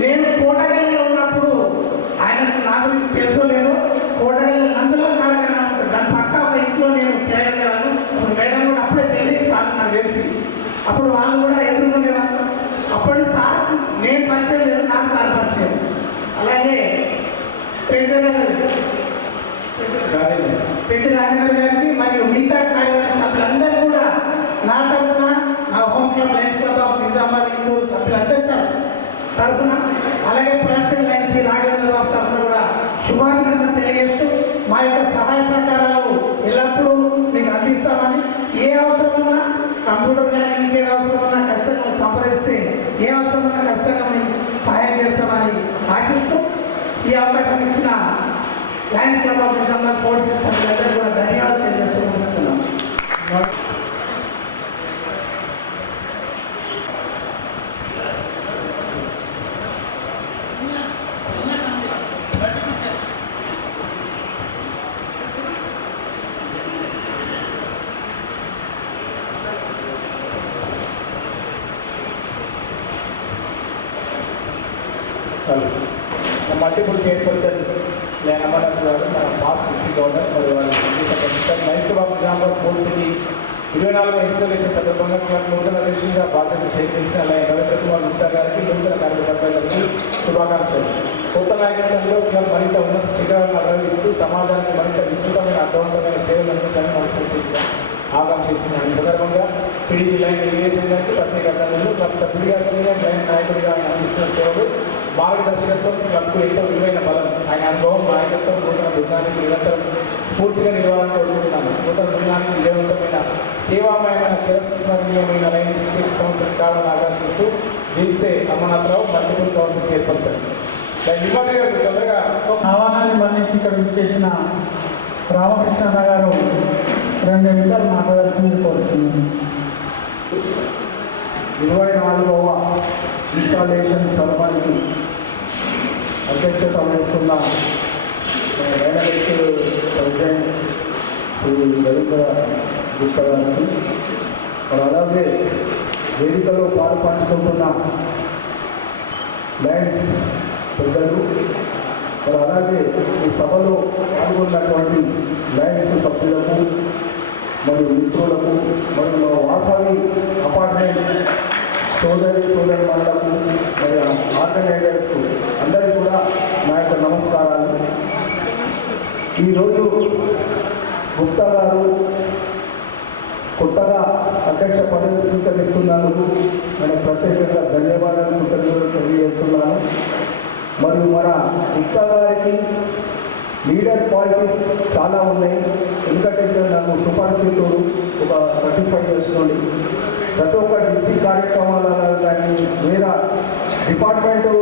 నేను కోటగల్లిలో ఉన్నప్పుడు ఆయన నా గురించి తెలుసో లేదో కోటగల్లి నందుల కార్యక్రమం ఉంటుంది దాని పక్క ఒక ఇంట్లో నేను తిరగలేను అప్పుడు మేడం కూడా అప్పుడే తెలియదు సార్ నాకు తెలిసి అప్పుడు వాళ్ళు కూడా ఎదుర్కొనేవాళ్ళు అప్పటి సార్ నేను పరిచయం లేదు నాకు సార్ పరిచయం అలాగే పెద్ద రాజేంద్ర గారికి మరియు మిగతా కార్యవర్గ సభ్యులందరూ కూడా నా తరఫున నా home club lions club of Nizamabad Indur సభ్యులందరి తరఫున అలాగే president lion P Raghavendra Babu తరఫున కూడా శుభాభినందనలు తెలియజేస్తూ మా యొక్క సహాయ సహకారాలు ఎల్లప్పుడూ మీకు అందిస్తామని ఏ అవసరం ఉన్నా కంప్యూటర్ కానీ ఇంకే అవసరం ఉన్నా ఖచ్చితంగా సంప్రదిస్తే ఏ అవసరం ఉన్నా ఖచ్చితంగా మీకు సహాయం చేస్తామని ఆశిస్తూ ఈ అవకాశం ఇచ్చిన Lions club of Nizamabad force సభ్యులందరూ కూడా ధన్యవాదాలు తెలియజేస్తూ ముగిస్తున్నాం. మల్టిపుల్ చైర్పర్సన్ నేను అమర్నాథ్ గారు మన పాస్ డిస్ట్రిక్ట్ గవర్నర్ మరియు వారి lions club of Nizamabad fort city 24వ ఇన్స్టాలేషన్ సందర్భంగా క్లబ్ నూతన అధ్యక్షుడిగా బాధ్యత స్వీకరించిన అలాగే రవీంద్ర కుమార్ గుప్తా గారికి నూతన కార్యకర్తలకు శుభాకాంక్షలు. కొత్త నాయకత్వంలో క్లబ్ మరింత ఉన్నత శిఖరాలను అభివృద్ధిస్తూ సమాజానికి మరింత విస్తృతమైన అర్థవంతమైన సేవలు అందించాలని మనస్ఫూర్తిగా ఆకాంక్షిస్తున్నాను. ఈ సందర్భంగా టీడీ లైన్ ఇరిగేషన్ గారికి ప్రత్యేక అభినందనలు. క్లబ్ సభ్యుడిగా సీనియర్ లైన్ నాయకుడిగా ఆయన అందిస్తున్న సేవలు మార్గదర్శకత్వం క్లబ్కు ఎంతో విలువైన బలం. ఆయన అనుభవం నాయకత్వం నూతన బృందానికి నిరంతరం పూర్తిగా నిర్వహణ కోరుకుంటున్నాను. నూతన బృందానికి విజయవంతమైన సేవామయమైన చిరస్మరణీయమైన లైన్ డిస్ట్రిక్ట్ సంవత్సరం కావాలని ఆకాంక్షిస్తూ దిల్సే అమర్నాథరావు మల్టిపుల్ కౌన్సిల్ చైర్పర్సన్. ఆహ్వానాన్ని మన్నించి ఇక్కడ చేసిన రామకృష్ణ గారు 2 నిమిషాలు మాట్లాడాల్సింది కోరుతున్నాను. 24వ ఇన్స్టాలేషన్ సర్వానికి అధ్యక్షత వహిస్తున్న ప్రెసిడెంట్ శ్రీ రవీంద్ర గుప్తా గారికి మరి అలాగే వేదికలో పాలు పంచుకుంటున్న లయన్స్ పెద్దలు మరి అలాగే ఈ సభలో పాల్గొన్నటువంటి లయన్స్ సభ్యులకు మరియు మిత్రులకు మరియు వాసవి అపార్ట్మెంట్ సోదరులకు మరి ఆర్గనైజర్స్కు అందరికీ కూడా నా యొక్క నమస్కారాలు. ఈరోజు గుప్తా గారు కొత్తగా అధ్యక్ష పదవి స్వీకరిస్తున్నందుకు నేను ప్రత్యేకంగా ధన్యవాదాలు కృతజ్ఞతలు తెలియజేస్తున్నాను. మరియు మన గుప్తా గారికి లీడర్ క్వాలిటీస్ చాలా ఉన్నాయి. ఎందుకంటే నాకు సుపరిచితుడు ఒక 35 years నుండి ప్రతి ఒక్క డిస్ట్రిక్ట్ కార్యక్రమాలలో కానీ వేరే డిపార్ట్మెంటు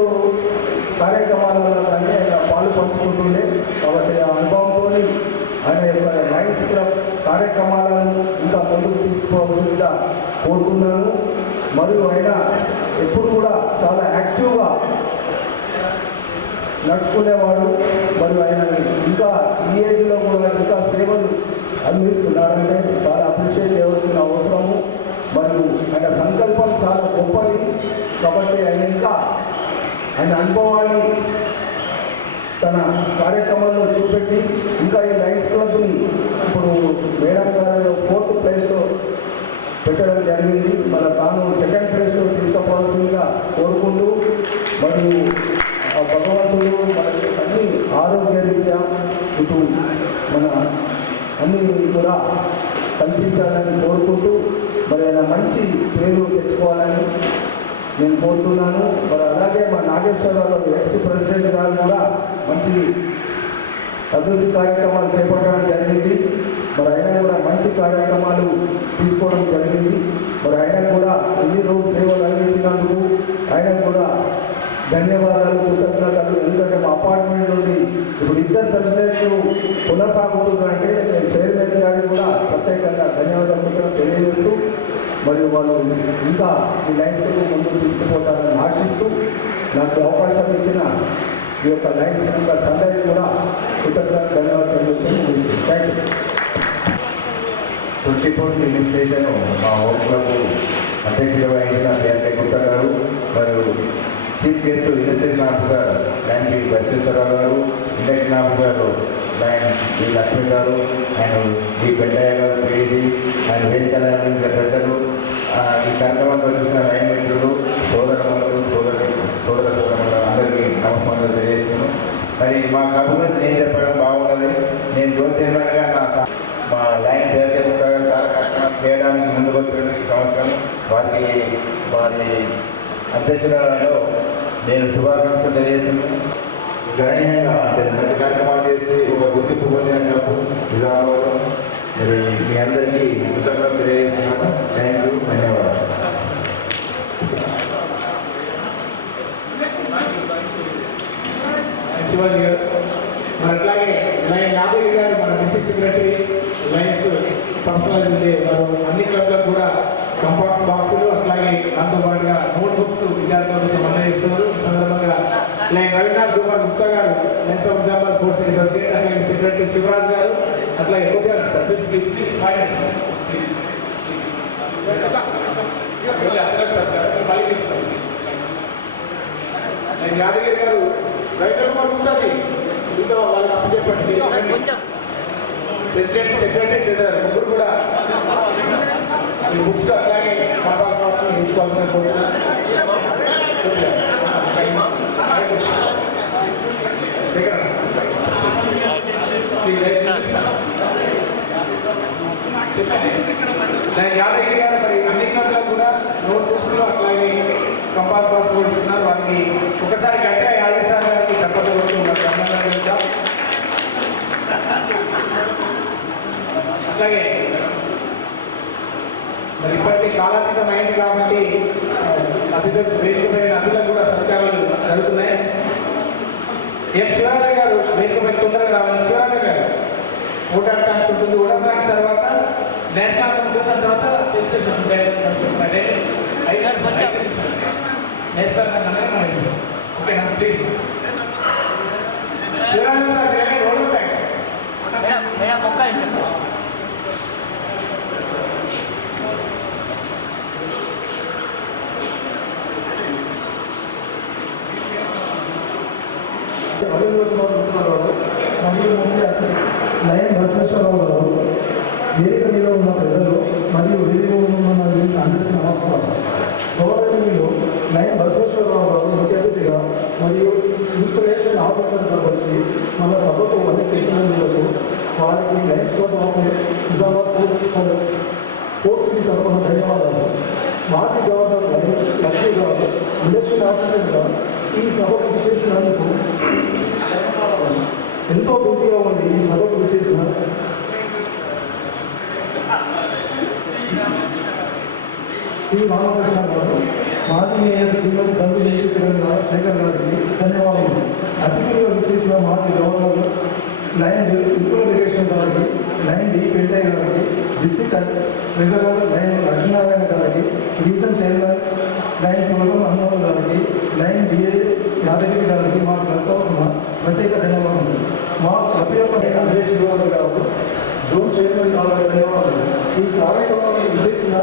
కార్యక్రమాలలో కానీ ఆయన పాలు పంచుకుంటుండే. కాబట్టి ఆ అనుభవంతో ఆయన యొక్క లయన్స్ క్లబ్ కార్యక్రమాలను ఇంకా ముందుకు తీసుకోవాల్సిందిగా కోరుతున్నాను. మరియు ఆయన ఎప్పుడు కూడా చాలా యాక్టివ్గా నడుచుకునేవాడు. మరియు ఆయన ఇంకా ఈ ఏజ్లో కూడా ఇంకా సేవలు అందిస్తున్నారంటే చాలా అప్రిషియేట్ చేయవలసిన అవసరము. మరియు ఆయన సంకల్పం చాలా గొప్పది. కాబట్టి ఆయన ఇంకా ఆయన అనుభవాన్ని తన కార్యక్రమంలో చూపెట్టి ఇంకా ఈ లయన్స్ క్లబ్ని ఇప్పుడు మేడం గారు 4th ప్లేస్లో పెట్టడం జరిగింది. మన తాను 2nd ప్లేస్లో తీసుకోవాల్సిందిగా కోరుకుంటూ మరియు భగవంతుడు మనకి అన్ని ఆరోగ్యరీత్యా ఇటు మన అన్ని కూడా కల్పించాలని కోరుకుంటూ మరి ఆయన మంచి పేరు తెచ్చుకోవాలని నేను కోరుతున్నాను. మరి అలాగే మా నాగేశ్వరరావు ఎక్స్ ప్రెసిడెంట్ గారు కూడా మంచి అభివృద్ధి కార్యక్రమాలు చేపట్టడం జరిగింది. మరి ఆయన కూడా మంచి కార్యక్రమాలు తీసుకోవడం జరిగింది. మరి ఆయన కూడా ఇన్ని రోజు సేవలు అందించినందుకు ఆయన కూడా ధన్యవాదాలు కృతజ్ఞతలు. ఎందుకంటే మా అపార్ట్మెంట్ నుండి ఇప్పుడు 2 ప్రెసిడెంట్లు కొనసాగుతుందంటే నేను చైర్మన్ గారికి కూడా ప్రత్యేకంగా ధన్యవాదాలు తెలియజేస్తూ మరియు వాళ్ళు ఇంకా ఈ లైన్స్ ముందుకు తీసుకుపోతారని ఆశిస్తూ నాకు అవకాశం ఇచ్చిన ఈ యొక్క లైన్స్ మెంబర్స్ అందరికీ కూడా కృతజ్ఞతలు ధన్యవాదాలు తెలియజేస్తూ థ్యాంక్ యూ. 24th అడ్మినిస్ట్రేషన్ మా హోమ్ క్లబ్ అధ్యక్షత వహించిన సిఆర్కే గుప్తా గారు, మరియు chief guest investigation officer lion B Bacheshwararao గారు, induction officer lion B Lakshmi గారు, అండ్ డి పెంటయ్య గారు పిడిసి, అండ్ వేదికల పెద్దలు, ఈ కార్యక్రమంలో చూసిన లైన్ మిత్రులు, సోదరులు, సోదరులు అందరికీ నమస్కారాలు తెలియజేస్తున్నాను. మరి మా కథ గురించి నేను చెప్పడం బాగున్నది. నేను జోన్గా మా లైన్ సిఆర్కే గుప్తా గారు చాలా కార్యక్రమాలు చేయడానికి ముందుకు వచ్చిన ఈ సంవత్సరం వారి అధ్యక్షులలో నేను శుభాకాంక్షలు తెలియజేస్తున్నాను. గణనీయంగా మంచి కార్యక్రమాలు చేసి ఒక గుర్తింపు పొందినప్పుడు నిజామాబాద్ మీ అందరికీ కృతజ్ఞతలు తెలియజేస్తున్నాను. థ్యాంక్ యూ, ధన్యవాదాలు. శివాజీ గారు, మరి అట్లాగే లైన్ యాదగిరి గారు మన డిస్ట్రిక్ట్ సెక్రటరీ లైన్స్ పర్సనల్ ఉండే వారు అన్ని క్లబ్లకు కూడా కంపాక్స్ బాక్సులు అట్లాగే దాంతో పాటుగా నోట్ బుక్స్ విద్యార్థుల కోసం అందజేస్తున్నారు. సందర్భంగా లైన్ రవీంద్రనాథ్ కుమార్ గుప్తా గారు lines of Nizamabad course associate, అట్లాగే సెక్రటరీ శివరాజ్ గారు, అట్లాగే కొద్దిగా లైన్ యాదగిరి గారు రవీంద్ర కుమార్ గుప్తాది ఇంకా వాళ్ళకి అప్పచెప్పండి. ప్రెసిడెంట్ సెక్రటరీ ట్రెజరర్ ముగ్గురు కూడా ఈ బుక్స్ అట్లాగే కాపాడుకోవాలని తీసుకోవాల్సిన కోరుతున్నాను. యాదగిరి గారు మరి అన్ని క్లబ్లకు కూడా నోట్ బుక్స్లో అట్లాగే కంపాస్ బాక్స్ కూడా ఇస్తున్నారు. వారికి ఒకసారి గట్టిగా యాదగిరి సార్ గారికి తప్పదు. అట్లాగే మరి ఇప్పటికీ కాలాతీతం అయింది కాబట్టి వేదికపై అందులో కూడా సత్కారాలు జరుగుతున్నాయి. శివరాజ గారు వేదికపై తొందరగా రావాలి. శివరాజ గారు ఓటర్ ట్యాక్స్ ఉంటుంది, ఓటర్ ట్యాక్స్ తర్వాత నేషనల్ ఉంటుంది, దాని తర్వాత సెన్సేషన్ ఉంటాయి. నేషనల్ ఓకేనా please. Shivaraja sir voter tax ఒక్క నిమిషం. లైన్ బసవేశ్వరరావు గారు, వేదిక మీద ఉన్న ప్రజలు మరియు వేదిక ఉన్న అందరికీ నమస్కారం. గౌరవనీయులు లైన్ బసవేశ్వరరావు గారు ముఖ్య అతిథిగా మరియు ఇన్స్పిరేషన్ ఆఫీసర్గా వచ్చి మన సభకు అధిక వారికి లైన్స్ కోసం కోర్సుకి తరఫున ధన్యవాదాలు. మాజీ గవర్నర్ లక్ష్మీ గారు ఇండస్ట్రియల్ ఆఫీసర్గా ఈ సభకు విచ్చేసినందుకు ఎంతో బిజీగా ఉంది. ఈ సభకు విచ్చేసిన శ్రీ రామకృష్ణ గారు, మాజీ మేయర్ శ్రీమతి తండ్రి శేఖర్ గారికి ధన్యవాదాలు. అతిథిగా విచ్చేసిన మాజీ గవర్నర్ లైన్ ఇంప్రూవిగేషన్ గారికి, లైన్ డి పెంటయ్య గారికి, డిస్ట్రిక్ట్ ట్రెజరర్ లైన్ లక్ష్మీనారాయణ గారికి, డివిజన్ చైర్మన్ లైన్ కులం అన్నవరం గారికి, లైన్ డిఏ యాదగిరి గారికి మా తరఫున ప్రత్యేక ధన్యవాదాలు. మా అభ్యర్థి అధ్యక్షుడు గారు, జోన్ చైర్మన్ గారికి ధన్యవాదాలు. ఈ కార్యక్రమాన్ని విజేసిన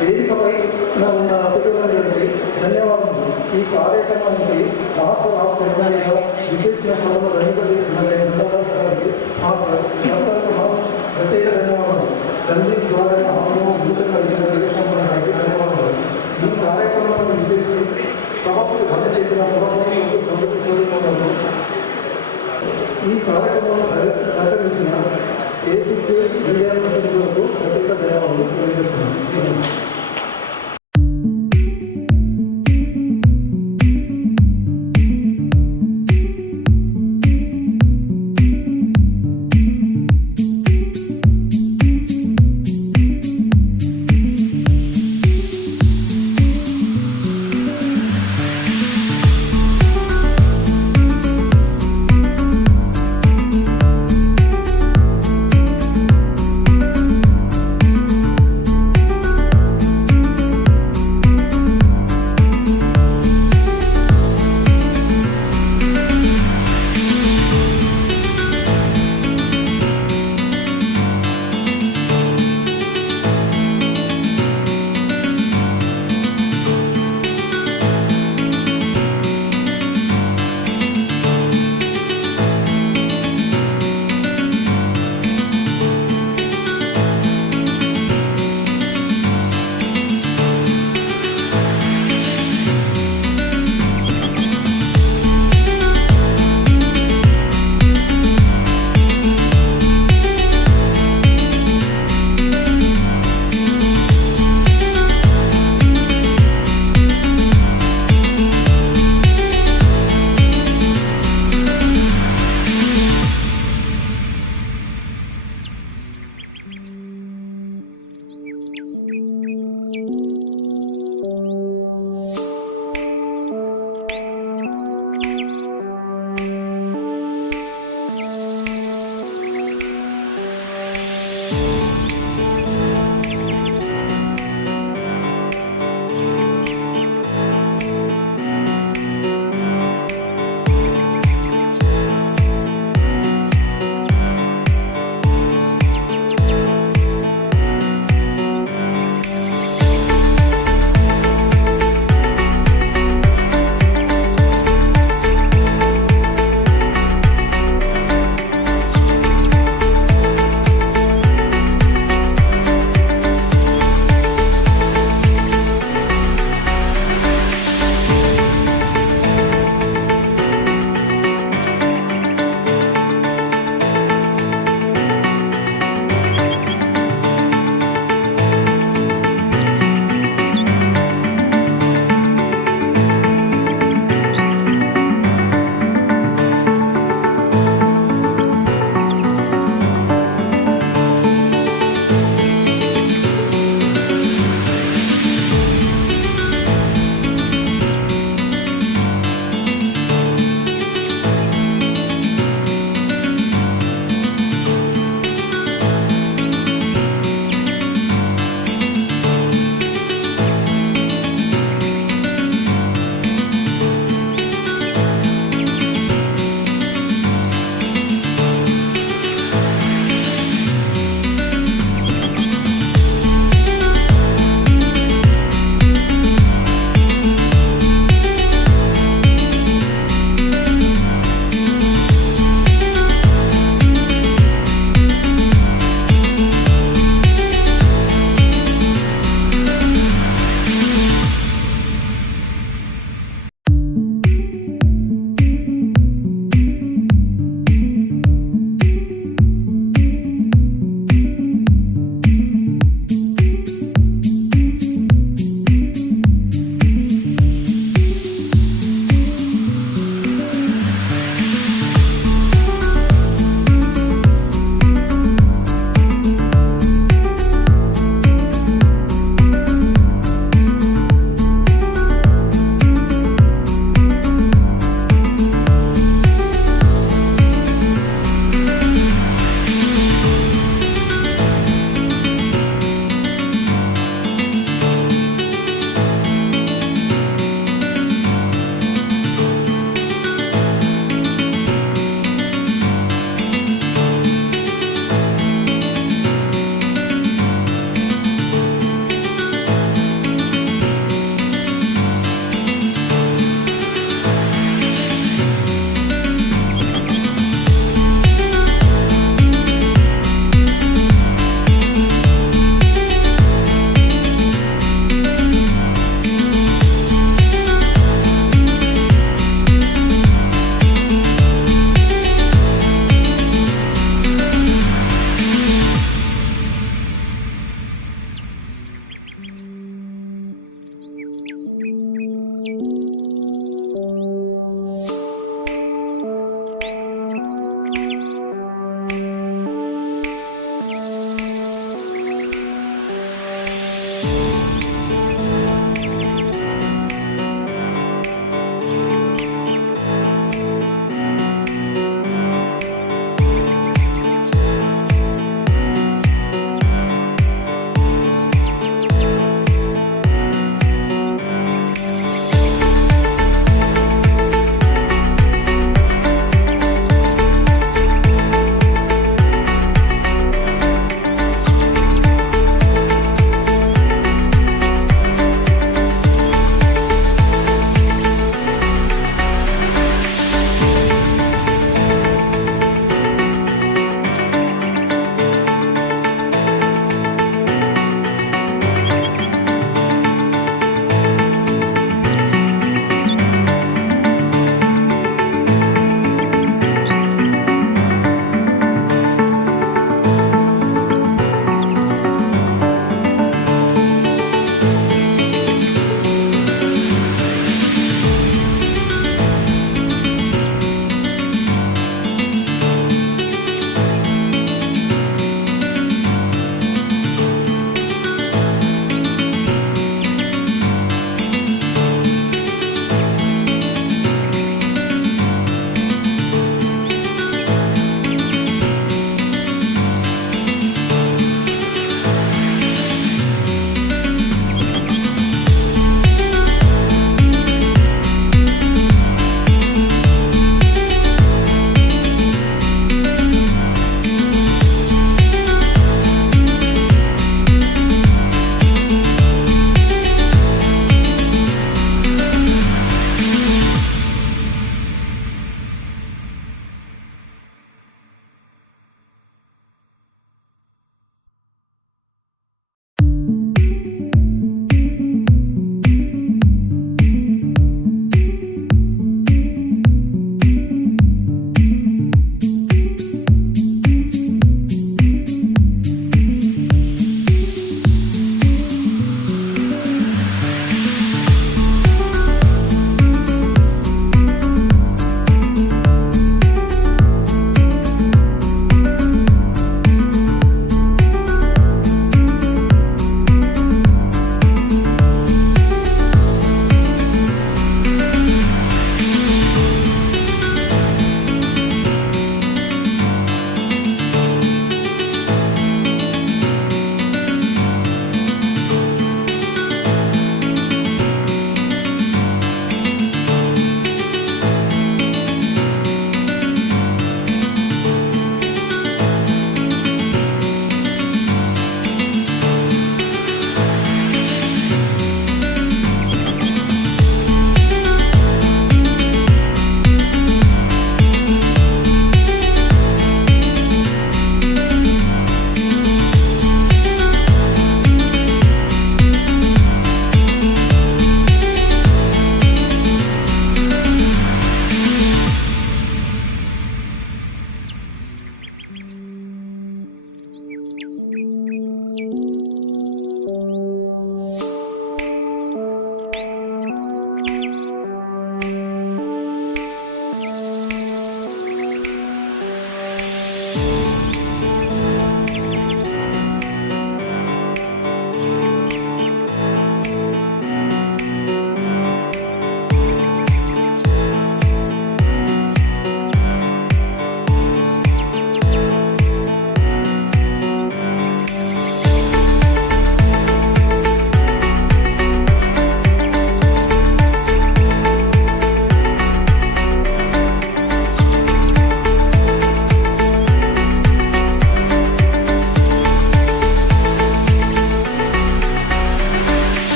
వేదికపై ఉన్న అతిథులందరికీ ధన్యవాదాలు. ఈ కార్యక్రమానికి రాష్ట్ర ఎమ్మెల్యేగా విజేసిన సభలో ధన్యవాదాలు గారికి మా ప్రత్యేక ధన్యవాదాలు. సందీప్ ద్వారా ధన్యవాదాలు. ఈ కార్యక్రమాన్ని విజేసి సభకు ఘన చేసిన ఈ కార్యక్రమంలో సహకరించిన ఏసీసీ ప్రత్యేక ధన్యవాదాలు తెలియజేస్తున్నాను.